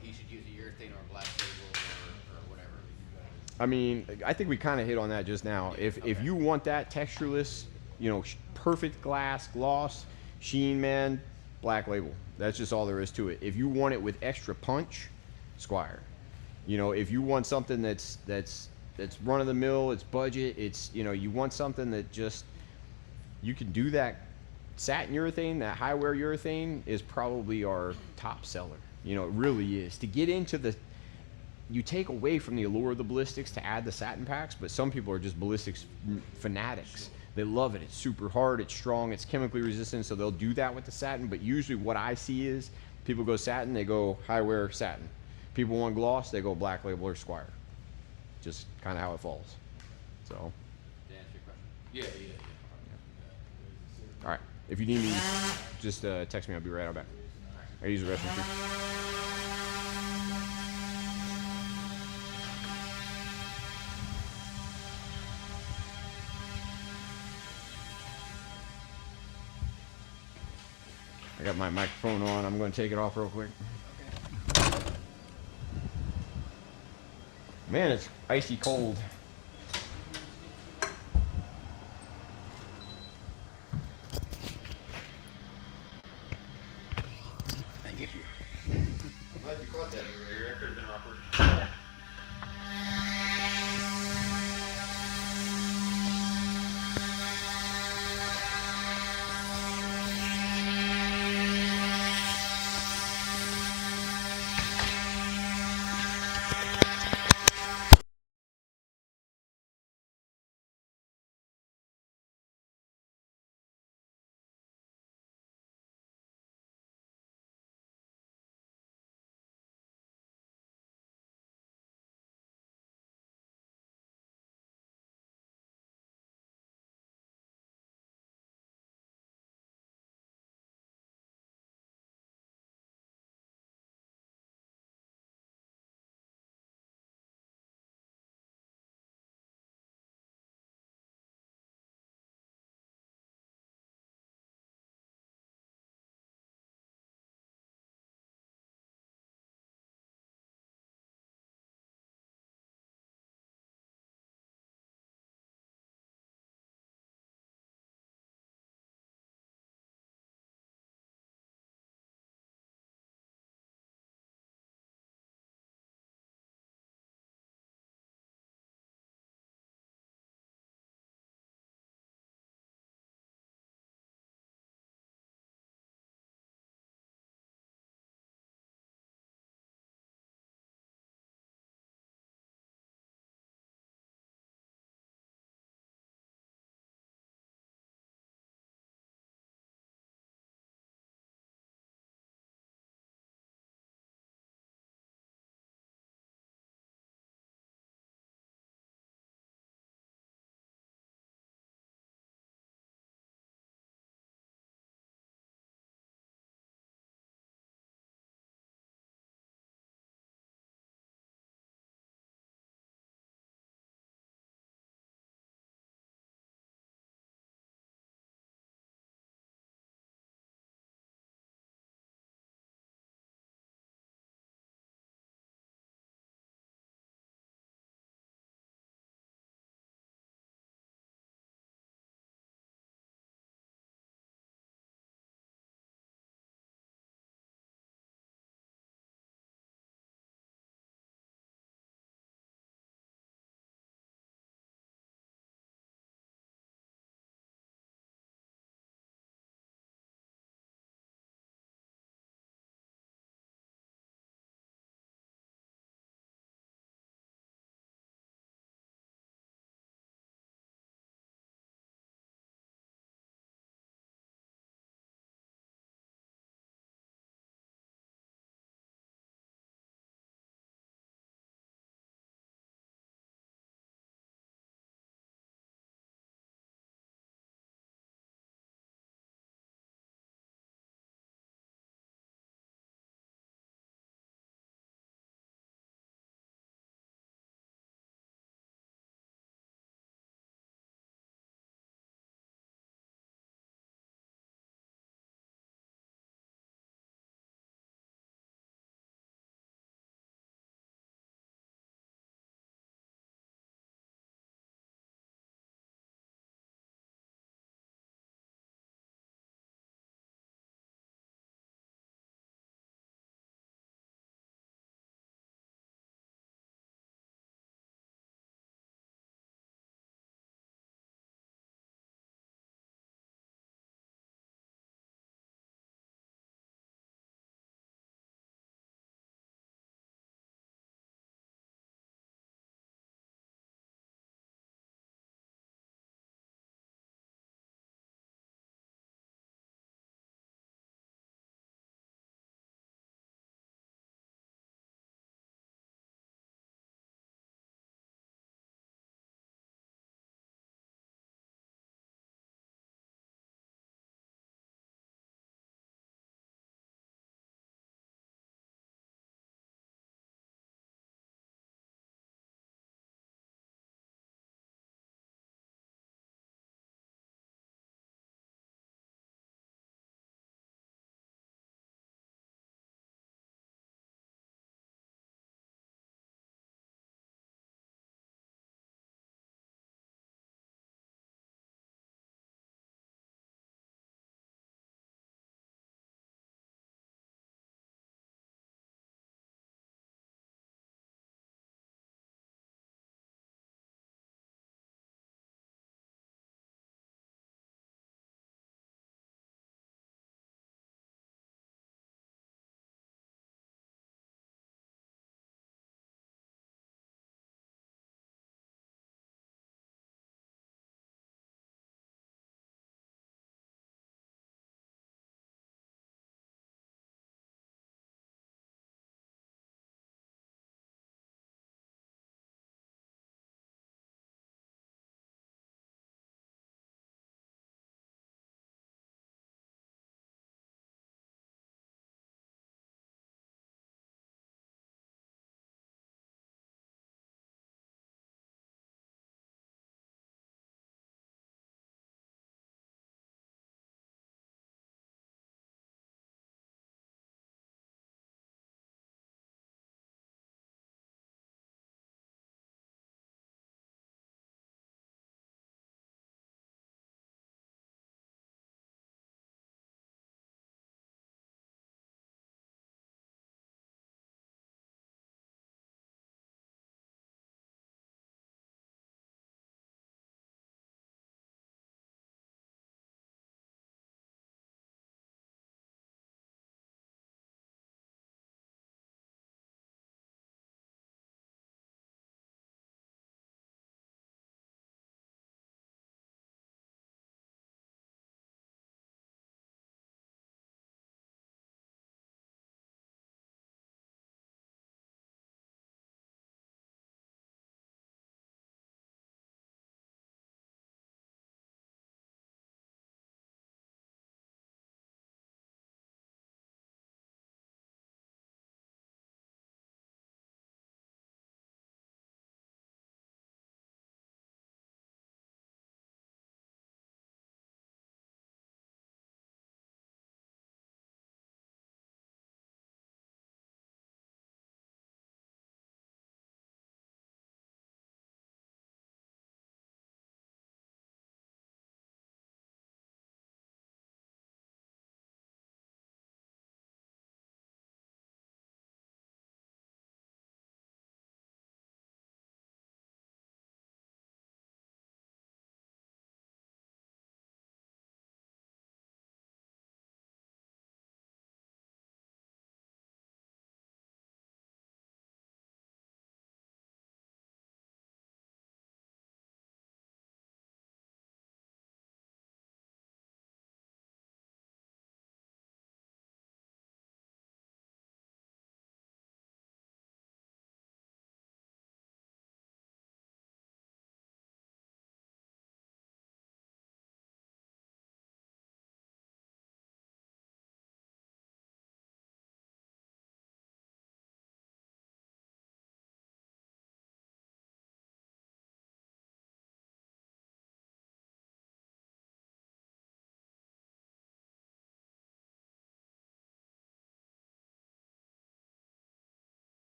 he should use a urethane or a black label or whatever? I mean, I think we kind of hit on that just now. If you want that textureless, you know, perfect glass, gloss, sheen, man, black label. That's just all there is to it. If you want it with extra punch, Squire. You know, if you want something that's run of the mill, it's budget, it's, you know, you want something that just, you can do that. Satin urethane, that high wear urethane is probably our top seller. You know, it really is. To get into the, you take away from the allure of the ballistics to add the satin packs, but some people are just ballistics fanatics. They love it. It's super hard, it's strong, it's chemically resistant, so they'll do that with the satin. But usually what I see is people go satin, they go high wear satin. People want gloss, they go black label or Squire. Just kind of how it falls. So. To answer your question. Yeah. All right. If you need me, just text me. I'll be right back. I use the restroom too. I got my microphone on. I'm going to take it off real quick. Man, it's icy cold. Thank you. I'm glad you caught that. That could have been awkward.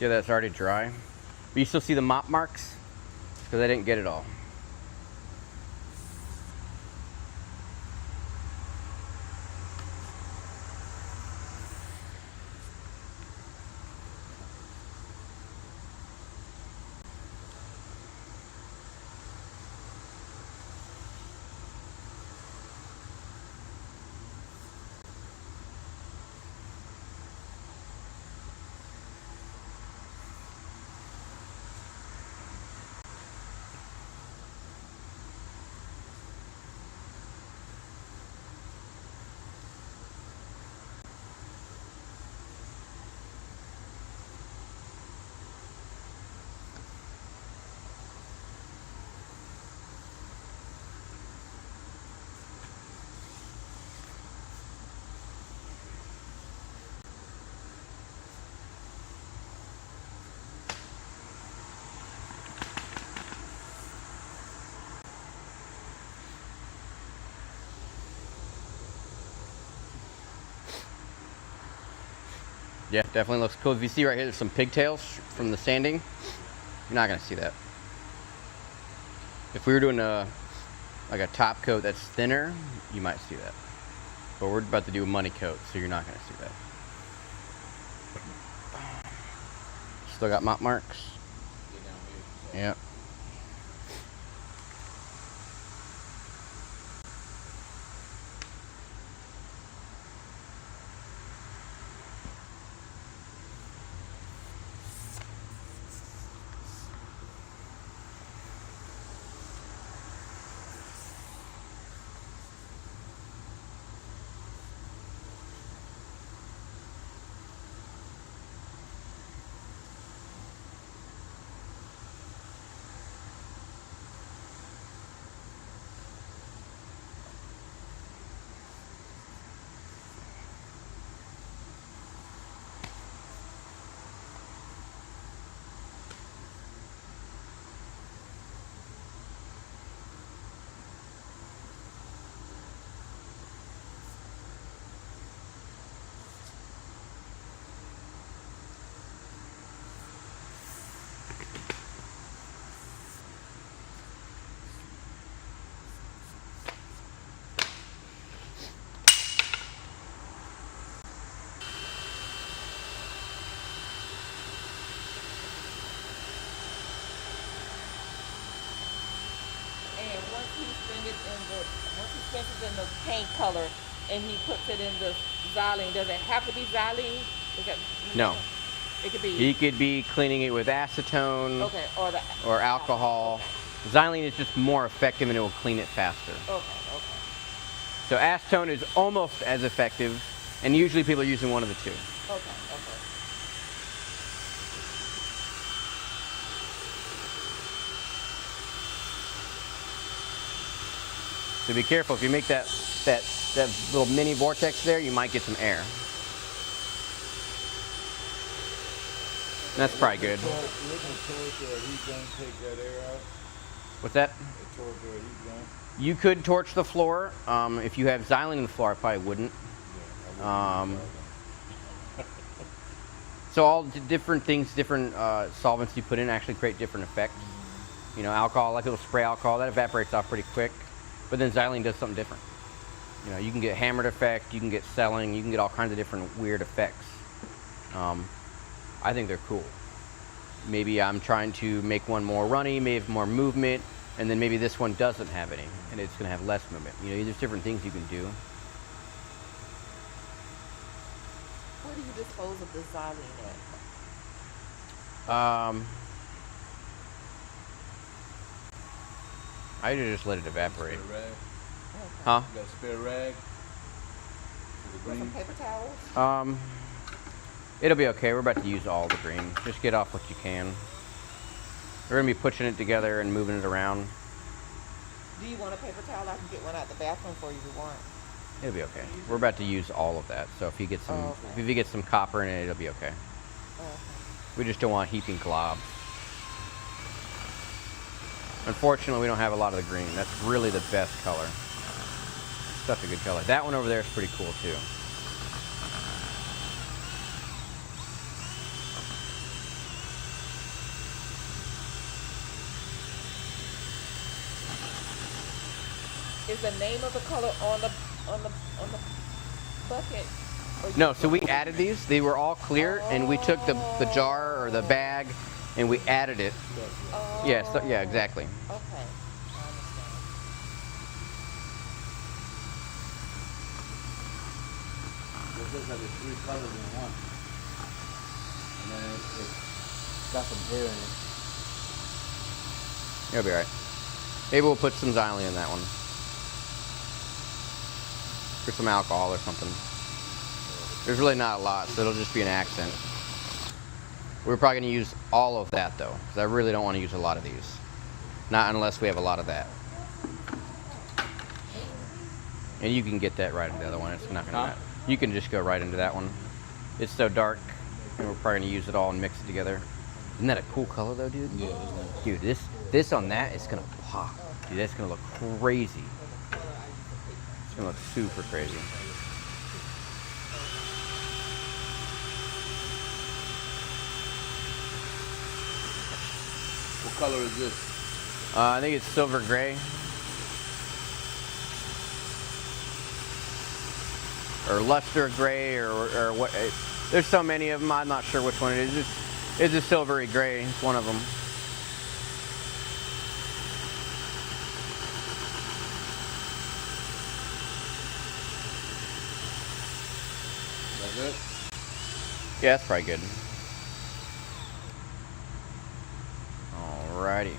See how that's already dry? But you still see the mop marks? Because I didn't get it all. Yeah, definitely looks cool. If you see right here, there's some pigtails from the sanding. You're not gonna see that. If we were doing like a top coat that's thinner, you might see that. But we're about to do a money coat, so you're not gonna see that. Still got mop marks. Get down here. Yeah. And once he spends it in the paint color and he puts it in the xylene, does it have to be xylene? Is that, No. It could be. He could be cleaning it with acetone Okay, or alcohol. Xylene is just more effective and it will clean it faster. Okay. So acetone is almost as effective, and usually people are using one of the two. Okay. So be careful, if you make that little mini vortex there, you might get some air. That's probably good. What's that? You could torch the floor. If you have xylene in the floor, I probably wouldn't. So all different things, different solvents you put in actually create different effects. You know, alcohol, like a little spray alcohol, that evaporates off pretty quick. But then xylene does something different. You know, you can get hammered effect, you can get selling, you can get all kinds of different weird effects. I think they're cool. Maybe I'm trying to make one more runny, maybe more movement, and then maybe this one doesn't have any, and it's going to have less movement. You know, there's different things you can do. Where do you dispose of the xylene at? I just let it evaporate. Spare rag. Huh? You got a spare rag? For the With some green? paper towels? It'll be okay. We're about to use all the green. Just get off what you can. We're going to be pushing it together and moving it around. Do you want a paper towel? I can get one out the bathroom for you if you want. It'll be okay. We're about to use all of that. So if you get some, if you get some copper in it, it'll be okay. We just don't want heaping globs. Unfortunately, we don't have a lot of the green. That's really the best color. Such a good color. That one over there is pretty cool too. is the name of the color on the bucket? Or No, so we added these. They were all clear, and we took the jar or the bag, and we added it. Oh, Yeah, so, yeah, exactly. Okay, I understand. It looks like it's 3 colors in one. And then it's got some hair in it. You'll be all right. Maybe we'll put some xylene in that one. Or some alcohol or something. There's really not a lot, so it'll just be an accent. We're probably going to use all of that, though, because I really don't want to use a lot of these. Not unless we have a lot of that. And you can get that right into the other one. It's not going to matter. You can just go right into that one. It's so dark, and we're probably going to use it all and mix it together. Isn't that a cool color, though, dude? Yeah, it's nice. Dude, this on that is going to pop. Dude, that's going to look crazy. It's going to look super crazy. What color is this? I think it's silver gray. Or luster gray, or what. There's so many of them, I'm not sure which one it is. It's a silvery gray. It's one of them. Is that good? Yeah, that's probably good. Alrighty.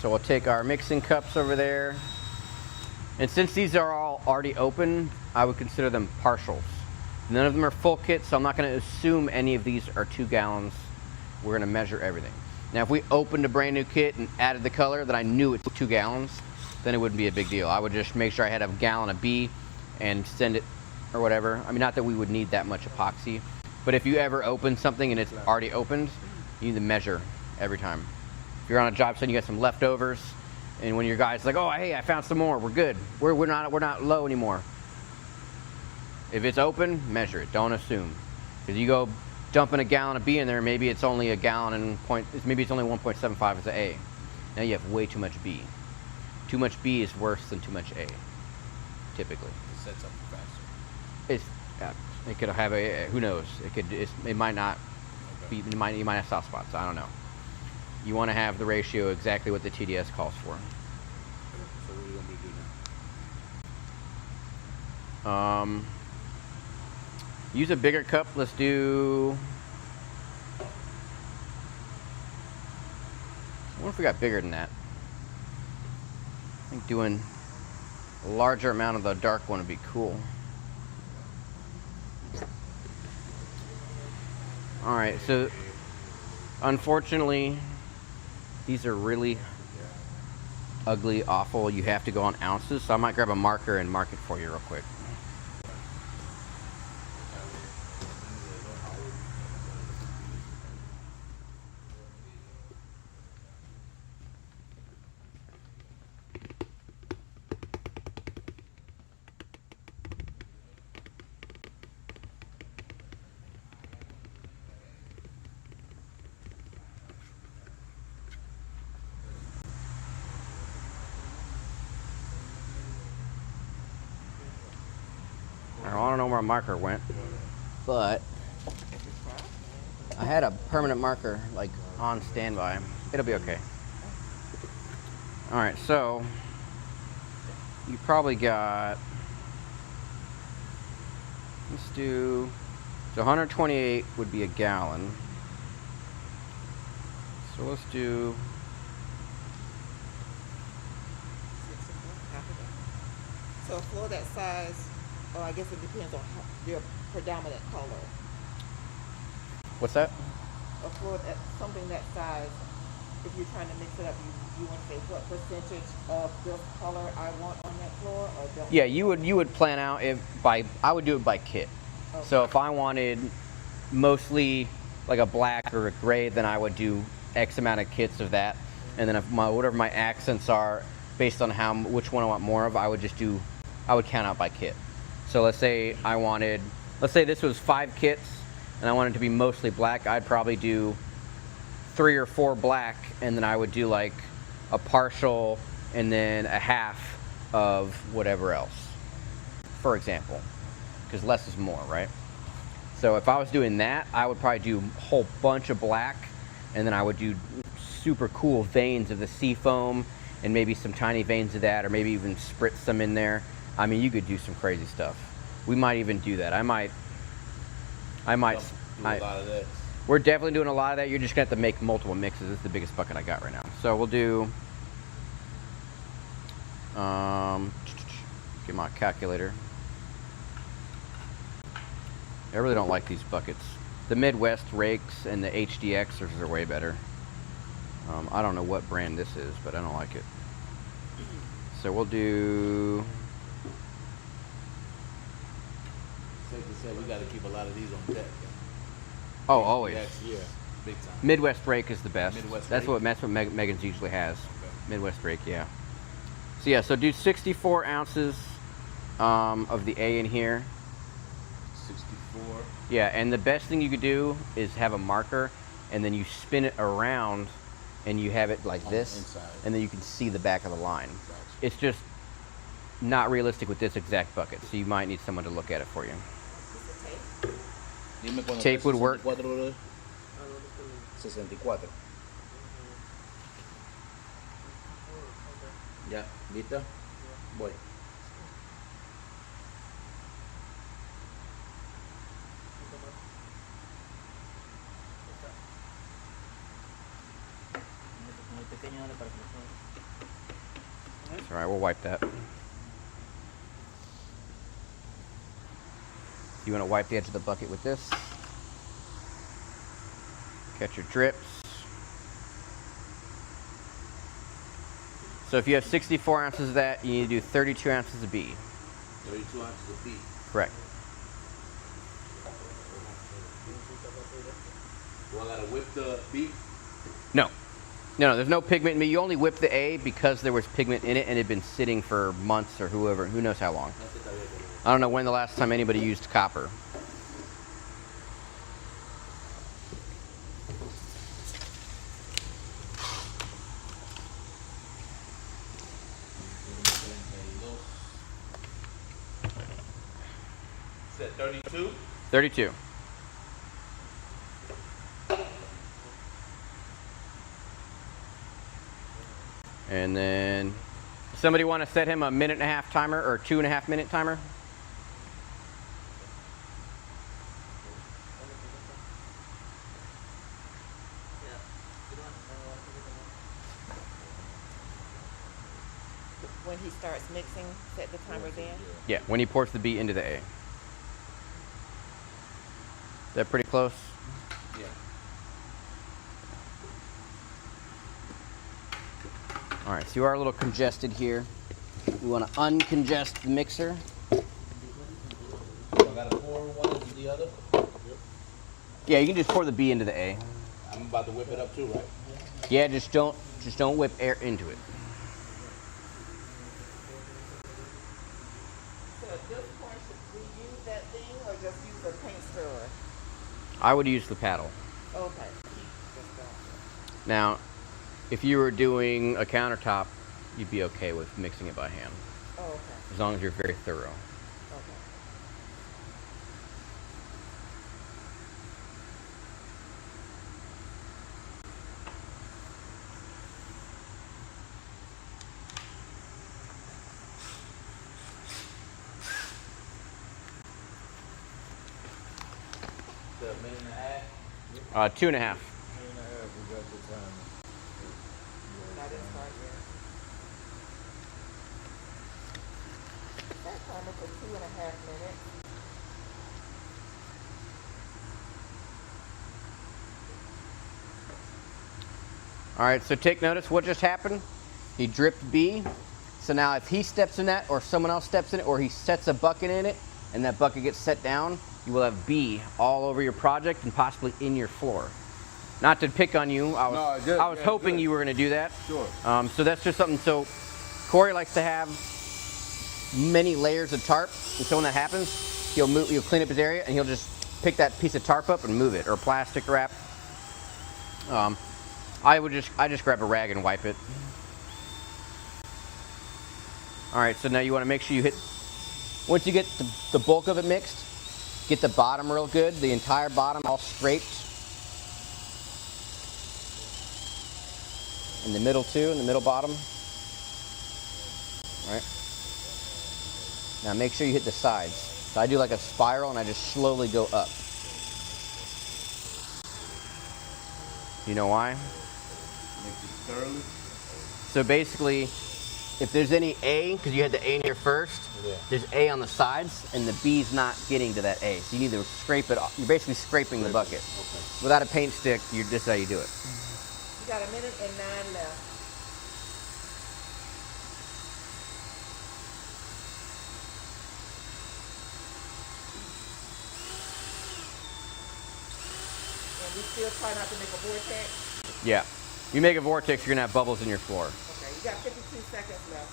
So we'll take our mixing cups over there. And since these are all already open, I would consider them partials. None of them are full kits, so I'm not going to assume any of these are 2 gallons. We're going to measure everything. Now, if we opened a brand new kit and added the color that I knew it's 2 gallons, then it wouldn't be a big deal. I would just make sure I had a gallon of B and send it or whatever. I mean, not that we would need that much epoxy, but if you ever open something and it's already opened, you need to measure every time. If you're on a job site and you got some leftovers, and when your guy's like, oh, hey, I found some more, we're good. We're not low anymore. If it's open, measure it. Don't assume. Because you go dumping a gallon of B in there, maybe it's only a gallon and maybe it's only 1.75 as an A. Now you have way too much B. Too much B is worse than too much A, typically. It sets up faster. It's it could have a who knows. It might not be. You might have soft spots. I don't know. You want to have the ratio exactly what the TDS calls for. So what do you want me to do now? Use a bigger cup. Let's do. What if we got bigger than that? I think doing a larger amount of the dark one would be cool. All right, so unfortunately, these are really ugly, awful. You have to go on ounces, so I might grab a marker and mark it for you real quick. I don't know where my marker went, but I had a permanent marker like on standby. It'll be okay. All right, so you probably got, let's do, so 128 would be a gallon. So let's do, So a floor that size, I guess it depends on your predominant color. what's that? A floor that something that size, if you're trying to mix it up, you want to say what percentage of this color I want on that floor, or don't? Yeah, you would plan out I would do it by kit. Okay. So if I wanted mostly like a black or a gray, then I would do X amount of kits of that, and then if whatever my accents are based on which one I want more of, I would count out by kit. So let's say this was 5 kits and I wanted it to be mostly black, I'd probably do 3 or 4 black, and then I would do like a partial and then a half of whatever else, for example, because less is more, right? So if I was doing that, I would probably do a whole bunch of black, and then I would do super cool veins of the sea foam, and maybe some tiny veins of that, or maybe even spritz some in there. I mean, you could do some crazy stuff. We might even do that. I might. Do a lot of that. We're definitely doing a lot of that. You're just gonna have to make multiple mixes. This is the biggest bucket I got right now. So we'll do. Get my calculator. I really don't like these buckets. The Midwest rakes and the HDXers are way better. I don't know what brand this is, but I don't like it. So we'll do. Safe to say we got to keep a lot of these on deck. Oh, always. Yeah, big time. Midwest rake is the best. Midwest that's rake? what Meghan's usually has. Okay. Midwest rake, yeah. So yeah, so do 64 ounces of the A in here. 64. Yeah, and the best thing you could do is have a marker, and then you spin it around, and you have it like On the this, inside. and then you can see the back of the line. Gotcha. It's just not realistic with this exact bucket, so you might need someone to look at it for you. Dime cuando Tape está would work. 64, brother. 64. Ya, ¿lista? Voy. That's all right, we'll wipe that. You want to wipe the edge of the bucket with this. Catch your drips. So if you have 64 ounces of that, you need to do 32 ounces of B. 32 ounces of beef. Correct. Do I gotta whip the beef? No. No, there's no pigment in me. You only whip the A because there was pigment in it and it had been sitting for months or who knows how long. I don't know when the last time anybody used copper. Said 32? 32. And then, somebody want to set him a 1.5-minute timer or 2.5-minute timer? When he starts mixing, set the timer then. Yeah, when he pours the B into the A. Is that pretty close? Yeah. All right, so you are a little congested here. We want to uncongest the mixer. I gotta pour one into the other? Yeah, you can just pour the B into the A. I'm about to whip it up too, right? Yeah, just don't whip air into it. So at this point, should we use that thing or just use the paint stirrer? I would use the paddle. Okay. Just don't. Now, if you were doing a countertop, you'd be okay with mixing it by hand, Oh, okay. as long as you're very thorough. Okay. The minute and a half? 2.5. I didn't start yet. That timer for 2.5 minutes. All right, so take notice what just happened. He dripped B. So now if he steps in that or someone else steps in it or he sets a bucket in it and that bucket gets set down, you will have B all over your project and possibly in your floor. Not to pick on you, I was hoping you were going to do that. Sure. So that's just something. So Corey likes to have many layers of tarp, and so when that happens, he'll clean up his area and he'll just pick that piece of tarp up and move it, or plastic wrap. I just grab a rag and wipe it. All right, so now you want to make sure you hit, once you get the bulk of it mixed, get the bottom real good, the entire bottom all scraped. In the middle too, in the middle bottom. All right. Now make sure you hit the sides. So I do like a spiral and I just slowly go up. You know why? Makes it thoroughly. So basically, if there's any A, because you had the A in here first, Yeah. there's A on the sides, and the B's not getting to that A. So you need to scrape it off. You're basically scraping the bucket. Okay. Without a paint stick, this is how you do it. You got 1 minute and 9 left. And we still try not to make a vortex. Yeah. You make a vortex, you're gonna have bubbles in your floor. Okay, you got 52 seconds left.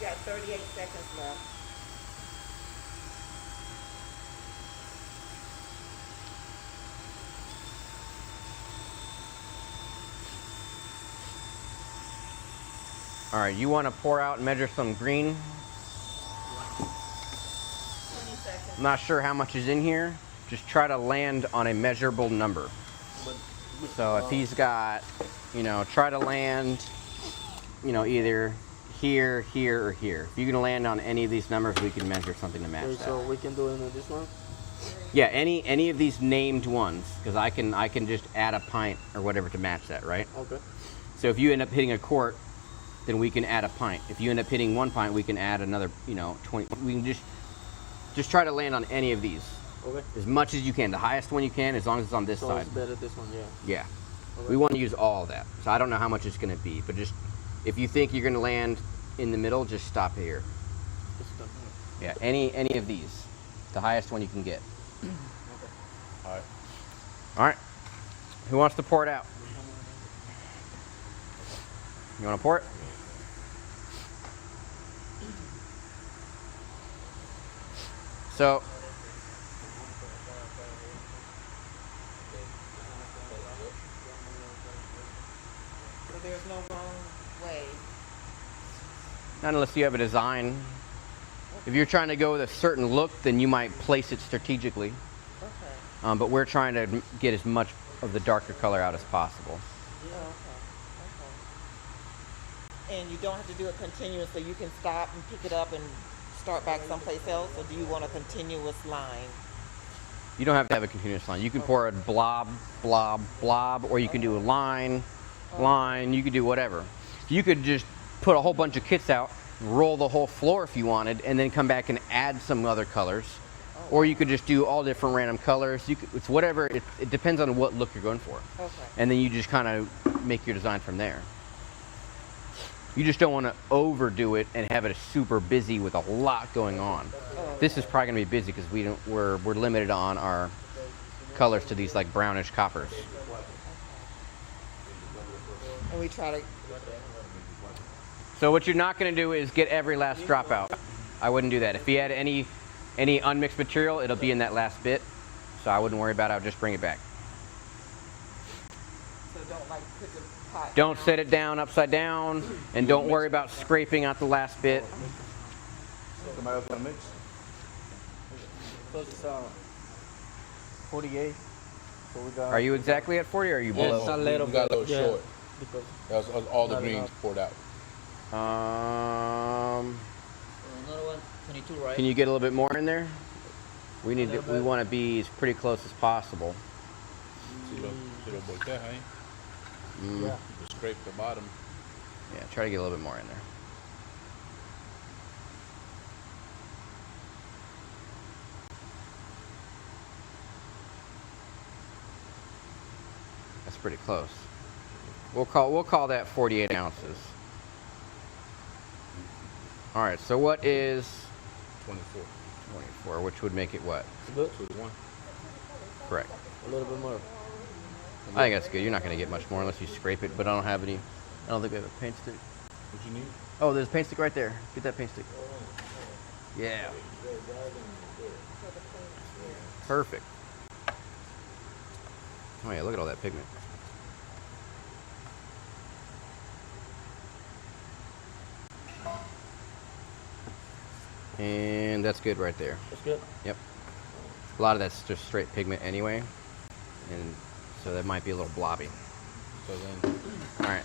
You got 38 seconds left. All right, you want to pour out and measure some green. 20 seconds. I'm not sure how much is in here. Just try to land on a measurable number. So if he's got, try to land, either here, here, or here. If you can land on any of these numbers, we can measure something to match Okay, that. so we can do it in this one. Yeah, any of these named ones, because I can just add a pint or whatever to match that, right? Okay. So if you end up hitting a quart, then we can add a pint. If you end up hitting 1 pint, we can add another, 20. We can just try to land on any of these Okay. as much as you can. The highest one you can, as long as it's on this So side. it's better this one, yeah. Yeah. Okay. We want to use all of that. So I don't know how much it's going to be, but just if you think you're going to land in the middle, just stop here. It's done. Yeah, any of these. The highest one you can get. All right. All right. Who wants to pour it out? You want to pour it? So, So there's no wrong way. not unless you have a design. If you're trying to go with a certain look, then you might place it strategically. Okay. But we're trying to get as much of the darker color out as possible. Oh, okay. And you don't have to do it continuously. You can stop and pick it up and start back someplace else, or do you want a continuous line? You don't have to have a continuous line. You can pour a blob, blob, blob, or you can do a line, line. You could do whatever. You could just put a whole bunch of kits out, roll the whole floor if you wanted, and then come back and add some other colors. Or you could just do all different random colors. It's whatever. It depends on what look you're going for. Okay. And then you just kind of make your design from there. You just don't want to overdo it and have it super busy with a lot going on. This is probably going to be busy because we're limited on our colors to these like brownish coppers. And we try to. So what you're not going to do is get every last drop out. I wouldn't do that. If you had any unmixed material, it'll be in that last bit. So I wouldn't worry about it. I would just bring it back. So don't like put the pot. Don't down. set it down upside down, and don't worry about scraping out the last bit. Somebody else want to mix? So it's 48. So we got. Are you exactly at 40 or are you Yes, below? a little We got a bit, little yeah, short. because That was all the Not greens enough. poured out. another one, 22, right? Can you get a little bit more in there? We want to be as pretty close as possible. Si lo volteas ahí, Mm, Yeah. you scrape the bottom. yeah, try to get a little bit more in there. That's pretty close. We'll call that 48 ounces. All right. So what is 24. 24? Which would make it what? Good. 21. Correct. A little bit more. I think that's good. You're not going to get much more unless you scrape it. But I don't have any. I don't think we have a paint stick. What you need? Oh, there's a paint stick right there. Get that paint stick. Yeah. Perfect. Oh yeah, look at all that pigment. And that's good right there. That's good. Yep. A lot of that's just straight pigment anyway. And so that might be a little blobby. So then, Alright.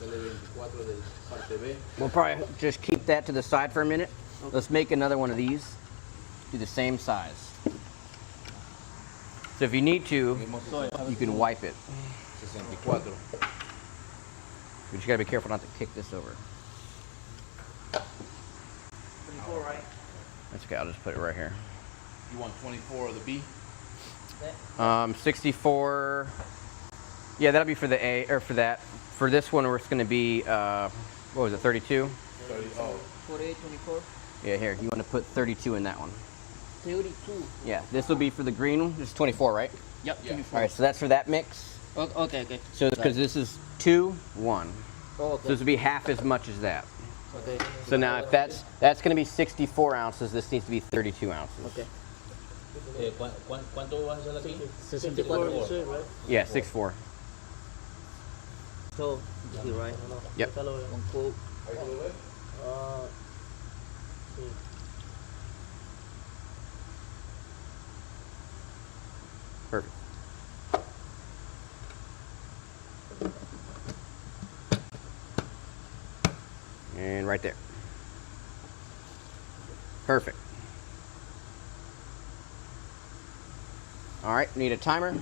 hacerle 24 del parte B. We'll probably just keep that to the side for a minute. Let's make another one of these. Do the same size. So if you need to, you can wipe it. 64. But you gotta be careful not to kick this over. 24, right? That's okay, I'll just put it right here. You want 24 of the B? 64. Yeah, that'll be for the A, or for that. For this one, it's gonna be, what was it, 32? 30. Oh, 48, 24. Yeah, here, you wanna put 32 in that one. 32. Yeah, this will be for the green one. This is 24, right? Yep, Yeah. 24. All right, so that's for that mix. Okay, okay. So, because this is 2, 1. Oh, So okay. this will be half as much as that. Okay. So now if that's going to be 64 ounces, this needs to be 32 ounces. Okay. ¿Cuánto vas a hacer aquí? 64, you said, right? Yeah, 6'4". So, here, right? Yep. On quote. Sí. Perfect. And right there. Perfect. All right, need a timer.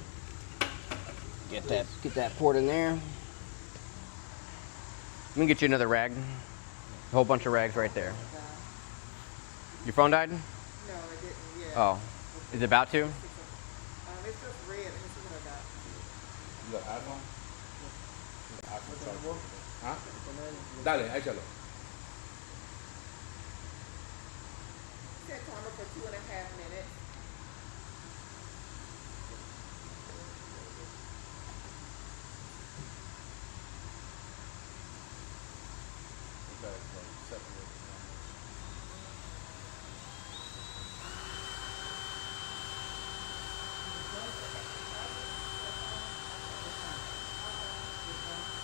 Get that poured in there. Let me get you another rag. A whole bunch of rags right there. Your phone died? No, it didn't yet. Oh, is it about to? It's just red. Let me see what I got. you got iPhone? iPhone charger. ¿Ah? Dale, échalo. Set timer for 2.5 minutes.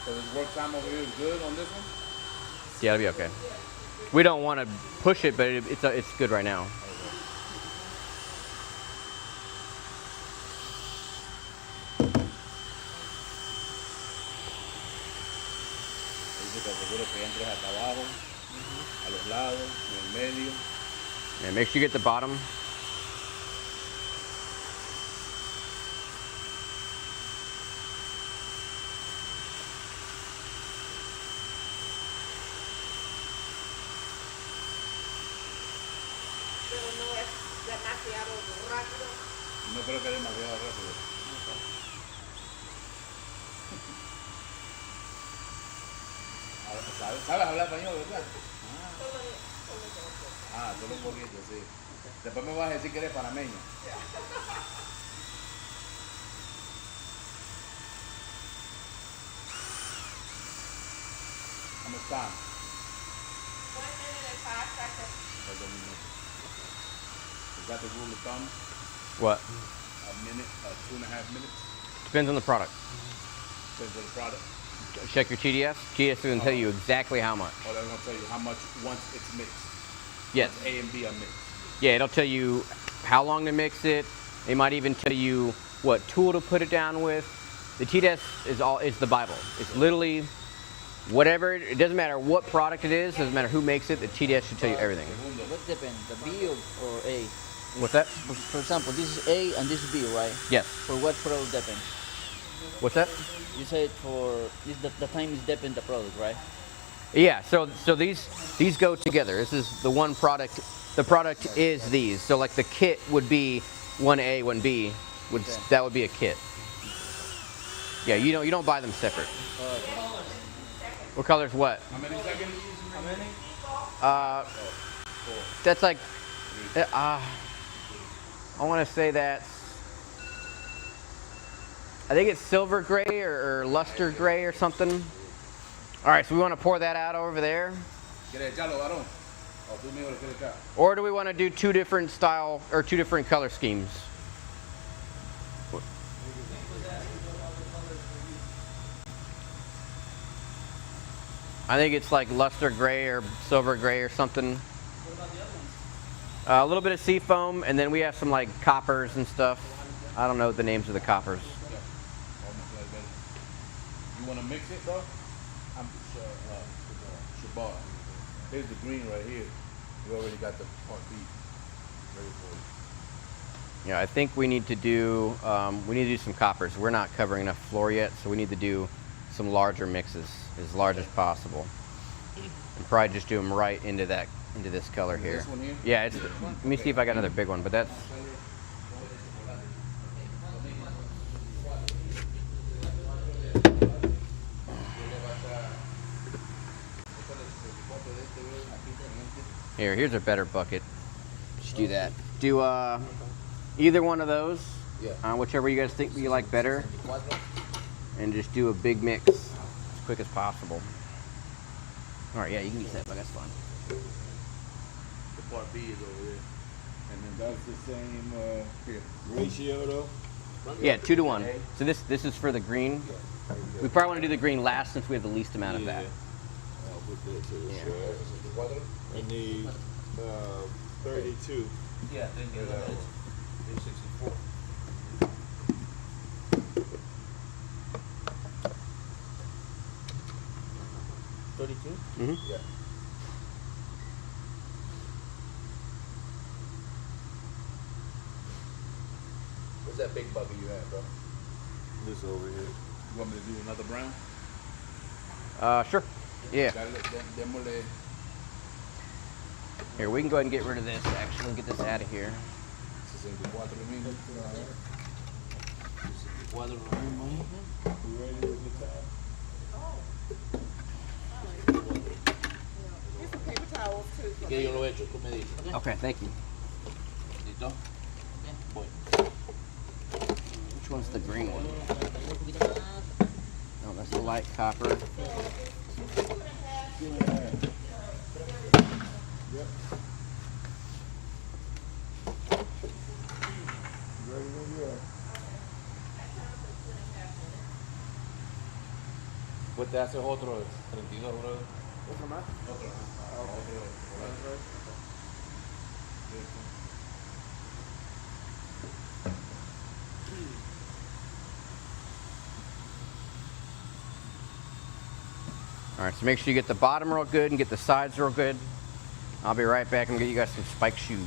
So this work time over here is good on this one? Yeah, it'll be okay. We don't want to push it, but it's good right now. Dice que seguro que entres hasta abajo, a los lados, en el medio. And make sure you get the bottom. Pero no es demasiado rápido. No creo que es demasiado rápido. ¿Sabes hablar español, verdad? Solo un poquito, sí. Después me vas a decir que eres panameño. ¿Cómo está? 1 minute and 5 seconds. Is that the rule of thumb? What? A minute, 2.5 minutes? Depends on the product. Depends on the product. Check your TDS. TDS is going to tell you exactly how much. Or they're going to tell you how much once it's mixed. Yes. Once A and B are mixed. Yeah, it'll tell you how long to mix it. They might even tell you what tool to put it down with. The TDS is the Bible. It's literally whatever. It doesn't matter what product it is. Doesn't matter who makes it. The TDS should tell you everything. What depends? The B or A? What's that? For example, this is A and this is B, right? Yes. For what product depends? What's that? You said for this, the time is depend the product, right? Yeah. So these go together. This is the one product. The product is these. So like the kit would be 1A, 1B. That would be a kit. Yeah. You don't buy them separate. What color's what? How many seconds? That's like, I want to say that's, I think it's silver gray or luster gray or something. All right, so we want to pour that out over there. ¿Quieres echarlo, varón? ¿O tú mismo lo quieres echar? Or do we want to do two different style or two different color schemes? I think it's like luster gray or silver gray or something. A little bit of sea foam, and then we have some like coppers and stuff. I don't know the names of the coppers. You want to mix it, bro? I'm Shabar. Here's the green right here. We already got the part B ready for you. Yeah, I think we need to do some coppers. We're not covering enough floor yet, so we need to do some larger mixes, as large as possible, and probably just do them right into this color here. This one here? Yeah, let me see if I got another big one, but that's. Here's a better bucket. Just do that. Do either one of those. Yeah. Whichever you guys think you like better. And just do a big mix as quick as possible. All right, yeah, you can use that, but that's fine. The part B is over there. And then that's the same ratio though? Yeah, 2 to 1. So this is for the green. We probably want to do the green last since we have the least amount of that. I'll put that to the Yeah. side. I need 32. Yeah, then the other is 64. Mm-hmm. Yeah. What's that big bucket you have, bro? This over here. You want me to do another brown? Sure. Yeah. Démosle. Here, we can go ahead and get rid of this, actually, and get this out of here. 64 milímetros. 64 You ready with the time? Here's some paper towels too. for Que yo me. lo he hecho, tú me dices. Okay, thank you. ¿Listo? Voy. Which one's the green one? Oh, that's the light copper. Ready when you are. Pues te haces otro 32, bro. ¿Otro más? Otro. All right, so make sure you get the bottom real good and get the sides real good. I'll be right back and get you guys some spike shoes.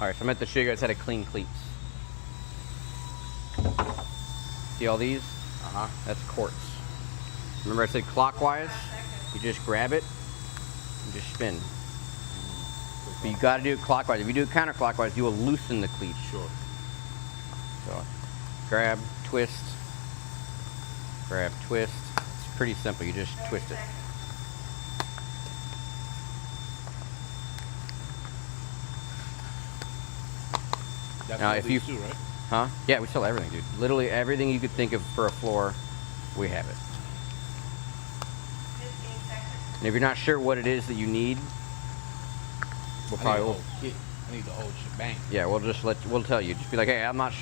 All right, so I'm at the show you guys how to clean cleats. See all these? That's quartz. Remember I said clockwise? You just grab it and just spin. But you gotta do it clockwise. If you do it counterclockwise, you will loosen the cleat. Sure. So grab, twist, grab, twist. It's pretty simple, you just twist it. That's Now, all if these you- two, right? Huh? Yeah, we sell everything, dude. Literally everything you could think of for a floor, we have it. And if you're not sure what it is that you need, we'll I need probably the whole kit. I need the whole shebang. yeah, we'll tell you. Just be like, hey, I'm not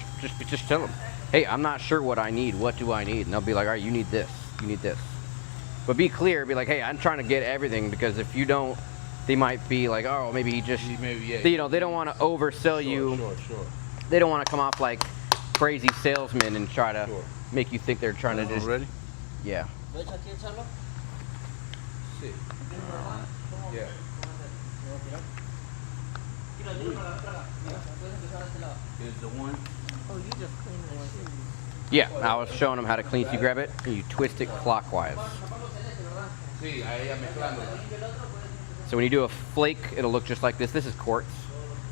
just tell them, hey, I'm not sure what I need. What do I need? And they'll be like, all right, you need this. You need this. But be clear, be like, hey, I'm trying to get everything, because if you don't, they might be like, oh, maybe he just, Maybe, yeah. you know, they don't want to oversell you. Sure. They don't want to come off like crazy salesmen and try to Sure. make you think they're trying to just, Ready? yeah. Sí. Yeah. Here's the one. Oh, you just clean the one. Yeah, I was showing them how to clean. So you grab it and you twist it clockwise. Sí, ahí ya mezclando. So when you do a flake, it'll look just like this. This is quartz,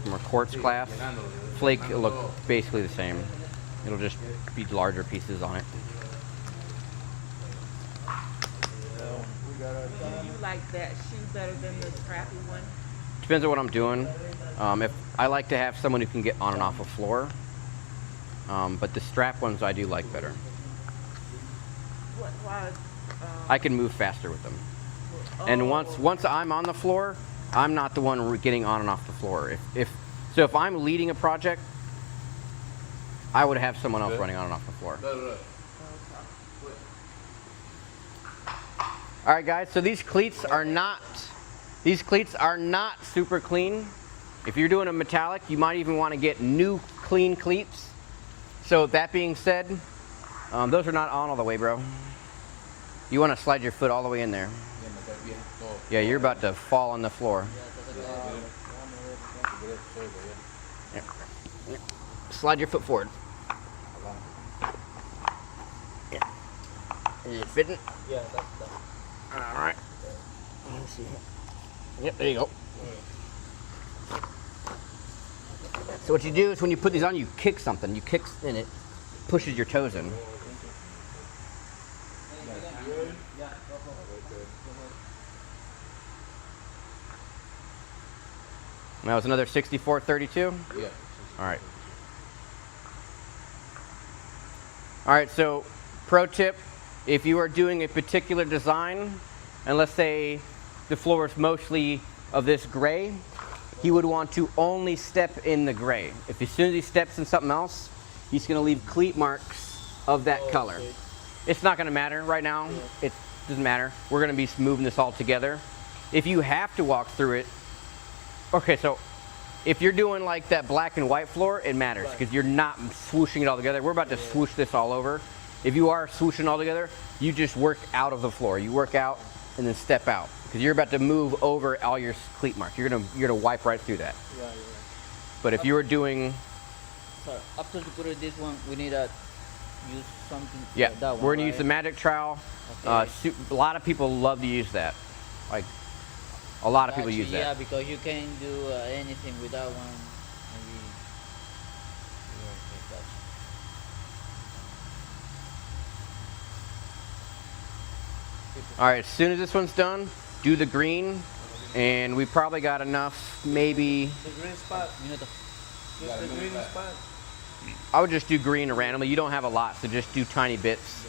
from our quartz class. Flake, it'll look basically the same. It'll just be larger pieces on it. Do you like that shoe better than the crappy one? Depends on what I'm doing. If I like to have someone who can get on and off a floor, but the strap ones I do like better. Why? I can move faster with them. And once I'm on the floor, I'm not the one getting on and off the floor. If I'm leading a project, I would have someone else running on and off the floor. All right, guys. So these cleats are not super clean. If you're doing a metallic, you might even want to get new clean cleats. So that being said, those are not on all the way, bro. You want to slide your foot all the way in there. Yeah, you're about to fall on the floor. Yeah. Yeah. Slide your foot forward. Yeah. Is it fitting? Yeah, that's done. All right. Let me see. Yep, there you go. So what you do is when you put these on, you kick something. You kick and it pushes your toes in. That was another 6432? Yeah. All right. All right, so pro tip, if you are doing a particular design, and let's say the floor is mostly of this gray, he would want to only step in the gray. If as soon as he steps in something else, he's gonna leave cleat marks of that color. Okay. It's not gonna matter right now. It doesn't matter. We're gonna be moving this all together. If you have to walk through it, okay, so if you're doing like that black and white floor, it matters because you're not swooshing it all together. We're about to swoosh this all over. If you are swooshing all together, you just work out of the floor. You work out and then step out because you're about to move over all your cleat marks. You're gonna wipe right through that. Yeah, you're right. But if you were doing, So after you put it this one, we need to use something. yeah, like that one, we're gonna use right? the magic trowel. Okay. A lot of people love to use that. Like a lot of people use Yeah, that. because you can't do anything with that one. Maybe. Yeah, okay, gotcha. All right, as soon as this one's done, do the green, and we probably got enough, maybe. The green spot. Minuto. Just the green spot. I would just do green randomly. You don't have a lot, so just do tiny bits.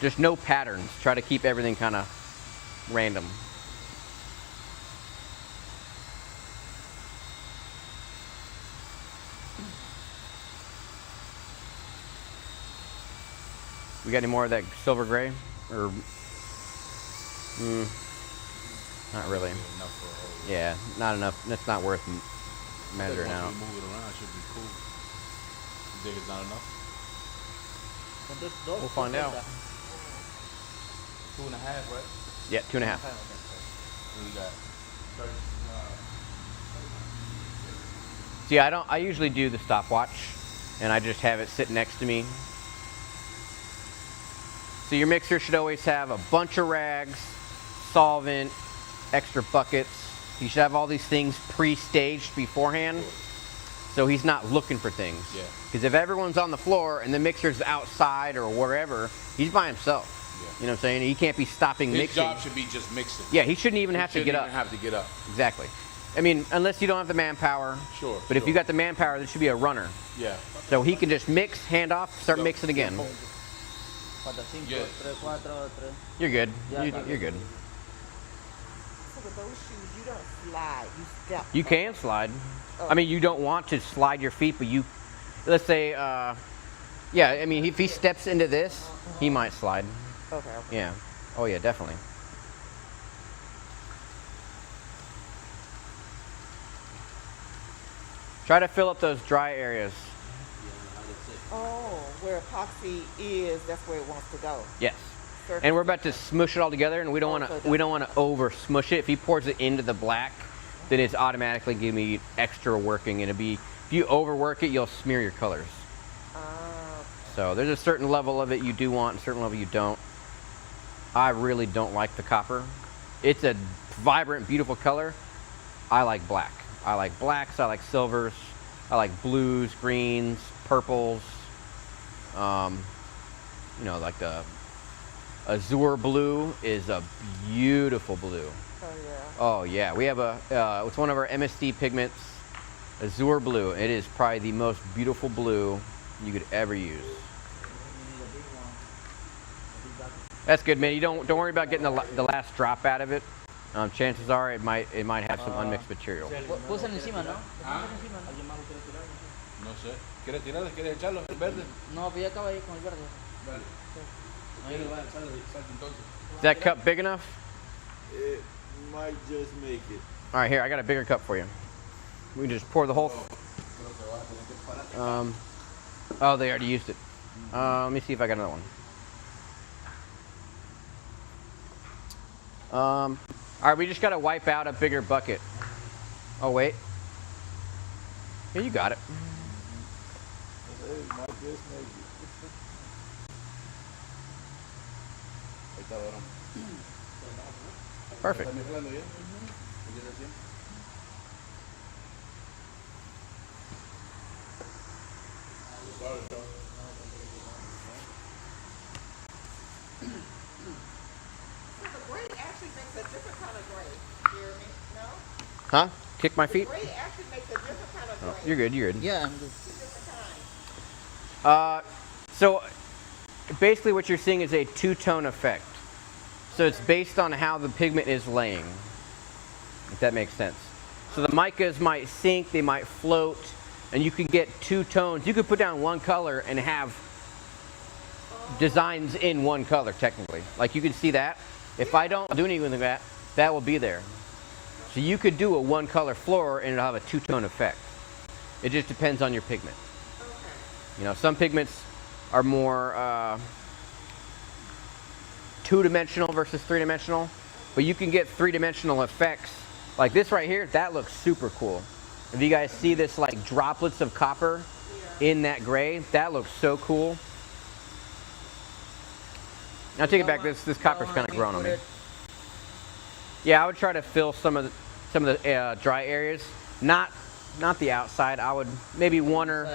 Just no patterns. Try to keep everything kind of random. We got any more of that silver gray? Or not really. Enough for a whole. Yeah, not enough. That's not worth measuring out. Once we move it around, it should be cool. You think it's not enough? We'll find out. 2.5, right? Yeah, 2.5. And we got 30. See, I usually do the stopwatch, and I just have it sit next to me. So your mixer should always have a bunch of rags, solvent, extra buckets. You should have all these things pre-staged beforehand, so he's not looking for things. Yeah. Because if everyone's on the floor and the mixer's outside or wherever, he's by himself. Yeah. You know what I'm saying? He can't be stopping His mixing. job should be just mixing. Yeah, he shouldn't even have to Shouldn't get up. even have to get up. Exactly. I mean, unless you don't have the manpower. Sure. But if you got the manpower, there should be a runner. Yeah. So he can just mix, hand off, start mixing again. Falta 5, Yeah. 3, 4, 3. You're good. Yeah, You're good. So with those shoes, you don't slide. You step. You can slide. I mean, you don't want to slide your feet, but let's say, Yeah, I mean, if he steps into this, he might slide. Okay. Yeah. Oh yeah, definitely. Try to fill up those dry areas. Oh, where epoxy is, that's where it wants to go. Yes. Surface. And we're about to smush it all together, and we don't Oh, want to over smush it. If he pours it into the black, then it's automatically giving me extra working, and if you overwork it, you'll smear your colors. So there's a certain level of it you do want, a certain level you don't. I really don't like the copper. It's a vibrant, beautiful color. I like black. I like blacks, I like silvers, I like blues, greens, purples. You know, like the azure blue is a beautiful blue. Oh yeah. Oh yeah, we have it's one of our MSD pigments, azure blue. It is probably the most beautiful blue you could ever use. That's good, man. You don't worry about getting the last drop out of it. Chances are it might have some unmixed material. Púsalo encima, ¿no? Ah. ¿Alguien más lo quiere tirar? No sé. ¿Quieres tirarle? ¿Quieres echarlo el verde? No, pues ya acaba ahí con el verde. Vale. Ahí va. Salte entonces. Is that cup big enough? It might just make it. All right, here, I got a bigger cup for you. We can just pour the whole... oh, they already used it. Let me see if I got another one. All right, we just got to wipe out a bigger bucket. Oh, wait. Here, you got it. It might just make it. Ahí está, varón. Perfect. ¿Estás mezclando bien? ¿Empieza así? The gray actually makes a different kind of gray, Jeremy. No? Huh? Kick my feet? Gray actually makes a different kind of Oh, gray. you're good, you're good. Yeah, I'm good. Two different kinds. So basically what you're seeing is a two-tone effect. So it's based on how the pigment is laying, if that makes sense. So the micas might sink, they might float, and you can get two tones. You could put down one color and have designs in one color, technically. Like you can see that. If I don't do anything with that, that will be there. So you could do a one-color floor and it'll have a two-tone effect. It just depends on your pigment. You know, some pigments are more two-dimensional versus three-dimensional, but you can get three-dimensional effects. Like this right here, that looks super cool. If you guys see this like droplets of copper in that gray, that looks so cool. Now take it back, this copper's kind of growing on me. Yeah, I would try to fill some of the dry areas, not the outside. I would maybe one or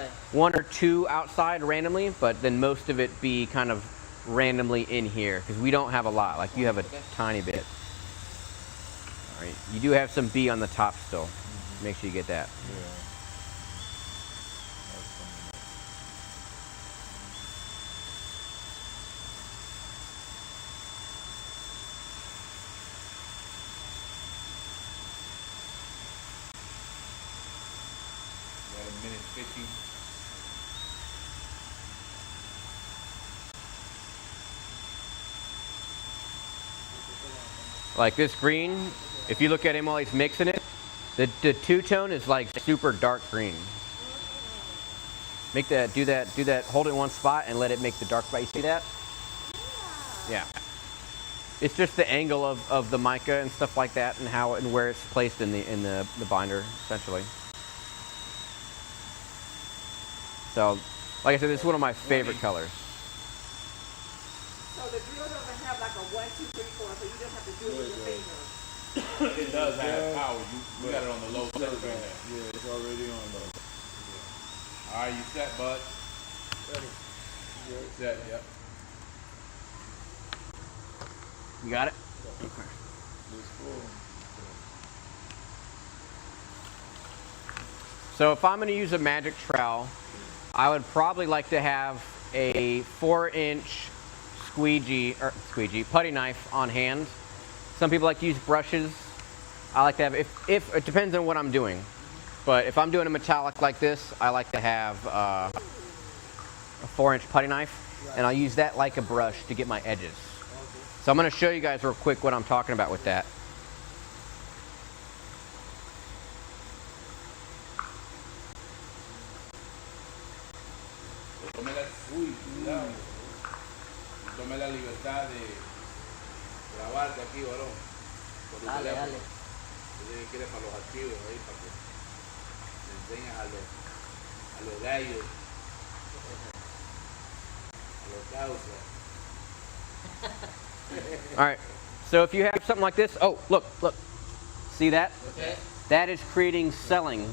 two outside randomly, but then most of it be kind of randomly in here because we don't have a lot. Like you have a tiny bit. All right, you do have some B on the top still. Make sure you get that. Got a minute 50. Like this green, if you look at him while he's mixing it, the two-tone is like super dark green. Make that, do that, hold it in one spot and let it make the dark spot. You see that? Yeah. It's just the angle of the mica and stuff like that and how and where it's placed in the binder, essentially. So, like I said, this is one of my favorite colors. So the drill doesn't have like a 1, 2, 3, 4, so you just have to do it with your finger. It does have power. You got it on the low set right now. Yeah, it's already on low. All right, you set, bud? Ready. Set, yep. You got it? It's full. So if I'm going to use a magic trowel, I would probably like to have a 4-inch putty knife on hand. Some people like to use brushes. I like to have, if it depends on what I'm doing. But if I'm doing a metallic like this, I like to have a 4-inch putty knife, and I'll use that like a brush to get my edges. So I'm going to show you guys real quick what I'm talking about with that. Tome la libertad de grabarte aquí, varón. Por tu Dale, teléfono. dale. Tú quieres para los archivos ahí, para que le enseñes a los gallos, a los causas. All right, so if you have something like this, oh, look, see that? Okay. That is creating selling.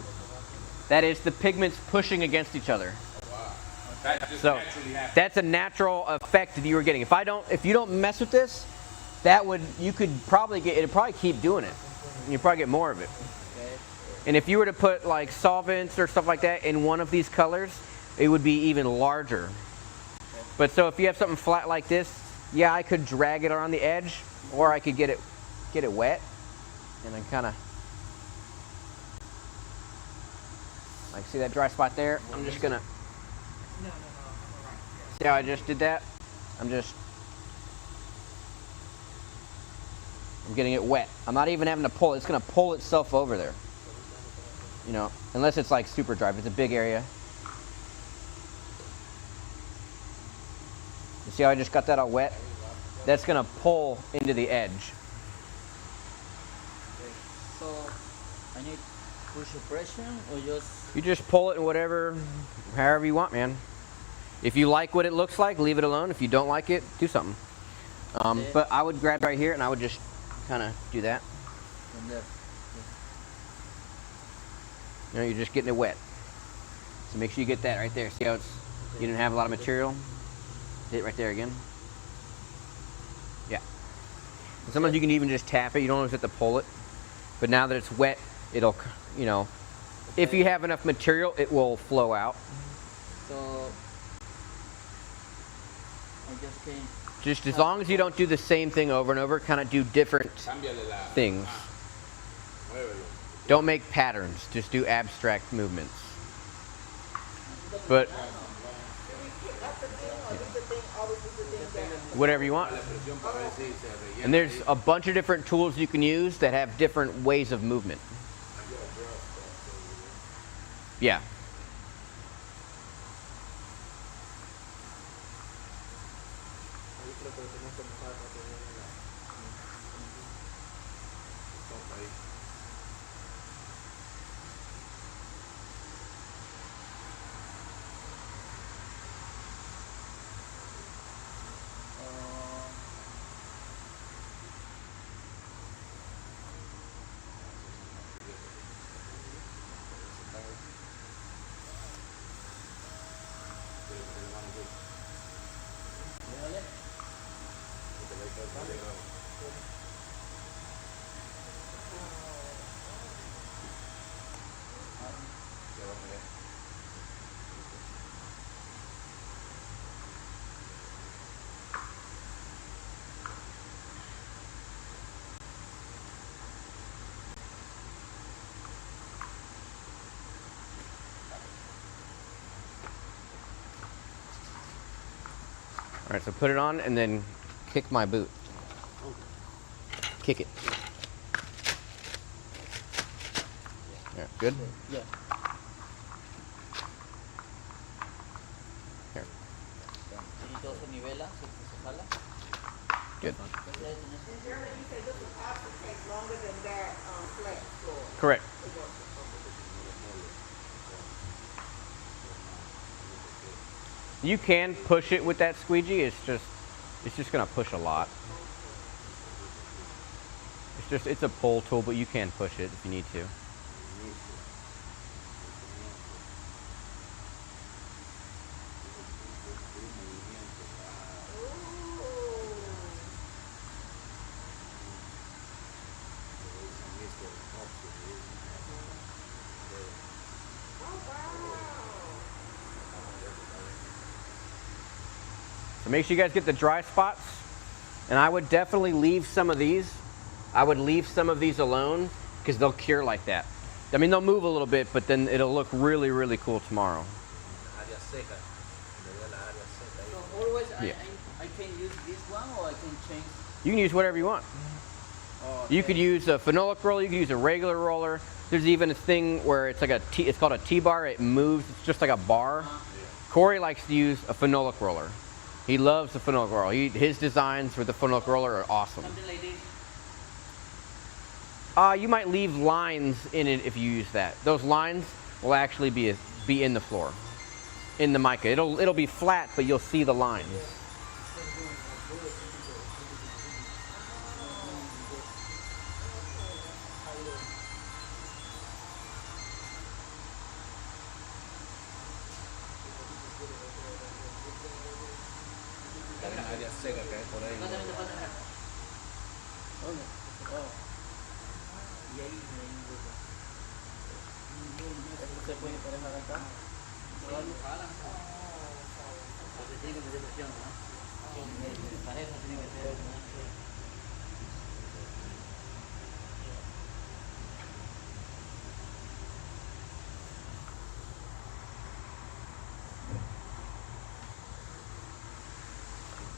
That is the pigments pushing against each other. That just So naturally happens. that's a natural effect that you were getting. If you don't mess with this, you could probably it'd probably keep doing it. You probably get more of it. Okay. And if you were to put like solvents or stuff like that in one of these colors, it would be even larger. But so if you have something flat like this, yeah, I could drag it around the edge, or I could get it wet, and then kind of like see that dry spot there. I'm just gonna see how I just did that. I'm getting it wet. I'm not even having to pull it. It's gonna pull itself over there. You know, unless it's like super dry. If it's a big area. You see how I just got that all wet? That's gonna pull into the edge. So I need push a pressure or just You just pull it in however you want, man. If you like what it looks like, leave it alone. If you don't like it, do something. But I would grab right here and I would just kind of do that. from there? You know, you're just getting it wet. So make sure you get that right there. See how you didn't have a lot of material? Hit it right there again. Yeah. And sometimes you can even just tap it. You don't always have to pull it. But now that it's wet, it'll, you know, if you have enough material, it will flow out. So I just came. Just as long as you don't do the same thing over and over, kind of do different Cámbiale la. things. Muévelo. Don't make patterns. Just do abstract movements. But whatever you want. And there's a bunch of different tools you can use that have different ways of movement. Yeah. All right, so put it on and then kick my boot. Kick it. Yeah, good? Yeah. Here. Y todo se nivela, se jala. Good. In Germany, you say this epoxy takes longer than that flat floor. Correct. You can push it with that squeegee. It's just gonna push a lot. It's a pull tool, but you can push it if you need to. So make sure you guys get the dry spots. And I would definitely leave some of these. I would leave some of these alone because they'll cure like that. I mean, they'll move a little bit, but then it'll look really, really cool tomorrow. Área seca. Yeah. I can use this one or I can change. You can use whatever you want. Oh, You could use a phenolic roller. You could use a regular roller. There's even a thing where it's like a T. It's called a T-bar. It moves. It's just like a bar. Corey likes to use a phenolic roller. He loves the phenolic roller. His designs with the phenolic roller are awesome. Something like this. You might leave lines in it if you use that. Those lines will actually be in the floor, in the mica. It'll be flat, but you'll see the lines. Hay una área seca que hay por ahí. ¿Dónde? Oh. Y ahí esto se puede poner acá. Porque tiene que meter presión, ¿no? Para eso tiene que ser.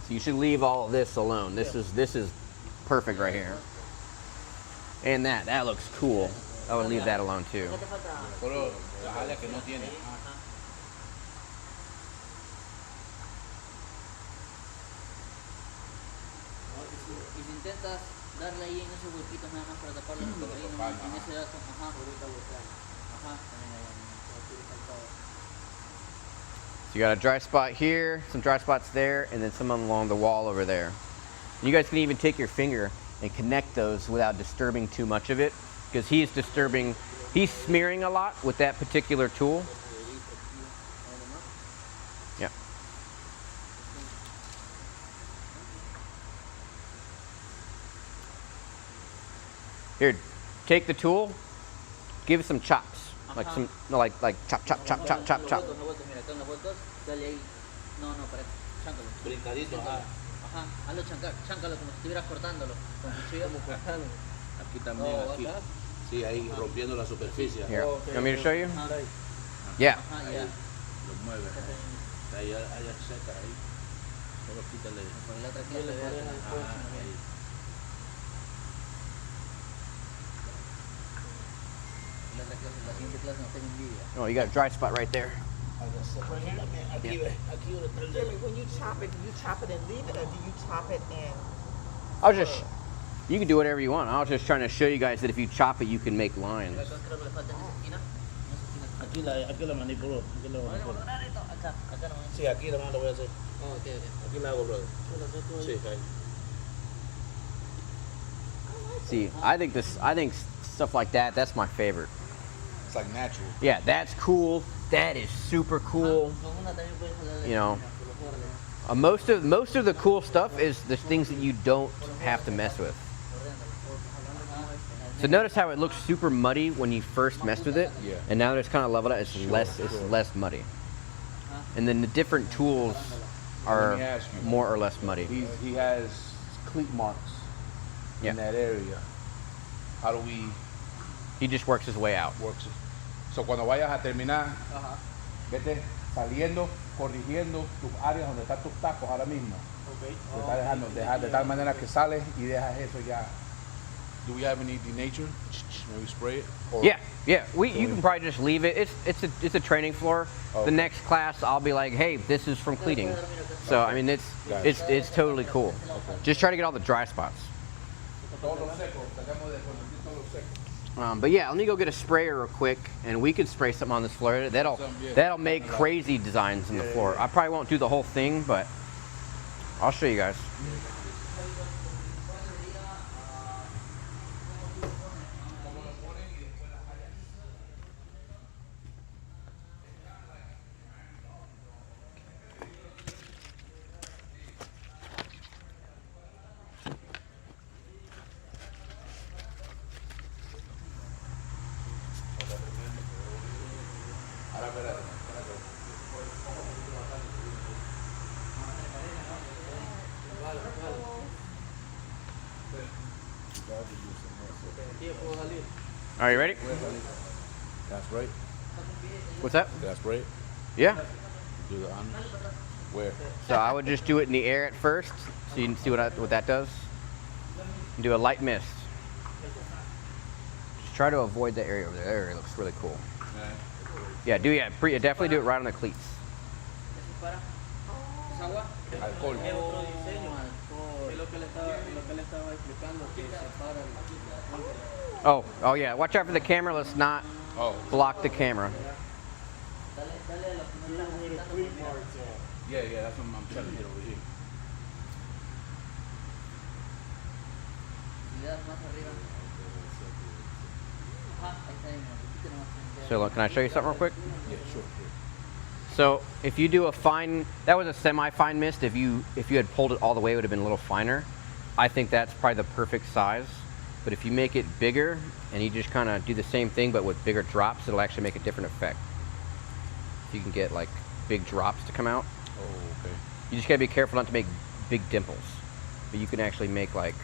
So you should leave all of this alone. This is perfect right here. And that looks cool. I would leave that alone too. Solo las áreas que no tiene. Y si intentas darle ahí en esos huequitos nada más para taparlo, ahí nomás, en ese dato, ajá, ajá, también ahí, So you got a dry spot here, some dry spots there, and then some along the wall over there. You guys can even take your finger and connect those without disturbing too much of it, because he's smearing a lot with that particular tool. Yeah. Here, take the tool, give it some chops, like some, no, like chop, chop, chop, chop, chop, chop. No vueltos, mira, acá en los vueltos, dale ahí, no, para, cháncalo. Brincadito, ajá. Ajá, hazlo cháncalo como si estuvieras cortándolo, con cuchillo. Como cortando. Aquí también, aquí. Sí, ahí rompiendo la superficie. Here, you want me to show you? Ajá, Yeah. ajá, ya. Lo mueve. Ahí hay seca ahí. Solo quítale. Con la otra clase de Ajá, ahí. la siguiente clase no tengo envidia. Oh, you got a dry spot right there. Jimmy, when you chop it, do you chop it and leave it, or do you chop it and? I'll just, you can do whatever you want. I was just trying to show you guys that if you chop it, you can make lines. Acá creo que le falta en esa esquina. Aquí la manipulo. Aquí la Vamos a manipulo. lograr esto. Acá no. Sí, aquí nomás lo voy a hacer. Oh, ok. Aquí la hago, brother. Sí, ahí. See, I think stuff like that, that's my favorite. It's like natural. Yeah, that's cool. That is super cool. Con una también puedes jalar. You know, Por los bordes. most of the cool stuff is the things that you don't have to mess with. So notice how it looks super muddy when you first messed with it, Yeah. and now that it's kind of leveled out, it's less muddy. And then the different tools are Let me ask you. more or less muddy. He has cleat marks Yeah. in that area. How do we He just works his way out. work it? So cuando vayas a terminar, Ajá. vete saliendo, corrigiendo tus áreas donde están tus tacos ahora mismo. Ok. Te está dejando, dejar de tal manera que sales y dejas eso ya. Do we have any denature? Maybe spray it? Or Yeah. You can probably just leave it. It's a training floor. Okay. The next class, I'll be like, hey, this is from cleaning. So I mean, it's totally cool. Just try to get all the dry spots. But yeah, let me go get a sprayer real quick, and we could spray something on this floor. That'll make crazy designs in the floor. I probably won't do the whole thing, but I'll show you guys. Are you ready? That's right. What's that? That's right. Yeah. Do the honors. Where? So I would just do it in the air at first, so you can see what that does. And do a light mist. Just try to avoid the area over there. That area looks really cool. Yeah, definitely do it right on the cleats. ¿Eso para? ¿Es agua? Alcohol. Es otro diseño. Es lo que le estaba explicando, que separa el... Oh yeah. Watch out for the camera. Let's not block the camera. Dale a los que no están afectando. Yeah, that's what I'm trying to get over here. Y le das más arriba. Ajá, ahí está bien. Aquí tenemos. So look, can I show you something real quick? Yeah, sure. So if you do a fine, that was a semi-fine mist. If you had pulled it all the way, it would have been a little finer. I think that's probably the perfect size. But if you make it bigger and you just kind of do the same thing but with bigger drops, it'll actually make a different effect. If you can get like big drops to come out. Oh, okay. You just gotta be careful not to make big dimples. But you can actually make like,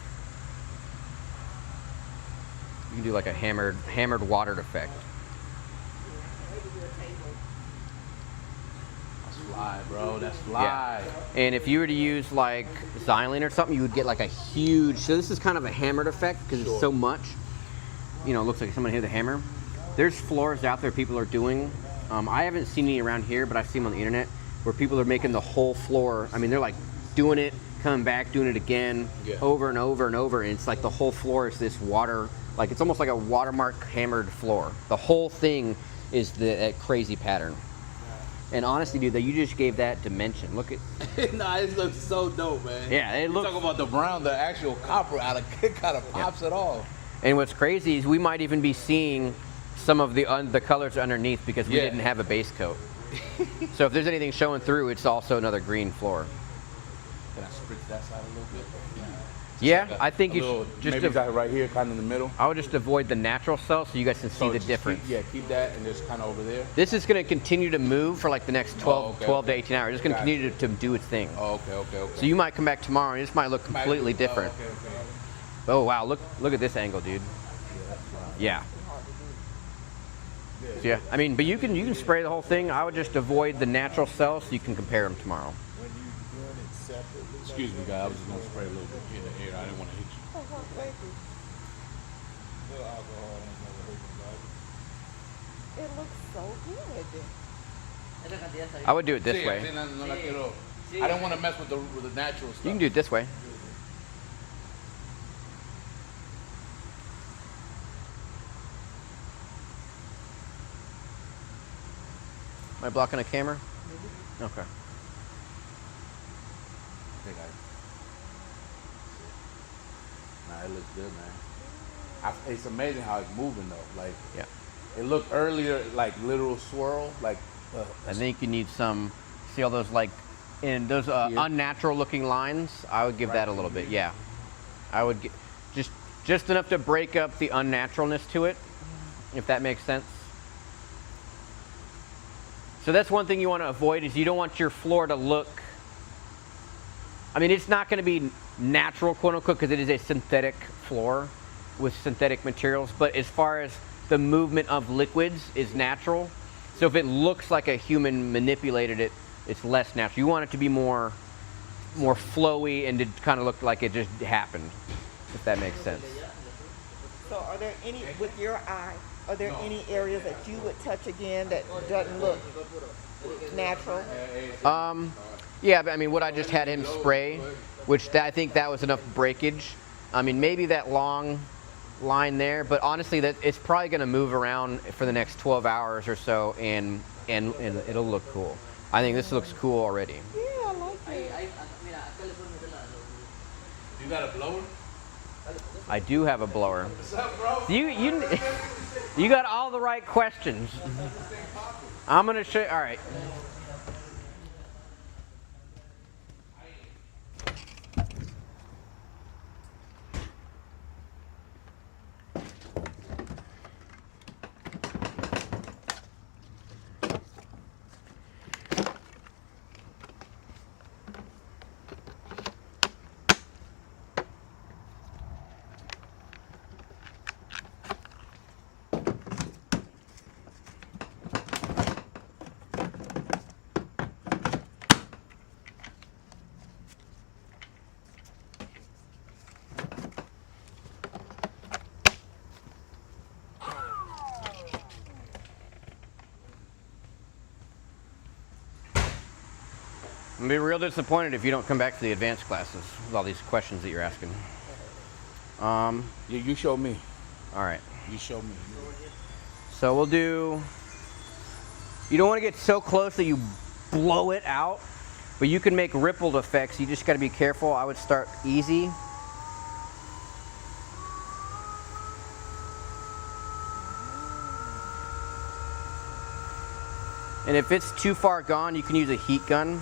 you can do like a hammered watered effect. That's fly, bro. That's fly. And if you were to use like xylene or something, you would get like a huge, so this is kind of a hammered effect because it's so much. You know, it looks like someone hit a hammer. There's floors out there people are doing. I haven't seen any around here, but I've seen them on the internet where people are making the whole floor. I mean, they're like doing it, coming back, doing it again, over and over and over. And it's like the whole floor is this water, like it's almost like a watermark hammered floor. The whole thing is that crazy pattern. And honestly, dude, you just gave that dimension. Look at. Nah, it looks so dope, man. Yeah, it looks. Talk about the brown, the actual copper out of it kind of pops it off. And what's crazy is we might even be seeing some of the colors underneath because we didn't have a base coat. So if there's anything showing through, it's also another green floor. Can I spritz that side a little bit? Yeah, I think you should just. Maybe like right here, kind of in the middle. I would just avoid the natural cell so you guys can see the difference. Keep that and just kind of over there. This is going to continue to move for like the next 12 to 18 hours. It's going to continue to do its thing. Oh, okay. So you might come back tomorrow and this might look completely different. Oh wow, look at this angle, dude. Yeah. So, yeah, I mean, but you can spray the whole thing. I would just avoid the natural cells so you can compare them tomorrow. Excuse me, guys. I was just gonna spray a little bit in the air. I didn't want to hit you. It looks so good. Esa cantidad está bien. I would do it this way. I didn't want to mess with the natural stuff. You can do it this way. Am I blocking a camera? Okay. Nah, it looks good, man. It's amazing how it's moving though. Like, Yeah. it looked earlier like literal swirl. Like, I think you need some. See all those like, in those unnatural looking lines. I would give that a little bit. Yeah. I would just enough to break up the unnaturalness to it, if that makes sense. So that's one thing you want to avoid is you don't want your floor to look. I mean, it's not going to be natural, quote unquote, because it is a synthetic floor with synthetic materials. But as far as the movement of liquids is natural. So if it looks like a human manipulated it, it's less natural. You want it to be more flowy and to kind of look like it just happened, if that makes sense. So are there any, with your eye, are there any areas that you would touch again that doesn't look natural? Yeah, but I mean, what I just had him spray, which I think that was enough breakage. I mean, maybe that long line there, but honestly, that it's probably going to move around for the next 12 hours or so, and it'll look cool. I think this looks cool already. Yeah, I like it. Mira, acá le puedes meter la... You got a blower? I do have a blower. What's up, bro? You got all the right questions. I'm gonna show you. All right. I'm gonna be real disappointed if you don't come back to the advanced classes with all these questions that you're asking. Yeah, you show me. All right. You show me. So we'll do, you don't want to get so close that you blow it out, but you can make rippled effects. You just got to be careful. I would start easy. And if it's too far gone, you can use a heat gun.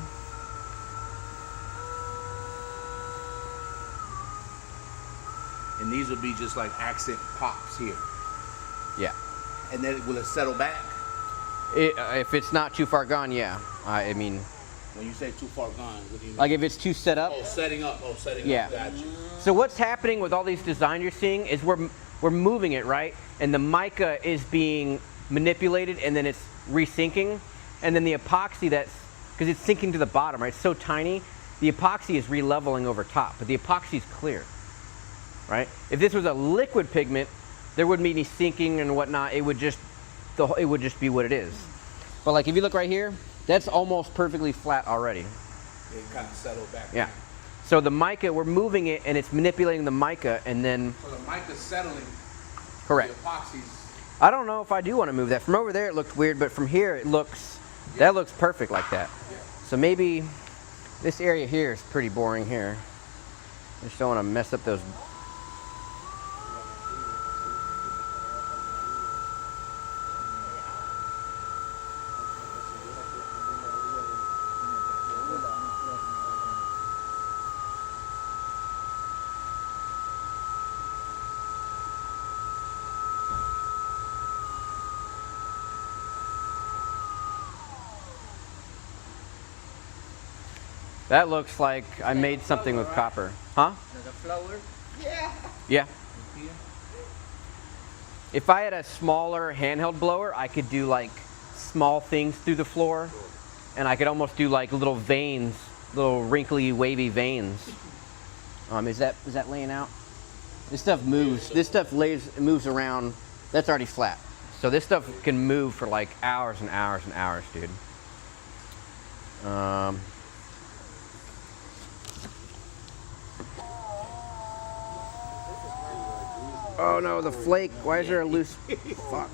And these will be just like accent pops here. Yeah. And then will it settle back? If it's not too far gone, yeah. I mean, When you say too far gone, what do you mean? like if it's too set up. Oh, setting up. Oh, setting Yeah. up. Got you. So what's happening with all these designs you're seeing is we're moving it, right? And the mica is being manipulated and then it's resinking. And then the epoxy that's, because it's sinking to the bottom, right? It's so tiny, the epoxy is re-leveling over top, but the epoxy is clear, right? If this was a liquid pigment, there wouldn't be any sinking and whatnot. It would just be what it is. But like if you look right here, that's almost perfectly flat already. It kind of settled back. Yeah. down. So the mica, we're moving it and it's manipulating the mica and then, So the mica's settling. correct. The epoxy's. I don't know if I do want to move that. From over there it looked weird, but from here it looks, that looks perfect like that. Yeah. So maybe this area here is pretty boring here. I just don't want to mess up those. That looks like I made something with copper. Huh? Like a flower. Yeah. If I had a smaller handheld blower, I could do like small things through the floor, and I could almost do like little veins, little wrinkly, wavy veins. Is that laying out? This stuff moves. This stuff moves around. That's already flat. So this stuff can move for like hours and hours and hours, dude. Oh no, the flake. Why is there a loose? Fuck.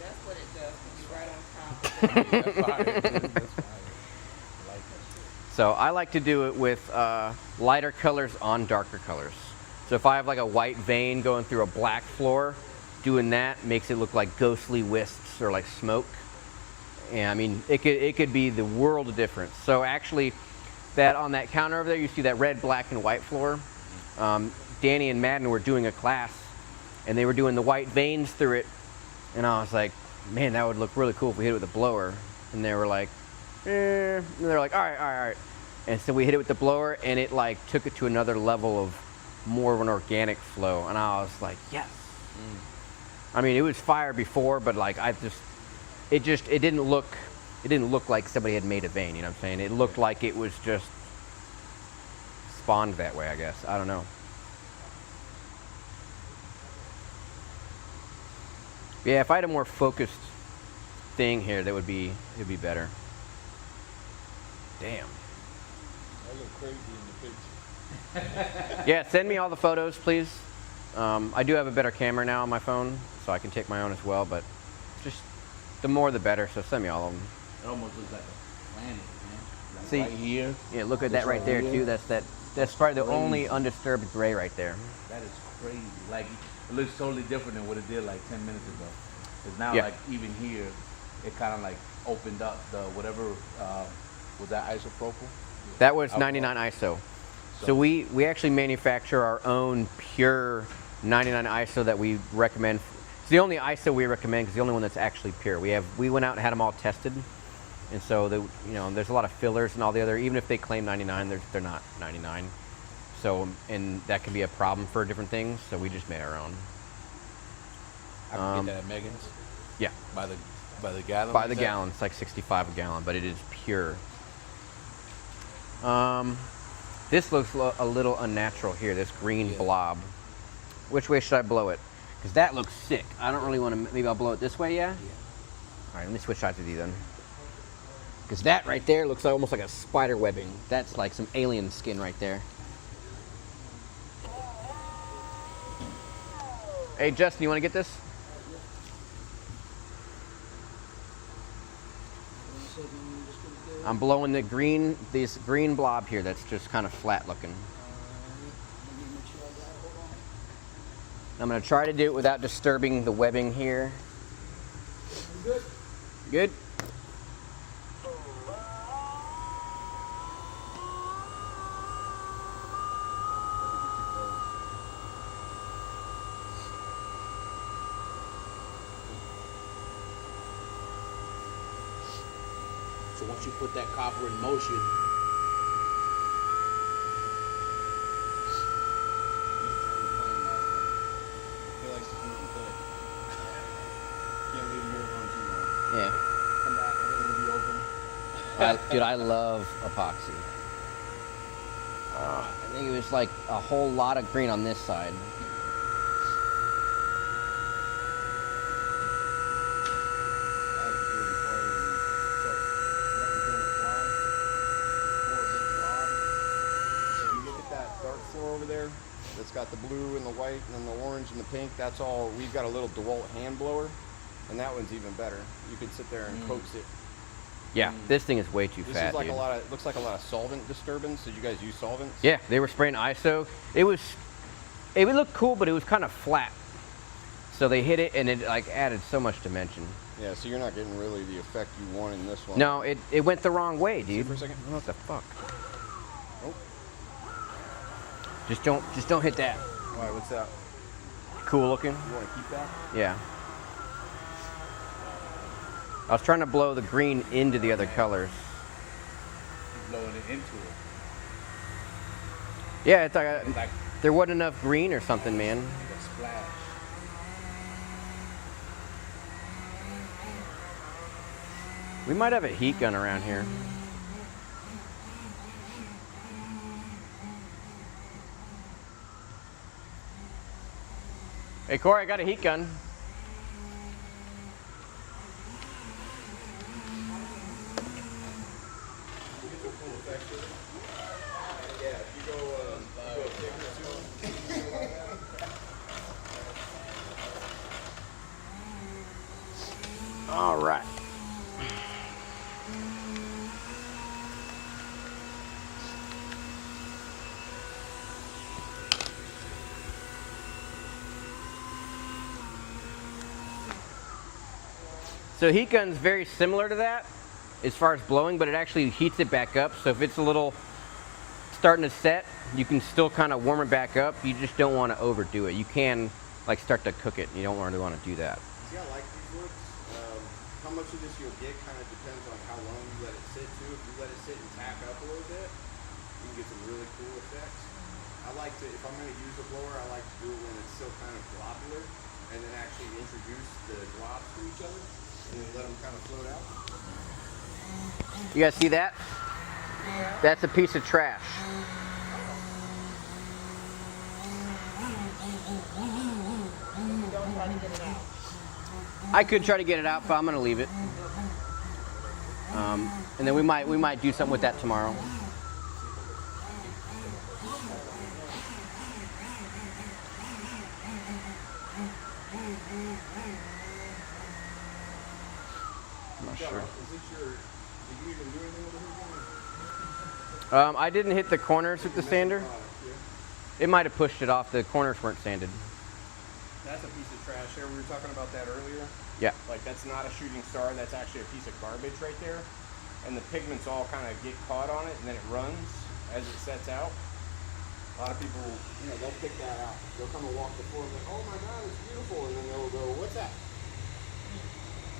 That's what it does when you right on top of it. So I like to do it with lighter colors on darker colors. So if I have like a white vein going through a black floor, doing that makes it look like ghostly wisps or like smoke. And I mean, it could be the world of difference. So actually, that on that counter over there, you see that red, black, and white floor. Danny and Madden were doing a class, and they were doing the white veins through it. And I was like, man, that would look really cool if we hit it with a blower. And they were like, and they're like, all right. And so we hit it with the blower, and it like took it to another level of more of an organic flow. And I was like, yes. I mean, it was fire before, but like it didn't look like somebody had made a vein. You know what I'm saying? It looked like it was just spawned that way, I guess. I don't know. Yeah, if I had a more focused thing here, it'd be better. Damn. I look crazy in the picture. Yeah, send me all the photos, please. I do have a better camera now on my phone, so I can take my own as well, but just the more the better, so send me all of them. It almost looks like a planet, man. Like See? right here. Yeah, look at This that right right there, here? too. That's probably the only Crazy. undisturbed gray right there. That is crazy. Like it looks totally different than what it did like 10 minutes ago. Because now, Yeah. like even here, it kind of like opened up the whatever was that isopropyl. That was Alcohol. 99 ISO. So we actually manufacture our own pure 99 ISO that we recommend. It's the only ISO we recommend because it's the only one that's actually pure. We went out and had them all tested, and so there's a lot of fillers and all the other. Even if they claim 99, they're not 99. So, and that can be a problem for different things. So we just made our own. I can get that at Meghan's Yeah, by the gallon. by like the that? gallon. It's like 65 a gallon, but it is pure. This looks a little unnatural here. This green blob. Which way should I blow it? Because that looks sick. I don't really want to. Maybe I'll blow it this way. Yeah. All right. Let me switch sides with you then. Because that right there looks like, almost like a spider webbing. That's like some alien skin right there. Hey, Justin, you want to get this? I'm blowing this green blob here that's just kind of flat looking. I'm going to try to do it without disturbing the webbing here. Good. Good? So once you put that copper in motion, He likes to come and play. Can't leave him here on too long. Yeah. Come back, everything will be open. Dude, I love epoxy. I think it was like a whole lot of green on this side. I like to do it before everything. So, right here in the fly, pour a big blob. If you look at that dark floor over there, that's got the blue and the white and then the orange and the pink, that's all, we've got a little DeWalt hand blower, and that one's even better. You can sit there and coax it. Yeah, this thing is way too This fat, is like dude. looks like a lot of solvent disturbance. Did you guys use solvents? Yeah, they were spraying ISO. It would look cool, but it was kind of flat. So they hit it, and it like added so much dimension. Yeah, so you're not getting really the effect you want in this one. No, it went the wrong way, dude. for a second. What the fuck? Oh. Just don't hit that. All right, what's that? Cool looking. You want to keep that? Yeah. I was trying to blow the green into the other colors. blowing it into it. Yeah, it's like, It's like there wasn't enough green or something, man. a splash. We might have a heat gun around here. Hey, Corey, I got a heat gun. All right. So heat gun's very similar to that as far as blowing, but it actually heats it back up. So if it's a little starting to set, you can still kind of warm it back up. You just don't want to overdo it. You can like start to cook it. You don't really want to do that. See, I like these woods. How much of this you'll get kind of depends on how long you let it sit too. If you let it sit and tack up a little bit, you can get some really cool effects. I like to, if I'm going to use a blower, I like to do it when it's still kind of globular, and then actually introduce the globs to each other, and then let them kind of float out. You guys see that? That's a piece of trash. Don't try to get it out. I could try to get it out, but I'm gonna leave it. And then we might do something with that tomorrow. I'm not sure. Is this your, did you even do anything with the hoop? I didn't hit the corners with the sander. It might have pushed it off. The corners weren't sanded. That's a piece of trash there. We were talking about that earlier. Yeah. Like that's not a shooting star. That's actually a piece of garbage right there. And the pigments all kind of get caught on it, and then it runs as it sets out. A lot of people, you know, they'll pick that out. They'll come and walk the floor and be like, oh my God, it's beautiful. And then they'll go, what's that?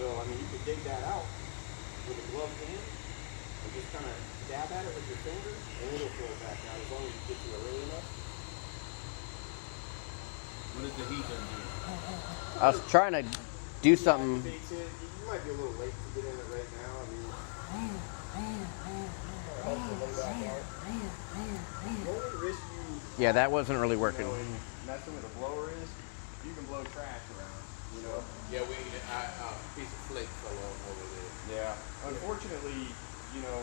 So, I mean, you could dig that out with a gloved hand and just kind of dab at it with your finger, and it'll flow back out as long as you get to it early enough. What is the heat gonna do? I was trying to do something. Activates it. You might be a little late to get in it right now. I mean, helps to lay back out. The only risk you Yeah, that wasn't really working. know, in messing with a blower is you can blow trash around. You know. Yeah, a piece of flake fell over there. Yeah. Unfortunately, you know,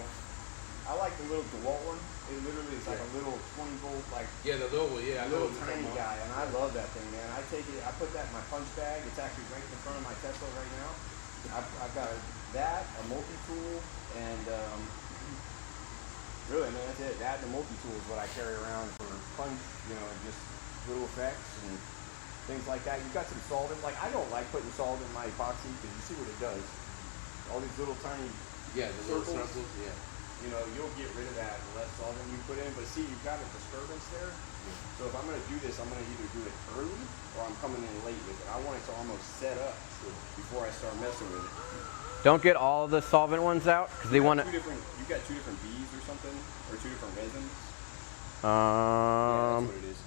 I like the little DeWalt one. It literally is like a little 20-volt, like Yeah, the little one, yeah. I know little what you're tiny talking about. guy, and I love that thing, man. I take it, I put that in my punch bag. It's actually right in front of my Tesla right now. I've got that, a multi-tool, and really, man, that's it. That and the multi-tool is what I carry around for punch, you know, and just little effects and things like that. You've got some solvent. Like, I don't like putting solvent in my epoxy because you see what it does. All these little tiny Yeah, the little circles, yeah. you know, you'll get rid of that the less solvent you put in. But see, you've got a disturbance there. So if I'm going to do this, I'm going to either do it early or I'm coming in late with it. I want it to almost set up before I start messing with it. Don't get all the solvent ones out because they want to. You've got two different bees or something, or two different resins. Yeah, Um, that's what it is.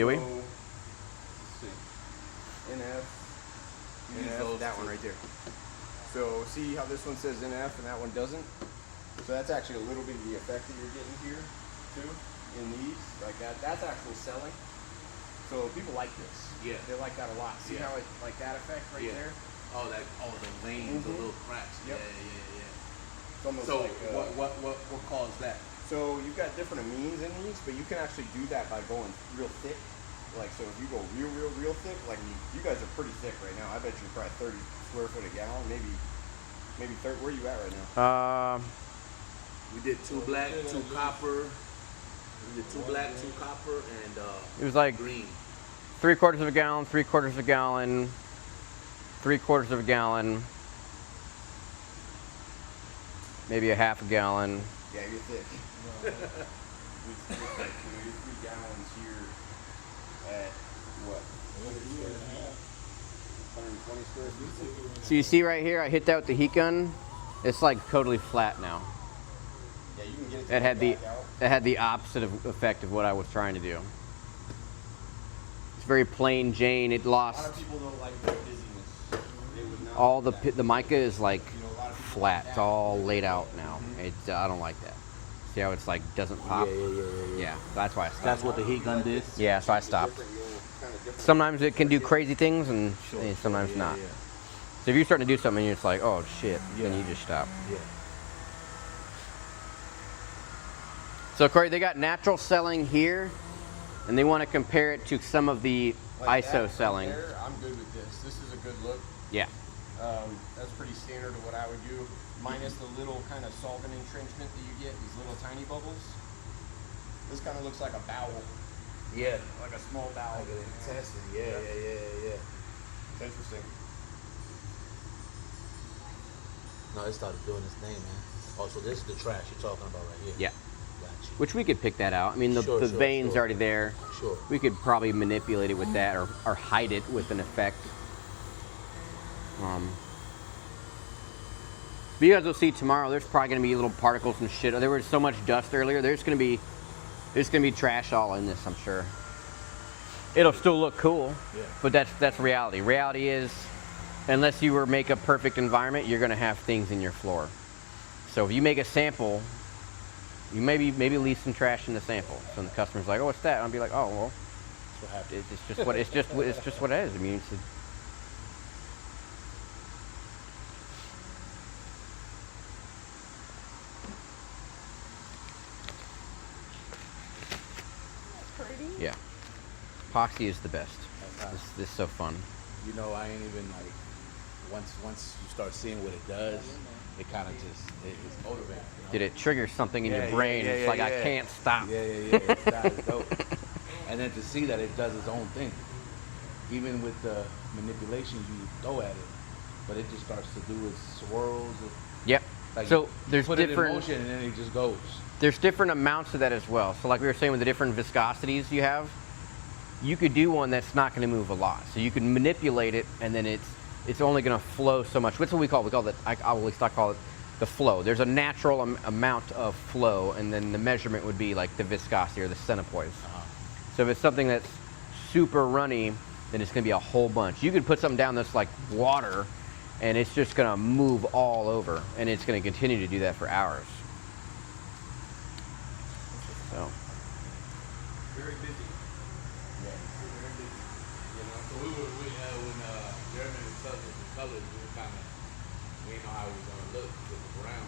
do we? So, let's see. NF. Use NF, those that two. one right there. So see how this one says NF and that one doesn't? So that's actually a little bit of the effect that you're getting here too in these, like that. That's actual selling. So people like this. Yeah. They like that a lot. See Yeah. how it like that effect right Yeah. there? Oh, the veins, the Mhm. little cracks. Yep. Yeah. It's almost So like what caused that? So you've got different amines in these, but you can actually do that by going real thick. Like, so if you go real thick, like you guys are pretty thick right now. I bet you're probably 30 square foot a gallon, maybe 30. Where are you at right now? We did two black, two copper. We did two black, two copper, and It was like green. 3/4 of a gallon, 3/4 of a gallon, 3/4 of a gallon, maybe a half a gallon. Yeah, you're thick. It's like, you're 3 gallons here at what? 120 square feet? So you see right here, I hit that with the heat gun. It's like totally flat now. Yeah, you can get it to It had the back out. it had the opposite effect of what I was trying to do. It's very plain Jane. It A lot lost of people don't like the dizziness. They would not all like the that. the mica is like You know, a lot of people flat. like It's that. all laid out now. It's I don't like that. See how it's like doesn't pop? Yeah, that's why I stopped. That's what the heat gun did. Yeah, so I stopped. Different, you'll kinda different. Sometimes it can do crazy things and sometimes not. So if you're starting to do something and you're just like, oh shit, then you just stop. Yeah. So Corey, they got natural selling here, and they want to compare it to some of the Like ISO that right selling. there, I'm good with this. This is a good look. Yeah. That's pretty standard to what I would do, minus the little kind of solvent entrenchment that you get, these little tiny bubbles. This kind of looks like a bowel, Yeah. like a small bowel. Like an intestine. Yeah. It's interesting. No, it started doing its thing, man. Oh, so this is the trash you're talking about right here. Yeah. Gotcha. Which we could pick that out. I mean, the Sure, vein's sure. already there. Sure. We could probably manipulate it with that or hide it with an effect. But you guys will see tomorrow, there's probably going to be little particles and shit. There was so much dust earlier. There's going to be trash all in this, I'm sure. It'll still look cool, Yeah. but that's reality. Reality is, unless you make a perfect environment, you're going to have things in your floor. So if you make a sample, you maybe leave some trash in the sample. So the customer's like, "Oh, what's that?" I'll be like, "Oh, well, That's what happened. it's just what it's just what it is." I mean, it's Pretty. yeah. Epoxy is the best. This is so fun. You know, I ain't even like. Once you start seeing what it does, it kind of just it's motivating. You know? Did it trigger something in your Yeah, brain? yeah, It's yeah, like yeah. I can't stop. Yeah. It's dope. And then to see that it does its own thing, even with the manipulations you throw at it, but it just starts to do its swirls. Yep. Like So you there's put it in different motion and then it just goes. there's different amounts of that as well. So like we were saying with the different viscosities you have, you could do one that's not going to move a lot. So you can manipulate it and then it's only going to flow so much. What's what we call it? I call it the flow. There's a natural amount of flow, and then the measurement would be like the viscosity or the centipoise. So if it's something that's super runny, then it's going to be a whole bunch. You could put something down that's like water, and it's just going to move all over, and it's going to continue to do that for hours. So. Very busy. Yeah, very busy. You know, so when Jeremy was telling us the colors, we were kind of, we didn't know how we were going to look with the brown,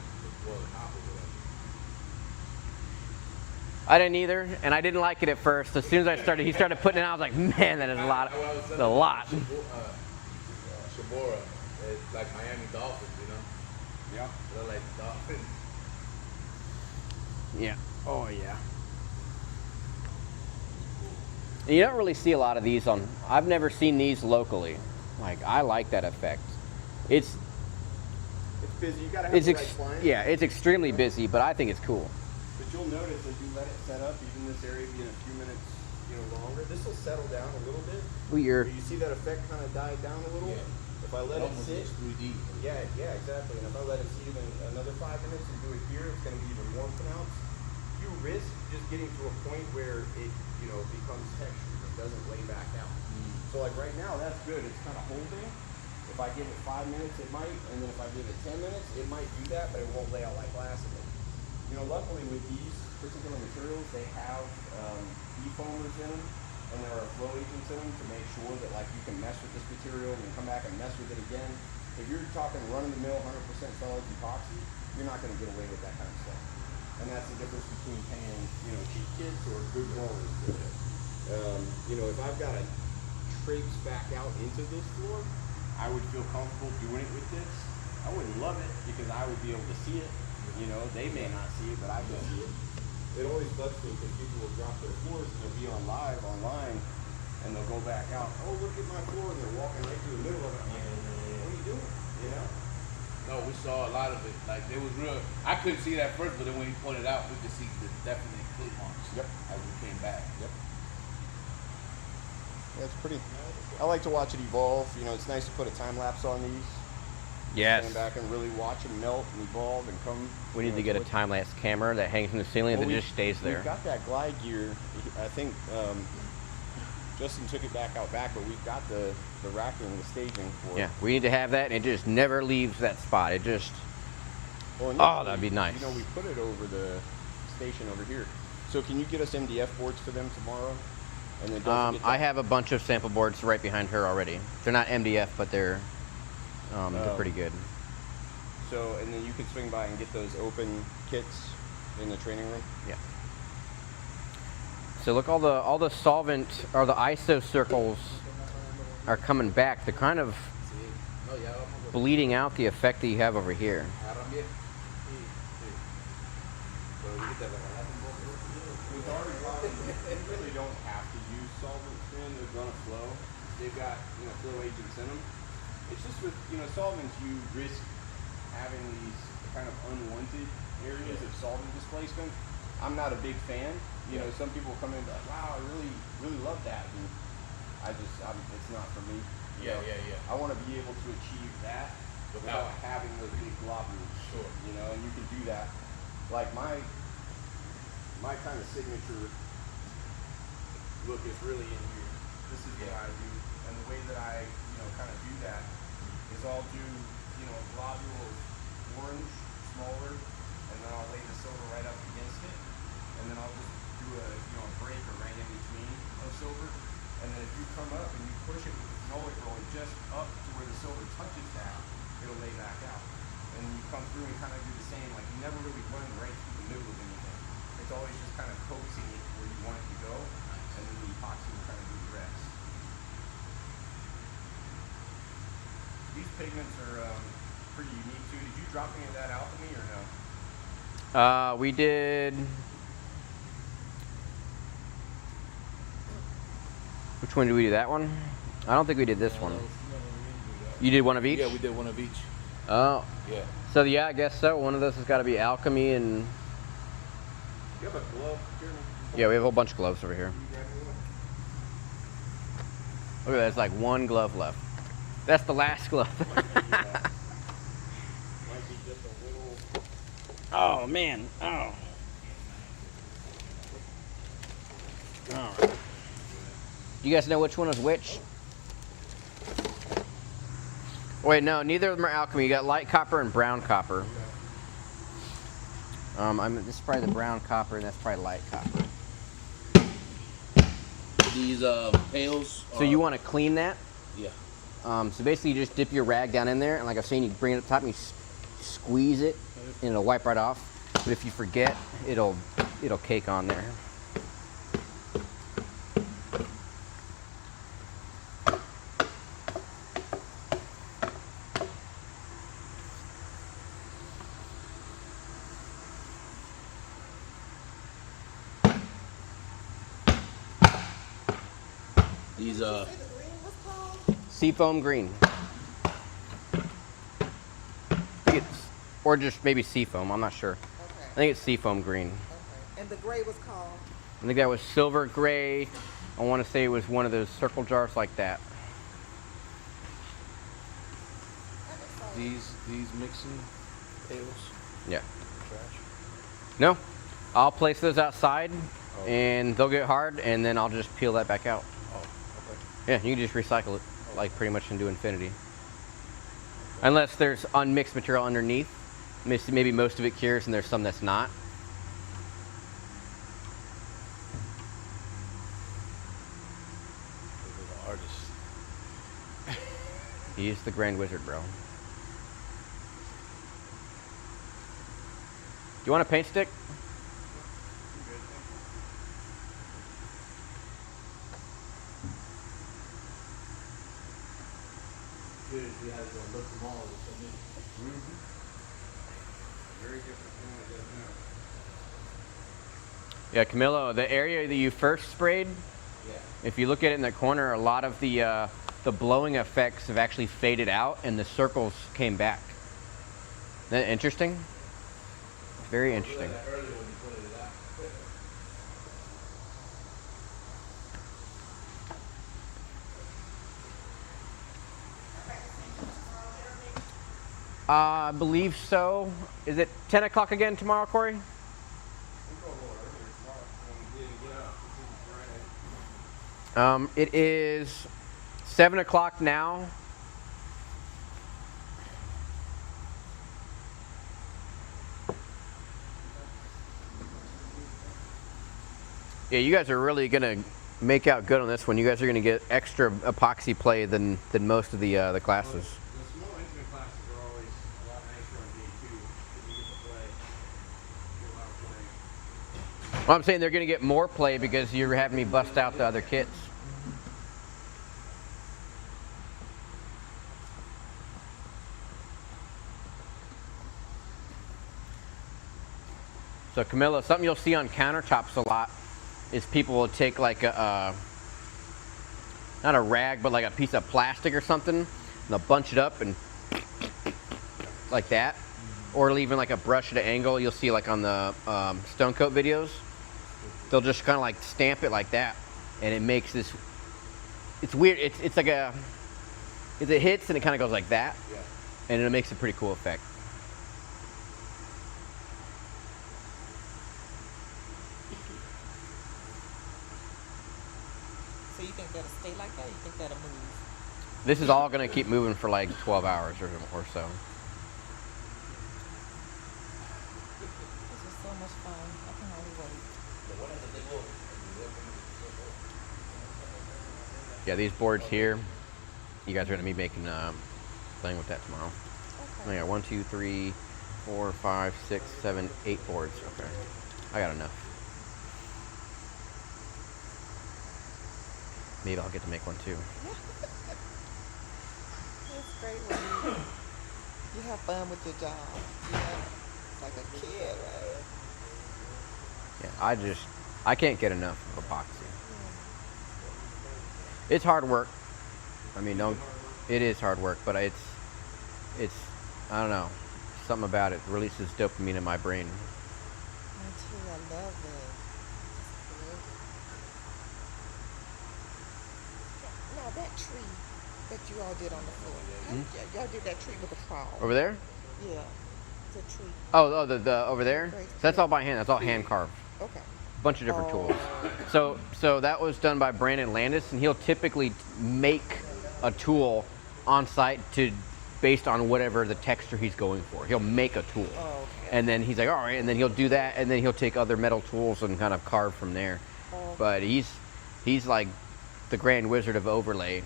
well, the top or whatever. I didn't either, and I didn't like it at first. As soon as I started, he started putting it out. I was like, man, that is a lot. It's a lot. Shabora, it's like Miami Dolphins, you know? Yeah. They're like Dolphins. Yeah. Oh, yeah. And you don't really see a lot of these on, I've never seen these locally. Like, I like that effect. It's busy. You gotta have the right client. yeah, it's extremely busy, but I think it's cool. But you'll notice as you let it set up, even this area being a few minutes, longer, this will settle down a little bit. Weird. You see that effect kind of die down a little? Yeah. If I let it sit, 3D. yeah, exactly. And if I let it sit even another 5 minutes and do it here, it's going to be even more pronounced. You risk just getting to a point where it, becomes textured. It doesn't lay back out. So like right now, that's good. It's kind of holding. If I give it 5 minutes, it might, and then if I give it 10 minutes, it might do that, but it won't lay out like glass again. Luckily with these particular materials, they have defoamers in them, and there are flow agents in them to make sure that like you can mess with this material and come back and mess with it again. If you're talking run-of-the-mill 100% solid epoxy, you're not going to get away with that kind of stuff. And that's the difference between paying, cheap kits or good quality kit. If I've got to traipse back out into this floor, I would feel comfortable doing it with this. I wouldn't love it because I would be able to see it. They may not see it, but I can see it. It always bugs me because people will drop their floors and they'll be online, and they'll go back out. Oh, look at my floor, and they're walking right through the middle of it. I'm like, what are you doing? No, we saw a lot of it. Like, there was real, I couldn't see that first, but then when he pointed out, we could see the definite clip marks. Yep. As we came back. Yep. Yeah, it's pretty. I like to watch it evolve. It's nice to put a time lapse on these. Yes. Stand back and really watch them melt and evolve and come. We need to get a time-lapse camera that hangs from the ceiling that just stays there. We've got that glide gear. I think Justin took it back out back, but we've got the racking, the staging for it. Yeah, we need to have that, and it just never leaves that spot. It just, that'd be nice. We put it over the station over here. So can you get us MDF boards for them tomorrow? And then don't forget I have a bunch of sample boards right behind her already. They're not MDF, but they're pretty good. So, and then you can swing by and get those open kits in the training room? Yeah. So look, all the solvent or the ISO circles are coming back. They're kind of bleeding out the effect that you have over here. With our design, you really don't have to use solvents, man. They're gonna flow. They've got, flow agents in them. It's just with, solvents, you risk having these kind of unwanted areas of solvent displacement. I'm not a big fan. Some people come in and be like, wow, I really, really love that. And it's not for me. Yeah. I want to be able to achieve that without having those big globules. Sure. And you can do that. Like my kind of signature look is really in here. This is what I do. And the way that I, kind of do that is I'll do, a globule of orange, smaller, and then I'll lay the silver right up against it. And then I'll just do a breaker right in between of silver. And then if you come up and you push it with the phenolic roller just up to where the silver touches down, it'll lay back out. And you come through and kind of do the same, like you never really run right through the middle of anything. It's always just kind of coaxing it where you want it to go, and then the epoxy will kind of do the rest. These pigments are pretty unique too. Did you drop any of that alchemy or no? We did. Which one did we do? That one? I don't think we did this one. You did one of each? Yeah, we did one of each. Oh. Yeah. So yeah, I guess so. One of those has got to be alchemy and. You have a glove, Jeremy? Yeah, we have a whole bunch of gloves over here. Look at that, there's like one glove left. That's the last glove. Might be just a little Oh man. Oh. Alright. You guys know which one is which? Wait, no, neither of them are alchemy. You got light copper and brown copper. This is probably the brown copper, and that's probably light copper. These pails. So you want to clean that? Yeah. So basically, you just dip your rag down in there, and like I was saying, you bring it up top and you squeeze it, and it'll wipe right off. But if you forget, it'll cake on there. These Seafoam green. I think it's, or just maybe seafoam. I'm not sure. Okay. I think it's seafoam green. Okay. And the gray was called? I think that was silver gray. I want to say it was one of those circle jars like that. these mixing pails. Yeah. Trash. No, I'll place those outside, and they'll get hard, and then I'll just peel that back out. Oh, okay. Yeah, you can just recycle it, like pretty much into infinity. Unless there's unmixed material underneath. Maybe most of it cures, and there's some that's not. The artist. He's the Grand Wizard, bro. Do you want a paint stick? We had to look them all. Very different from what it does now. Yeah, Camilo, the area that you first sprayed, Yeah. if you look at it in the corner, a lot of the blowing effects have actually faded out, and the circles came back. Isn't that interesting? Very interesting. Earlier when you pointed it out. I believe so. Is it 10 o'clock again tomorrow, Corey? It is 7 o'clock now. Yeah, you guys are really gonna make out good on this one. You guys are gonna get extra epoxy play than most of the classes. The small intimate classes are always a lot nicer on day 2 because you get to play. Get a lot of play. Well, I'm saying they're gonna get more play because you're having me bust out the other kits. So Camilla, something you'll see on countertops a lot is people will take like a, not a rag, but like a piece of plastic or something, and they'll bunch it up and like that. Or even like a brush at an angle, you'll see like on the stone coat videos. They'll just kind of like stamp it like that, and it makes this, it's weird, it's like a, it hits and it kind of goes like that, Yeah. and it makes a pretty cool effect. So you think that'll stay like that? Or you think that'll move? This is all gonna keep moving for like 12 hours or so. This was so much fun. I can hardly wait. Yeah, these boards here, you guys are gonna be making playing with that tomorrow. Okay. I got 1, 2, 3, 4, 5, 6, 7, 8 boards. Okay, I got enough. Maybe I'll get to make one too. It's great when you have fun with your job. You know, like a kid, right? Yeah, I can't get enough of epoxy. It's hard work. I mean, it is hard work, but it's, I don't know, something about it releases dopamine in my brain. Me too. I love it. Now that tree that you all did on the floor, y'all did that tree with a trowel. Over there? Yeah. the tree? Oh, the over there. Right. So that's all by hand. That's all hand carved. Okay. Bunch of different tools. Oh. So that was done by Brandon Landis, and he'll typically make a tool on site based on whatever the texture he's going for. He'll make a tool, Oh, okay. and then he's like, all right, and then he'll do that, and then he'll take other metal tools and kind of carve from there. Oh. But he's like the grand wizard of overlay.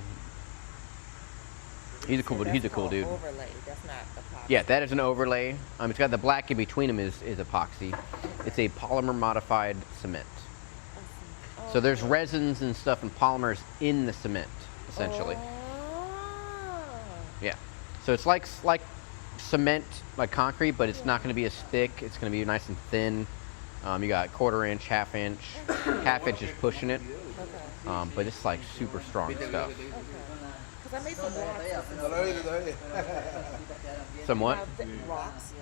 He's a cool So he's a that's cool called dude. Overlay. That's not epoxy. Yeah, that is an overlay. It's got the black in between them is epoxy. It's a polymer modified cement. I see. So there's Okay. resins and stuff and polymers in the cement, essentially. Oh. Yeah. So it's like cement, like concrete, but it's not going to be as thick. It's going to be nice and thin. You got 1/4 inch, 1/2 inch. 1/2 inch is pushing it, Okay. but it's like super strong stuff. Okay. Because I made some blocks. Somewhat. Rocks.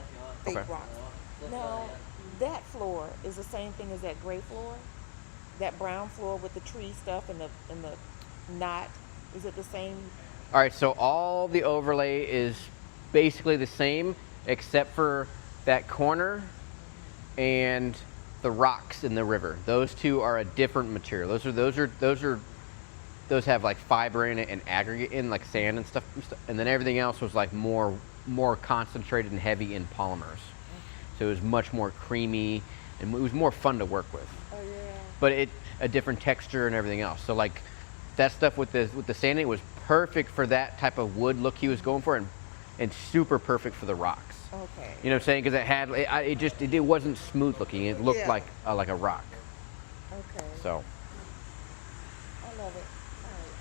Fake Okay. rocks. Now, that floor is the same thing as that gray floor? That brown floor with the tree stuff and the knot? Is it the same? All right, so all the overlay is basically the same except for that corner and the rocks in the river. Those two are a different material. Those have like fiber in it and aggregate in, like sand and stuff. And then everything else was like more concentrated and heavy in polymers. So it was much more creamy and it was more fun to work with. Oh, yeah. But a different texture and everything else. So like that stuff with the sanding was perfect for that type of wood look he was going for, and super perfect for the rocks. Okay. You know what I'm saying? Because it wasn't smooth looking. It looked Yeah. like a rock. Okay. So I love it. All right.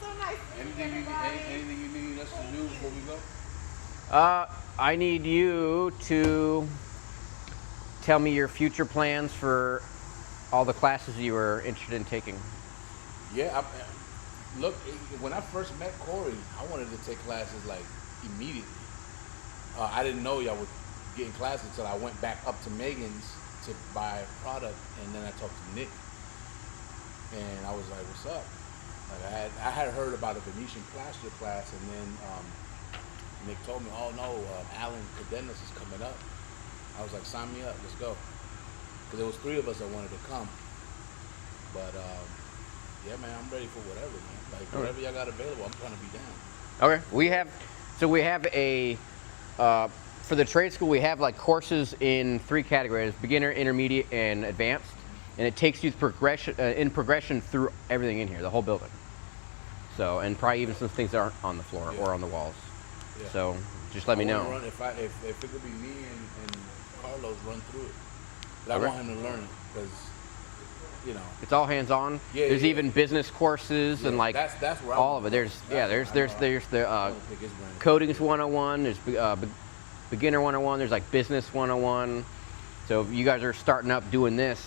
So nice meeting everybody. Anything you need us to do before we go? I need you to tell me your future plans for all the classes you were interested in taking. Yeah, look, when I first met Corey, I wanted to take classes like immediately. I didn't know y'all were getting classes until I went back up to Meghan's to buy a product, and then I talked to Nick, and I was like, "What's up?" Like I had heard about a Venetian plaster class, and then Nick told me, "Oh no, Alan Cadenas is coming up." I was like, "Sign me up, let's go," because there was 3 of us that wanted to come, but. Yeah, man, I'm ready for whatever, man. Like, whatever y'all got available, I'm trying to be down. Okay, we have a for the trade school we have like courses in 3 categories: beginner, intermediate, and advanced. And it takes you in progression through everything in here, the whole building. So, and probably even some things that aren't on the floor or on the walls. Yeah. So, just let me know. If it could be me and Carlos run through it, but Okay. I want him to learn it because, you know. It's all hands on. Yeah, There's yeah. even business courses and like that's where I all wanna of it. go. There's the I wanna pick his brain. Coatings 101. There's beginner 101. There's like business 101. So if you guys are starting up doing this,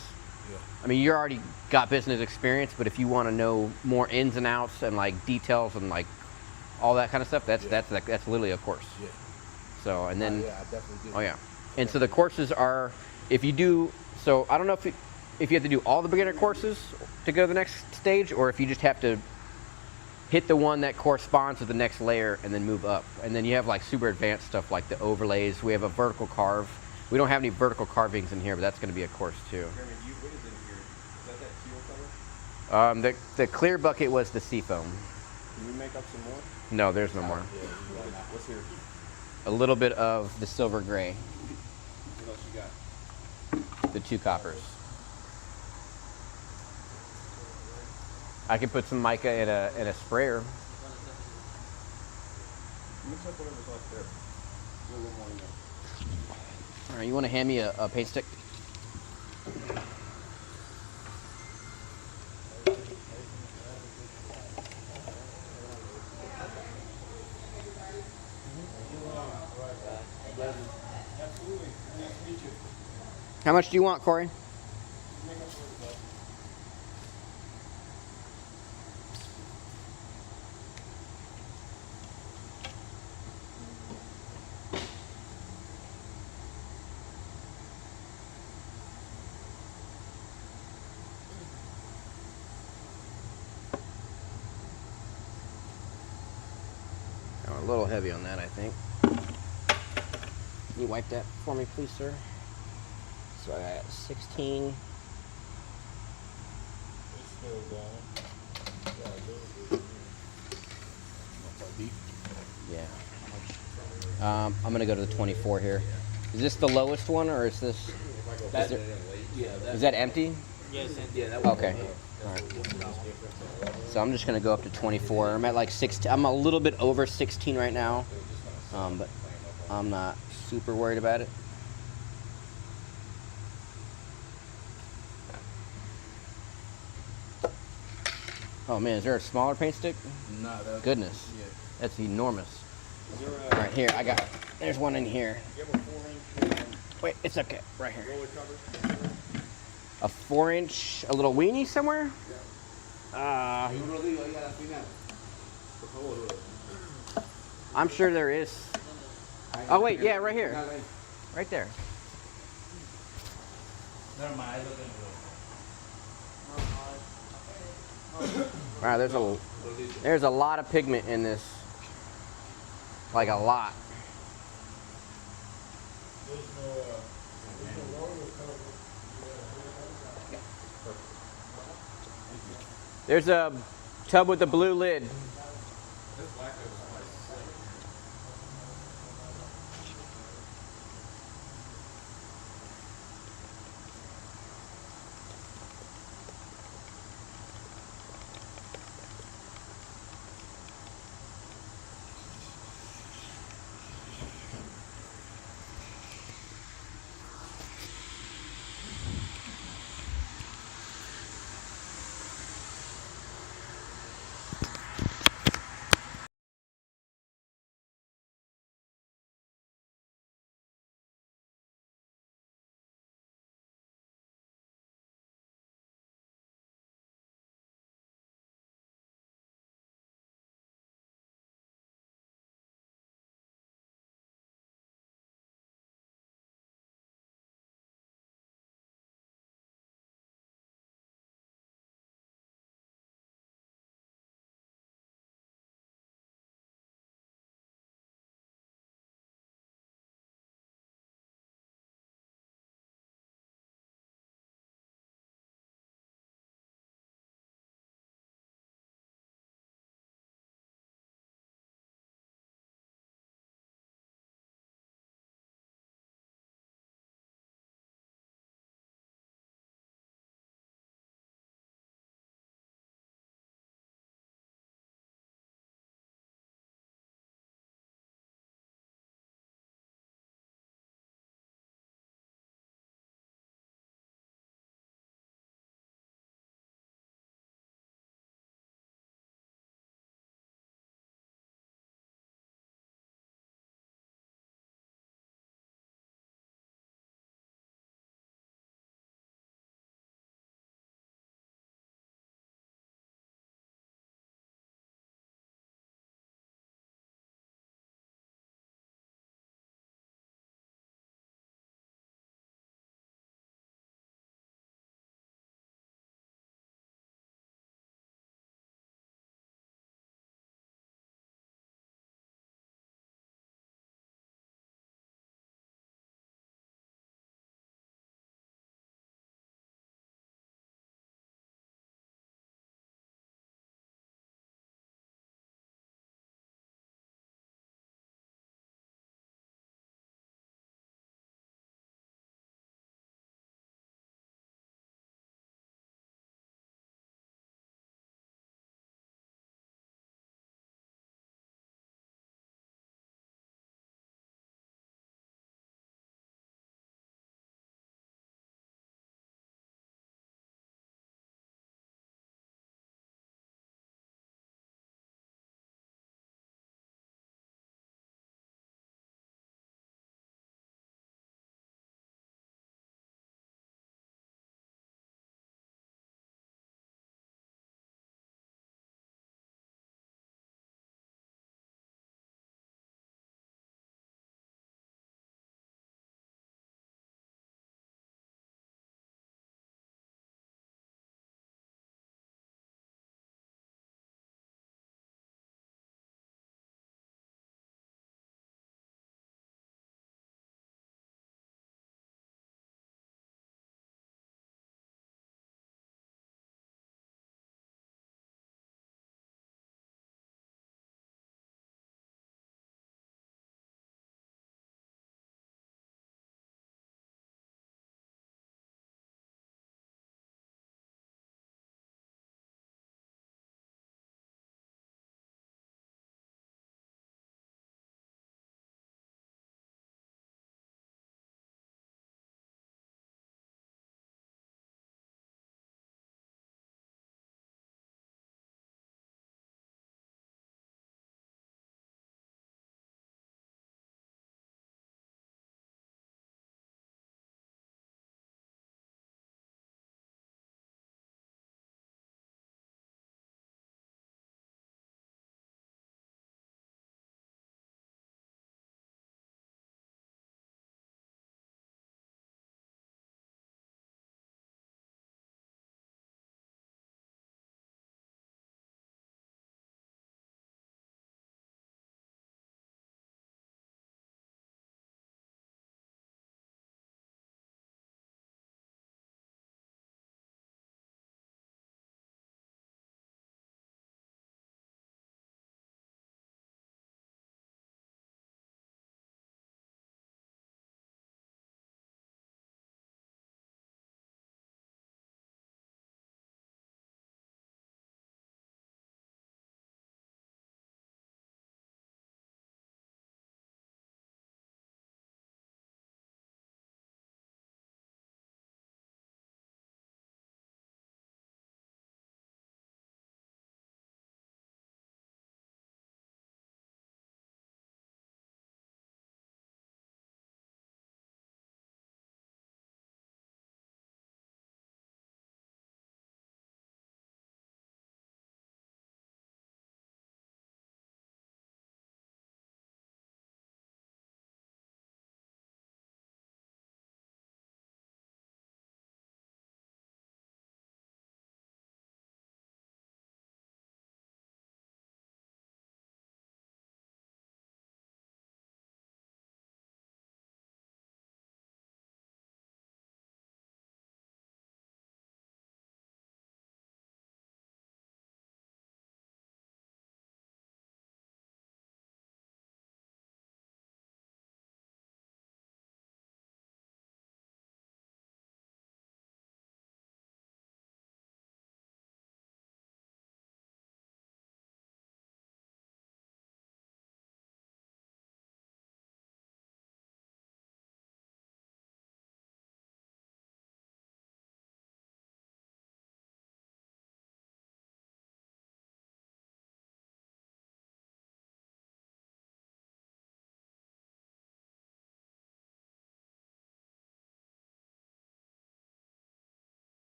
Yeah. I mean, you already got business experience, but if you want to know more ins and outs and like details and like all that kind of stuff, that's literally a course. Yeah. So and then yeah, I definitely do. oh yeah, and so the courses are if you do so I don't know if you have to do all the beginner courses to go to the next stage, or if you just have to hit the one that corresponds to the next layer and then move up. And then you have like super advanced stuff like the overlays. We have a vertical carve. We don't have any vertical carvings in here, but that's going to be a course too. The clear bucket was the seafoam. Can you make up some more? No, there's no more. Yeah, What's here? A little bit of the silver gray, What else you got? the 2 coppers. I can put some mica in a sprayer. Mix up whatever's left there. Do a little more in there. All right, you want to hand me a paint stick? How much do you want, Corey? Oh, a little heavy on that, I think. you wipe that for me, please, sir? So I got 16. It's still going. Got a little bit here. Yeah. I'm gonna go to the 24 here. Is this the lowest one, or is this? Is that empty? Yes, Okay. All right. So I'm just gonna go up to 24. I'm at like 16. I'm a little bit over 16 right now, but I'm not super worried about it. Oh man, is there a smaller paint stick? No, that's Goodness, that's enormous. All right, here I got. There's one in here. Wait, it's okay. Right here. A 4-inch, a little weenie somewhere? I'm sure there is. Oh wait, yeah, right here. Right there. Wow, there's a lot of pigment in this. Like a lot. There's a tub with a blue lid.